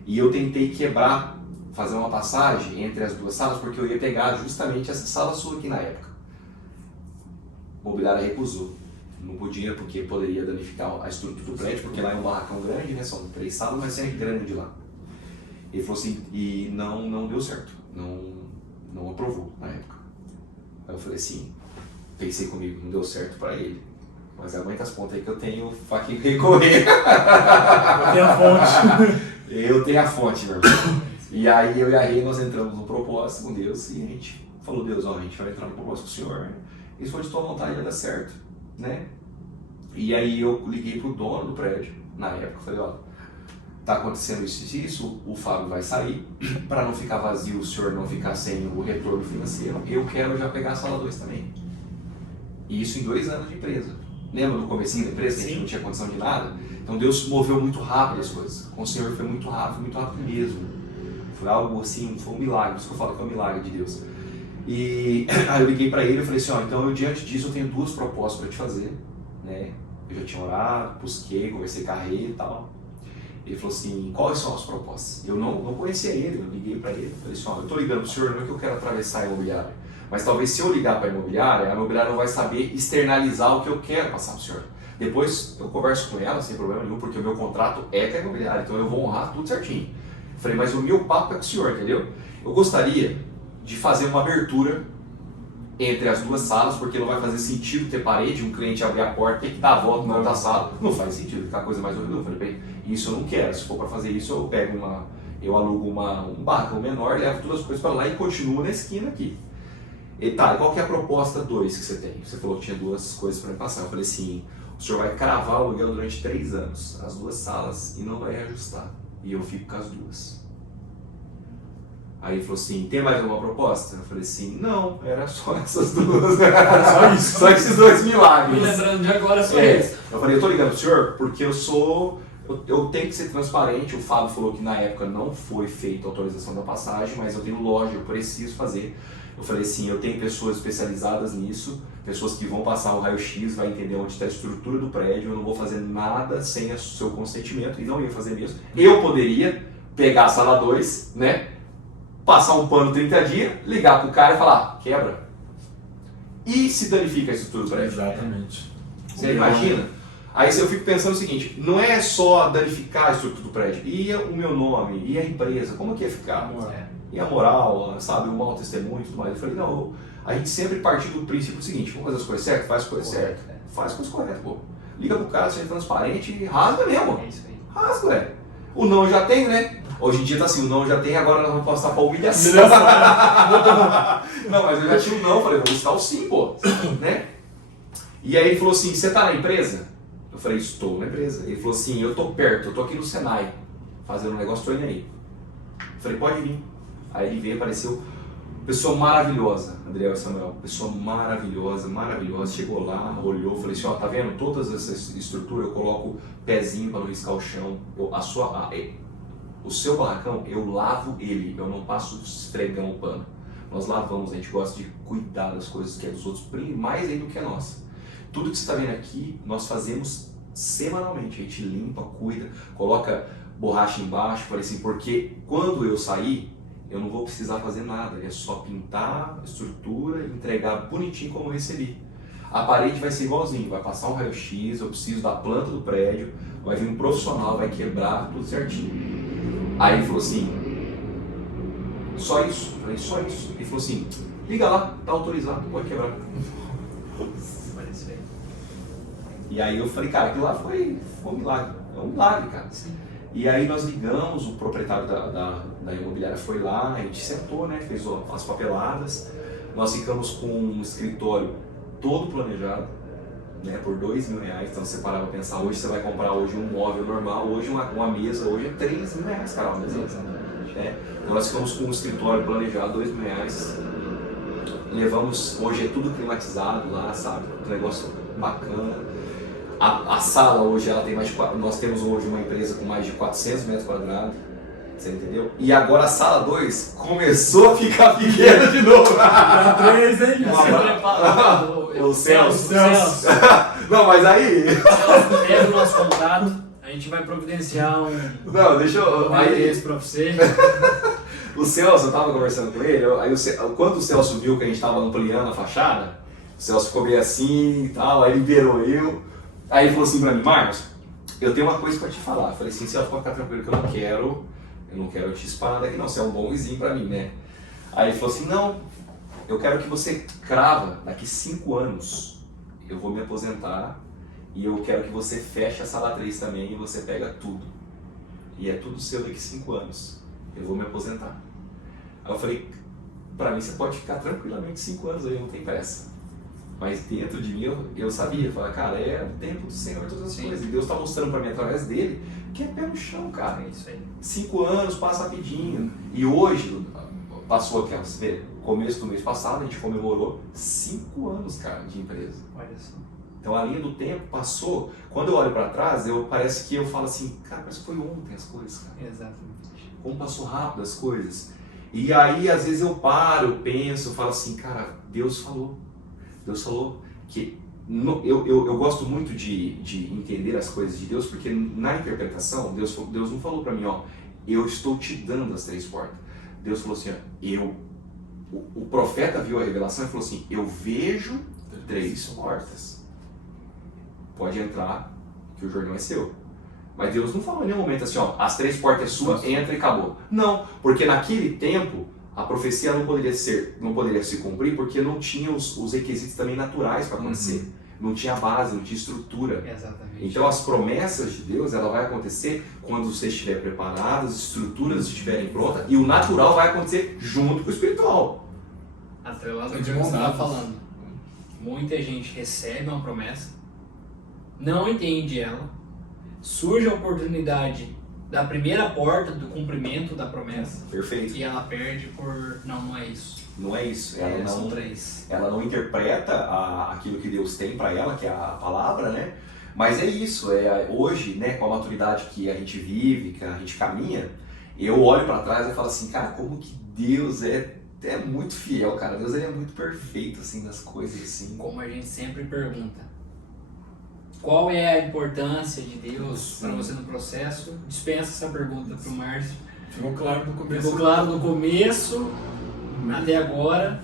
E eu tentei quebrar, fazer uma passagem entre as duas salas, porque eu ia pegar justamente essa sala sua aqui na época. O mobiliário recusou. Não podia, porque poderia danificar a estrutura do prédio, porque lá é um barracão grande, né? São 3 salas, mas é grande lá. Ele falou assim, e não deu certo. Não aprovou na época. Aí eu falei assim, pensei comigo, não deu certo para ele. Mas aguenta as pontas aí que eu tenho pra que recorrer. Eu tenho a fonte. Eu tenho a fonte, meu irmão. E aí eu e a Rei, nós entramos no propósito com Deus e a gente falou, Deus, ó, a gente vai entrar no propósito com o Senhor. E se for de tua vontade vai dar certo, né? E aí eu liguei pro dono do prédio, na época, falei, ó, tá acontecendo isso e isso, o Fábio vai sair, para não ficar vazio, o senhor não ficar sem o retorno financeiro, eu quero já pegar a sala 2 também. E isso em 2 anos de empresa. Lembra do comecinho da empresa, que a gente não tinha condição de nada? Então Deus moveu muito rápido as coisas. Com o Senhor foi muito rápido mesmo. Foi algo assim, foi um milagre, por isso que eu falo que é um milagre de Deus. E aí eu liguei para ele e falei assim, ó, então eu diante disso eu tenho 2 propostas para te fazer, né? Eu já tinha orado, busquei, conversei com a Rei e tal. Ele falou assim, quais são as propostas? Eu não conhecia ele, eu liguei para ele, falei assim, ó, eu tô ligando pro senhor, não é que eu quero atravessar a imobiliária, mas talvez se eu ligar para a imobiliária não vai saber externalizar o que eu quero passar pro senhor. Depois eu converso com ela sem problema nenhum, porque o meu contrato é com a imobiliária, então eu vou honrar tudo certinho. Eu falei, mas o meu papo é com o senhor, entendeu? Eu gostaria de fazer uma abertura entre as 2 salas, porque não vai fazer sentido ter parede, um cliente abrir a porta, ter que dar a volta na outra sala, não faz sentido, ficar a coisa mais horrível. Eu falei, isso eu não quero, se for para fazer isso eu pego eu alugo um barracão menor, levo todas as coisas para lá e continuo na esquina aqui. E tá, qual que é a proposta 2 que você tem? Você falou que tinha 2 coisas para me passar, eu falei assim, o senhor vai cravar o aluguel durante 3 anos, as 2 salas, e não vai reajustar, e eu fico com as 2. Aí ele falou assim, tem mais alguma proposta? Eu falei assim, não, era só essas 2. Só isso. Só esses 2 milagres. Me lembrando de agora só isso. Eu falei, eu tô ligando pro senhor porque eu tenho que ser transparente. O Fábio falou que na época não foi feita a autorização da passagem, mas eu tenho loja, eu preciso fazer. Eu falei assim, eu tenho pessoas especializadas nisso, pessoas que vão passar o raio-x, vai entender onde está a estrutura do prédio, eu não vou fazer nada sem o seu consentimento, e não ia fazer mesmo. Eu poderia pegar a sala 2, né? Passar um pano 30 dias, ligar pro cara e falar, quebra. E se danifica a estrutura do prédio? Exatamente. Você imagina? Aí eu fico pensando o seguinte, não é só danificar a estrutura do prédio, e o meu nome, e a empresa, como que ia ficar? E a moral, sabe, o mau testemunho e tudo mais. Eu falei, não, a gente sempre partiu do princípio seguinte, vamos fazer as coisas certas? Faz as coisas certas. Faz as coisas corretas, pô. Liga pro cara, seja transparente e rasga mesmo. É isso aí. Rasga, ué. O não eu já tenho, né? Hoje em dia tá assim, o não eu já tenho, agora nós vamos passar pra humilhação. Não, mas eu já tinha o não, falei, vou buscar o sim, pô. Né? E aí ele falou assim, você tá na empresa? Eu falei, estou na empresa. Ele falou assim, eu tô perto, eu tô aqui no Senai, fazendo um negócio, tô indo aí. Eu falei, pode vir. Aí ele veio, apareceu, pessoa maravilhosa, Adriel e Samuel, pessoa maravilhosa, chegou lá, olhou, falei assim, ó, tá vendo, todas essas estruturas eu coloco pezinho para não riscar o chão, o seu barracão, eu lavo ele, eu não passo esfregão o pano. Nós lavamos, a gente gosta de cuidar das coisas que é dos outros, mais ainda do que a nossa. Tudo que você está vendo aqui, nós fazemos semanalmente, a gente limpa, cuida, coloca borracha embaixo, falei assim, porque quando eu sair, eu não vou precisar fazer nada, é só pintar a estrutura e entregar bonitinho como eu recebi. A parede vai ser igualzinho, vai passar um raio-x, eu preciso da planta do prédio, vai vir um profissional, vai quebrar, tudo certinho. Aí ele falou assim, só isso? Eu falei, só isso. Ele falou assim, liga lá, tá autorizado, pode quebrar. E aí eu falei, cara, aquilo lá foi um milagre, é um milagre, cara. Sim. E aí nós ligamos, o proprietário da imobiliária foi lá, a gente sentou, né, fez as papeladas, Nós ficamos com um escritório todo planejado, né, por R$2.000. Então você parar para pensar, hoje você vai comprar hoje um móvel normal, hoje uma mesa, hoje é R$3.000, cara, uma mesa. Então nós ficamos com um escritório planejado, R$2.000. Levamos, hoje é tudo climatizado lá, sabe? Um negócio bacana. A sala hoje, ela tem mais de, nós temos hoje uma empresa com mais de 400 metros quadrados, você entendeu? E agora a sala 2 começou a ficar pequena de novo. Três, hein? O Celso. Não, mas aí... Pega o nosso contato, a gente vai providenciar Não, deixa eu... aí pra você. O Celso, eu tava conversando com ele, aí quando o Celso viu que a gente tava ampliando a fachada, o Celso ficou meio assim e tal, aí liberou eu. Aí ele falou assim pra mim, Marcos, eu tenho uma coisa pra te falar. Eu falei assim, Celso, pode ficar tranquilo que eu não quero te espanar daqui não, você é um bom vizinho pra mim, né? Aí ele falou assim, não, eu quero que você crava, daqui 5 anos eu vou me aposentar e eu quero que você feche a sala 3 também e você pega tudo. E é tudo seu daqui 5 anos, eu vou me aposentar. Aí eu falei, pra mim você pode ficar tranquilamente 5 anos aí, não tem pressa. Mas dentro de mim eu sabia, eu falava, cara, é o tempo do Senhor, todas as coisas. E Deus está mostrando para mim através dele que é pé no chão, cara. É isso aí. 5 anos passa rapidinho. E hoje, passou aqui, você vê, começo do mês passado, a gente comemorou 5 anos, cara, de empresa. Olha só. Então a linha do tempo passou. Quando eu olho para trás, parece que eu falo assim, cara, parece que foi ontem as coisas, cara. Exatamente. Como passou rápido as coisas. E aí, às vezes eu paro, eu penso, eu falo assim, cara, Deus falou. Deus falou que... Eu gosto muito de entender as coisas de Deus, porque na interpretação, Deus não falou para mim, ó, eu estou te dando as 3 portas. Deus falou assim, ó, o profeta viu a revelação e falou assim, eu vejo 3 portas. Pode entrar, que o jornal é seu. Mas Deus não falou em nenhum momento assim, ó, as 3 portas é sua, entra e acabou. Não, porque naquele tempo, a profecia não poderia se cumprir porque não tinha os requisitos também naturais para acontecer. Não tinha base, não tinha estrutura. Exatamente. Então as promessas de Deus, ela vai acontecer quando você estiver preparado, as estruturas estiverem prontas e o natural vai acontecer junto com o espiritual. Atrelado ao que você estava falando. Muita gente recebe uma promessa, não entende ela, surge a oportunidade da primeira porta do cumprimento da promessa. Perfeito. E ela perde por não é isso. Não é isso. São 3. Ela não interpreta aquilo que Deus tem para ela, que é a palavra, né? Mas é isso. Hoje, né, com a maturidade que a gente vive, que a gente caminha, eu olho para trás e falo assim, cara, como que Deus é muito fiel, cara. Deus ele é muito perfeito assim nas coisas assim. Como a gente sempre pergunta. Qual é a importância de Deus para você no processo? Dispensa essa pergunta para o Márcio. Ficou claro no começo. Ficou claro no começo, até agora,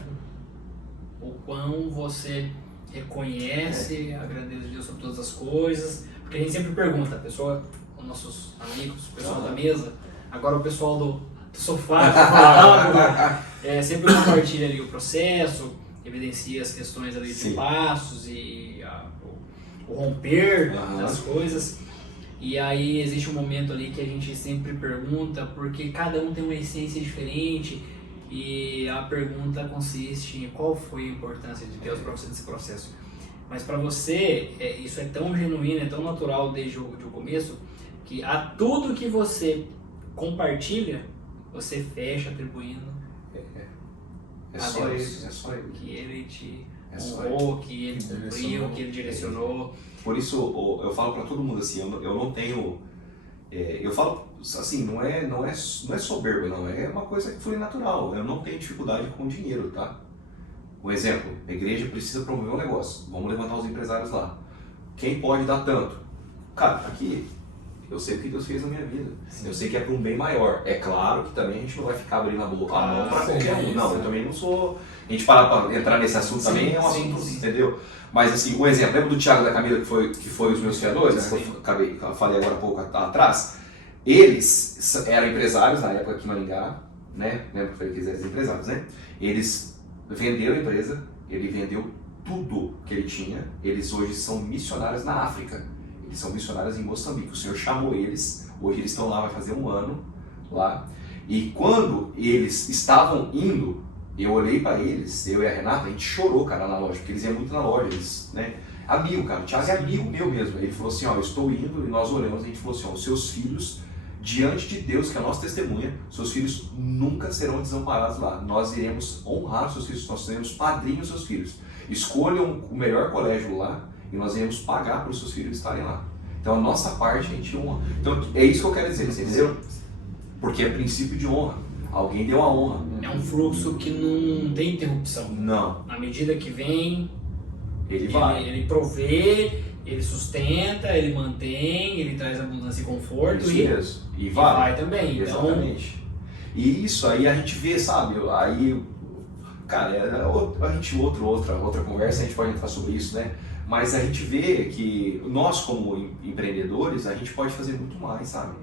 o quão você reconhece a grandeza de Deus sobre todas as coisas. Porque a gente sempre pergunta, os nossos amigos, o pessoal da mesa, agora o pessoal do sofá, sempre compartilha ali o processo, evidencia as questões ali de passos e o romper das coisas. E aí existe um momento ali que a gente sempre pergunta, porque cada um tem uma essência diferente, e a pergunta consiste em qual foi a importância de Deus para você nesse processo. Mas para você, isso é tão genuíno, é tão natural desde o começo, que a tudo que você compartilha, você fecha atribuindo É a só Deus, isso, é só isso. que Ele te só honrou, que Ele cumpriu, que Ele direcionou. Por isso eu falo para todo mundo assim, eu não tenho, eu falo assim, não é soberba, não, é uma coisa que foi natural. Eu não tenho dificuldade com dinheiro, tá? Um exemplo, a igreja precisa promover um negócio, vamos levantar os empresários lá. Quem pode dar tanto? Cara, aqui, eu sei o que Deus fez na minha vida. Eu sei que é para um bem maior. É claro que também a gente não vai ficar abrindo a mão para qualquer um. Não, eu também não sou... A gente parar para entrar nesse assunto também é um assunto, entendeu? Mas assim, um exemplo, lembra do Thiago e da Camila que foi os meus criadores? Que eu falei agora há pouco atrás. Eles eram empresários na época aqui em Maringá, né? Lembra que eu falei que eles eram empresários, né? Eles venderam a empresa, ele vendeu tudo que ele tinha. Eles hoje são missionários na África. Eles são missionários em Moçambique. O Senhor chamou eles, hoje eles estão lá, vai fazer 1 ano lá. E quando eles estavam indo Eu olhei pra eles, eu e a Renata, a gente chorou, cara, na loja, porque eles iam muito na loja, eles, né? Amigo, cara, o Thiago é amigo meu mesmo. Ele falou assim, ó, eu estou indo, e nós olhamos, a gente falou assim, ó, os seus filhos, diante de Deus, que é a nossa testemunha, seus filhos nunca serão desamparados lá. Nós iremos honrar os seus filhos, nós seremos padrinhos dos seus filhos. Escolham o melhor colégio lá, e nós iremos pagar para os seus filhos estarem lá. Então a nossa parte a gente honra. Então é isso que eu quero dizer, vocês entenderam? Porque é princípio de honra. Alguém deu a honra. É um fluxo que não tem interrupção. Não. Na medida que vem, Ele vai. ele provê, ele sustenta, ele mantém, ele traz abundância e conforto Isso e mesmo. E vai. também. Exatamente. E isso aí a gente vê, sabe? Aí, cara, outra conversa, a gente pode entrar sobre isso, né? Mas a gente vê que nós, como empreendedores, a gente pode fazer muito mais, sabe?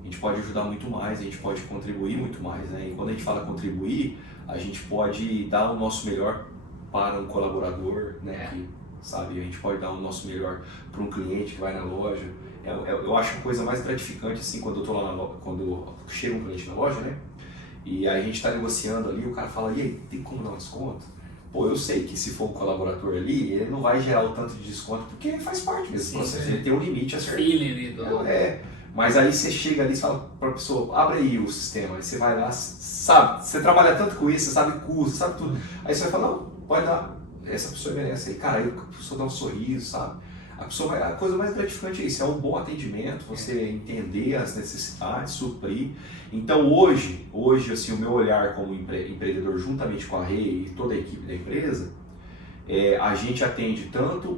A gente pode ajudar muito mais, a gente pode contribuir muito mais, né? E quando a gente fala contribuir, a gente pode dar o nosso melhor para um colaborador, né? Que, sabe? A gente pode dar o nosso melhor para um cliente que vai na loja. Eu acho a coisa mais gratificante, assim, quando eu tô lá quando chega um cliente na loja, né? E aí a gente está negociando ali, o cara fala, e aí, tem como dar um desconto? Pô, eu sei que se for um colaborador ali, ele não vai gerar o tanto de desconto, porque faz parte desse processo, ele tem um limite a ser. Feeling ali do... Mas aí você chega ali e fala para a pessoa, abre aí o sistema, aí você vai lá, sabe, você trabalha tanto com isso, você sabe custo, sabe tudo. Aí você vai falar, não, pode dar, essa pessoa merece. Aí, cara, aí a pessoa dá um sorriso, sabe? A coisa mais gratificante é isso, é um bom atendimento, você entender as necessidades, suprir. Então hoje assim, o meu olhar como empreendedor, juntamente com a Rei e toda a equipe da empresa, a gente atende tanto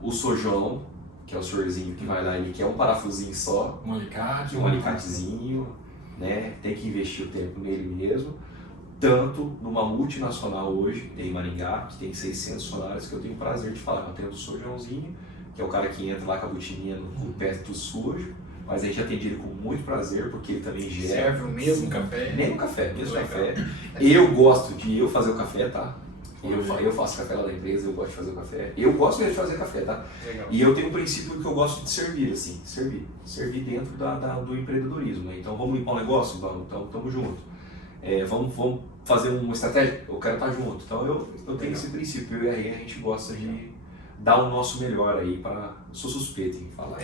o sojão, que é o senhorzinho que vai lá e quer um parafusinho só, Um alicate. um alicatezinho, né? Tem que investir o tempo nele mesmo. Tanto numa multinacional hoje, em Maringá, que tem 600 funcionários, que eu tenho o prazer de falar. Eu tenho o sojãozinho, que é o cara que entra lá com a botininha com o pé tudo sujo, mas a gente atende ele com muito prazer, porque ele também gera. Serve o mesmo café. Mesmo café, mesmo Legal. café. Eu gosto de eu fazer o café, tá? Eu faço café lá da empresa, eu gosto de fazer o café. Eu gosto mesmo de fazer café, tá? Legal. E eu tenho um princípio que eu gosto de servir, assim, servir dentro do empreendedorismo, né? Então vamos limpar um negócio? Vamos, então tamo junto. Vamos fazer uma estratégia? Eu quero estar junto. Então eu tenho esse princípio, eu e a Rê, a gente gosta de dar o nosso melhor aí para... Sou suspeito em falar.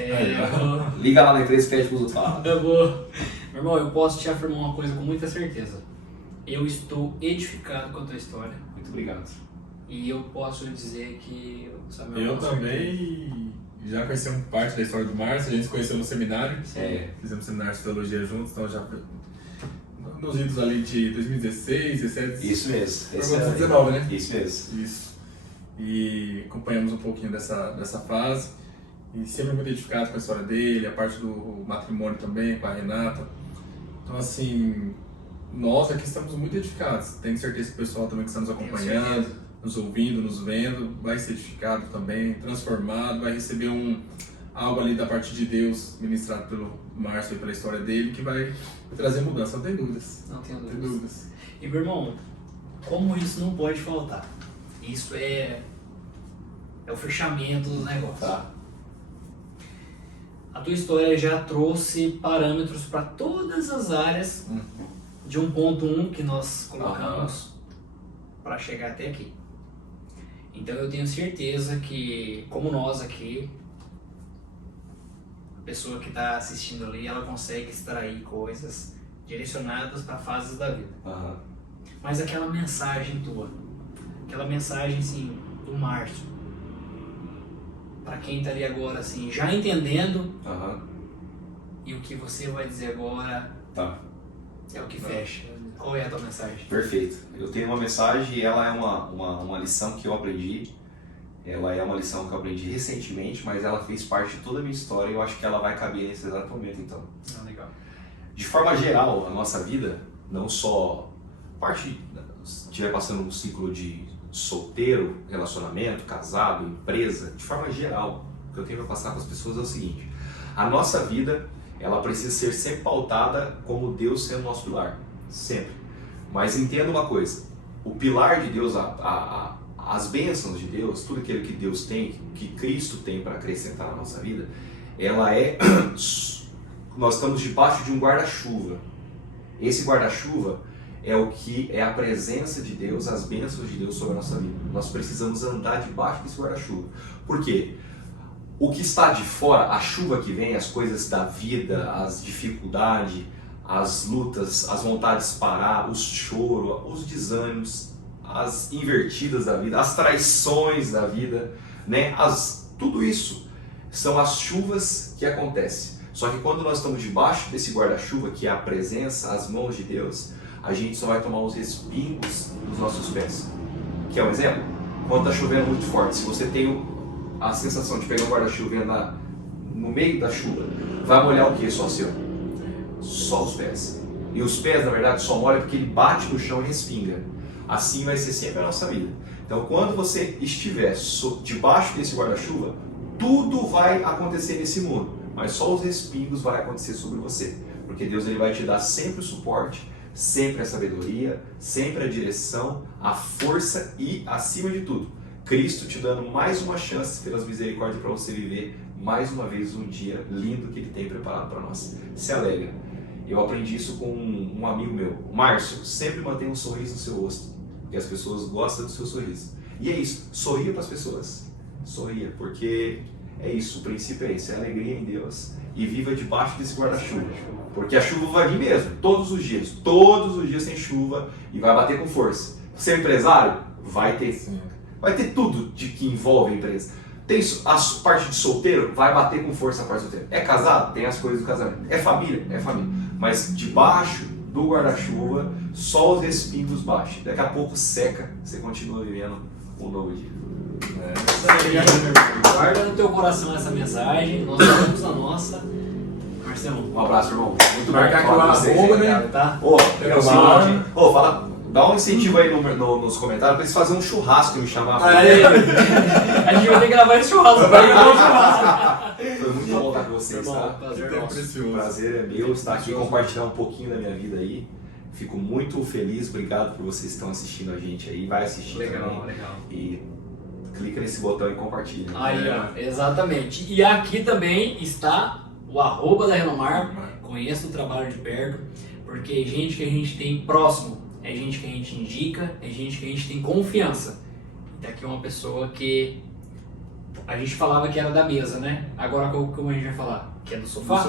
Liga lá na empresa e pede para os outros falar. Eu vou. Meu irmão, eu posso te afirmar uma coisa com muita certeza. Eu estou edificado com a tua história. Muito obrigado. E eu posso dizer que... Sabe, Eu também já conheci parte da história do Márcio, a gente se conheceu no seminário. Fizemos seminário de teologia juntos, então já nos idos ali de 2016, 17... Isso mesmo. 2019, né? Isso mesmo. Isso. E acompanhamos um pouquinho dessa fase. E sempre muito edificado com a história dele, a parte do matrimônio também, com a Renata. Então, assim, nós aqui estamos muito edificados. Tenho certeza que o pessoal também que está nos acompanhando, nos ouvindo, nos vendo, vai ser edificado também, transformado, vai receber algo ali da parte de Deus, ministrado pelo Márcio e pela história dele, que vai trazer mudança. Não tem dúvidas. Não tenho Não tem dúvidas. dúvidas. E meu irmão, como isso não pode faltar? Isso é o fechamento do negócio. Tá. A tua história já trouxe parâmetros para todas as áreas de um ponto 1 que nós colocamos para chegar até aqui. Então eu tenho certeza que, como nós aqui, a pessoa que está assistindo ali, ela consegue extrair coisas direcionadas para fases da vida. Mas aquela mensagem tua, aquela mensagem assim, do Márcio, para quem tá ali agora assim, já entendendo, e o que você vai dizer agora é o que fecha. Qual é a tua mensagem? Perfeito. Eu tenho uma mensagem e ela é uma lição que eu aprendi. Ela é uma lição que eu aprendi recentemente, mas ela fez parte de toda a minha história e eu acho que ela vai caber nesse exato momento, então. Legal. De forma geral, a nossa vida, não só se estiver passando um ciclo de solteiro, relacionamento, casado, empresa, de forma geral, o que eu tenho para passar para as pessoas é o seguinte: a nossa vida, ela precisa ser sempre pautada como Deus sendo nosso pilar, sempre. Mas entenda uma coisa: o pilar de Deus, as bênçãos de Deus, tudo aquilo que Deus tem, que Cristo tem para acrescentar na nossa vida, nós estamos debaixo de um guarda-chuva. Esse guarda-chuva é o que é a presença de Deus, as bênçãos de Deus sobre a nossa vida. Nós precisamos andar debaixo desse guarda-chuva. Por quê? O que está de fora, a chuva que vem, as coisas da vida, as dificuldades, as lutas, as vontades de parar, os choros, os desânimos, as invertidas da vida, as traições da vida, né? Tudo isso são as chuvas que acontecem. Só que quando nós estamos debaixo desse guarda-chuva, que é a presença, as mãos de Deus, a gente só vai tomar os respingos dos nossos pés. Quer um exemplo? Quando está chovendo muito forte, se você tem a sensação de pegar um guarda-chuva no meio da chuva, vai molhar o que só seu? Só os pés. E os pés, na verdade, só molham porque ele bate no chão e respinga. Assim vai ser sempre a nossa vida. Então, quando você estiver debaixo desse guarda-chuva, tudo vai acontecer nesse mundo, mas só os respingos vai acontecer sobre você. Porque Deus ele vai te dar sempre o suporte, sempre a sabedoria, sempre a direção, a força e, acima de tudo, Cristo te dando mais uma chance pelas misericórdias para você viver mais uma vez um dia lindo que Ele tem preparado para nós. Se alegra. Eu aprendi isso com um amigo meu, o Márcio. Sempre mantenha um sorriso no seu rosto, porque as pessoas gostam do seu sorriso. E é isso, sorria para as pessoas. Sorria, porque é isso, o princípio é esse, é alegria em Deus. E viva debaixo desse guarda-chuva. Porque a chuva vai vir mesmo, todos os dias tem chuva e vai bater com força. Você é empresário? Vai ter tudo de que envolve a empresa. Tem a parte de solteiro? Vai bater com força a parte de solteiro. É casado? Tem as coisas do casamento. É família? É família. Mas debaixo do guarda-chuva, só os respingos baixam. Daqui a pouco seca, você continua vivendo um novo dia. Guarda no teu coração essa mensagem, nós falamos a nossa. Marcelo, um abraço, irmão. Muito marcar bom falar com com a vocês, né? tá? Dá um incentivo aí nos comentários pra eles fazerem um churrasco e me chamar. A gente vai ter que gravar esse churrasco. Foi muito bom estar com vocês, tá? Prazer É nosso. precioso. O prazer é meu estar aqui e compartilhar um pouquinho da minha vida aí. Fico muito feliz, obrigado por vocês que estão assistindo a gente aí. Vai assistir também. Legal. E clica nesse botão e compartilha. Aí, ó, exatamente. E aqui também está o @da Renomar. Conheça o trabalho de perto, porque é gente que a gente tem próximo, é gente que a gente indica, é gente que a gente tem confiança. E daqui é uma pessoa que a gente falava que era da mesa, né? Agora como a gente vai falar? Que é do sofá?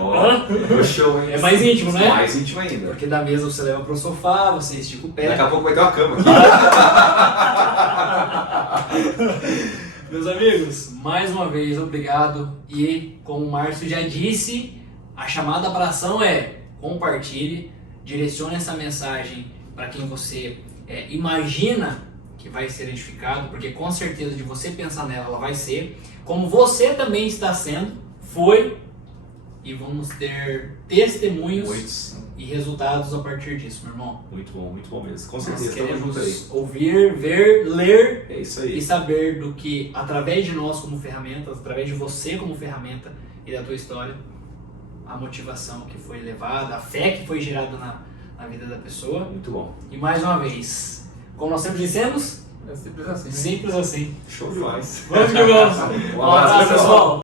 Ó, show, hein? É mais íntimo, né? Mais íntimo ainda. Porque da mesa você leva pro sofá, você estica o pé. Daqui a pouco vai ter uma cama aqui. Meus amigos, mais uma vez, obrigado. E como o Márcio já disse, a chamada para ação é compartilhe, direcione essa mensagem para quem você imagina que vai ser edificado, porque com certeza de você pensar nela, ela vai ser. Como você também está sendo, foi, e vamos ter testemunhos Muitos. e resultados a partir disso, meu irmão. Muito bom mesmo. Com Nós certeza, tamo junto aí. queremos ouvir, ver, ler É isso e aí. saber do que, através de nós como ferramentas, através de você como ferramenta e da tua história, a motivação que foi levada, a fé que foi gerada na vida da pessoa. Muito bom. E mais uma vez, como nós sempre dissemos, É simples assim. simples assim. Show demais. Vamos que vamos. Um abraço, pessoal.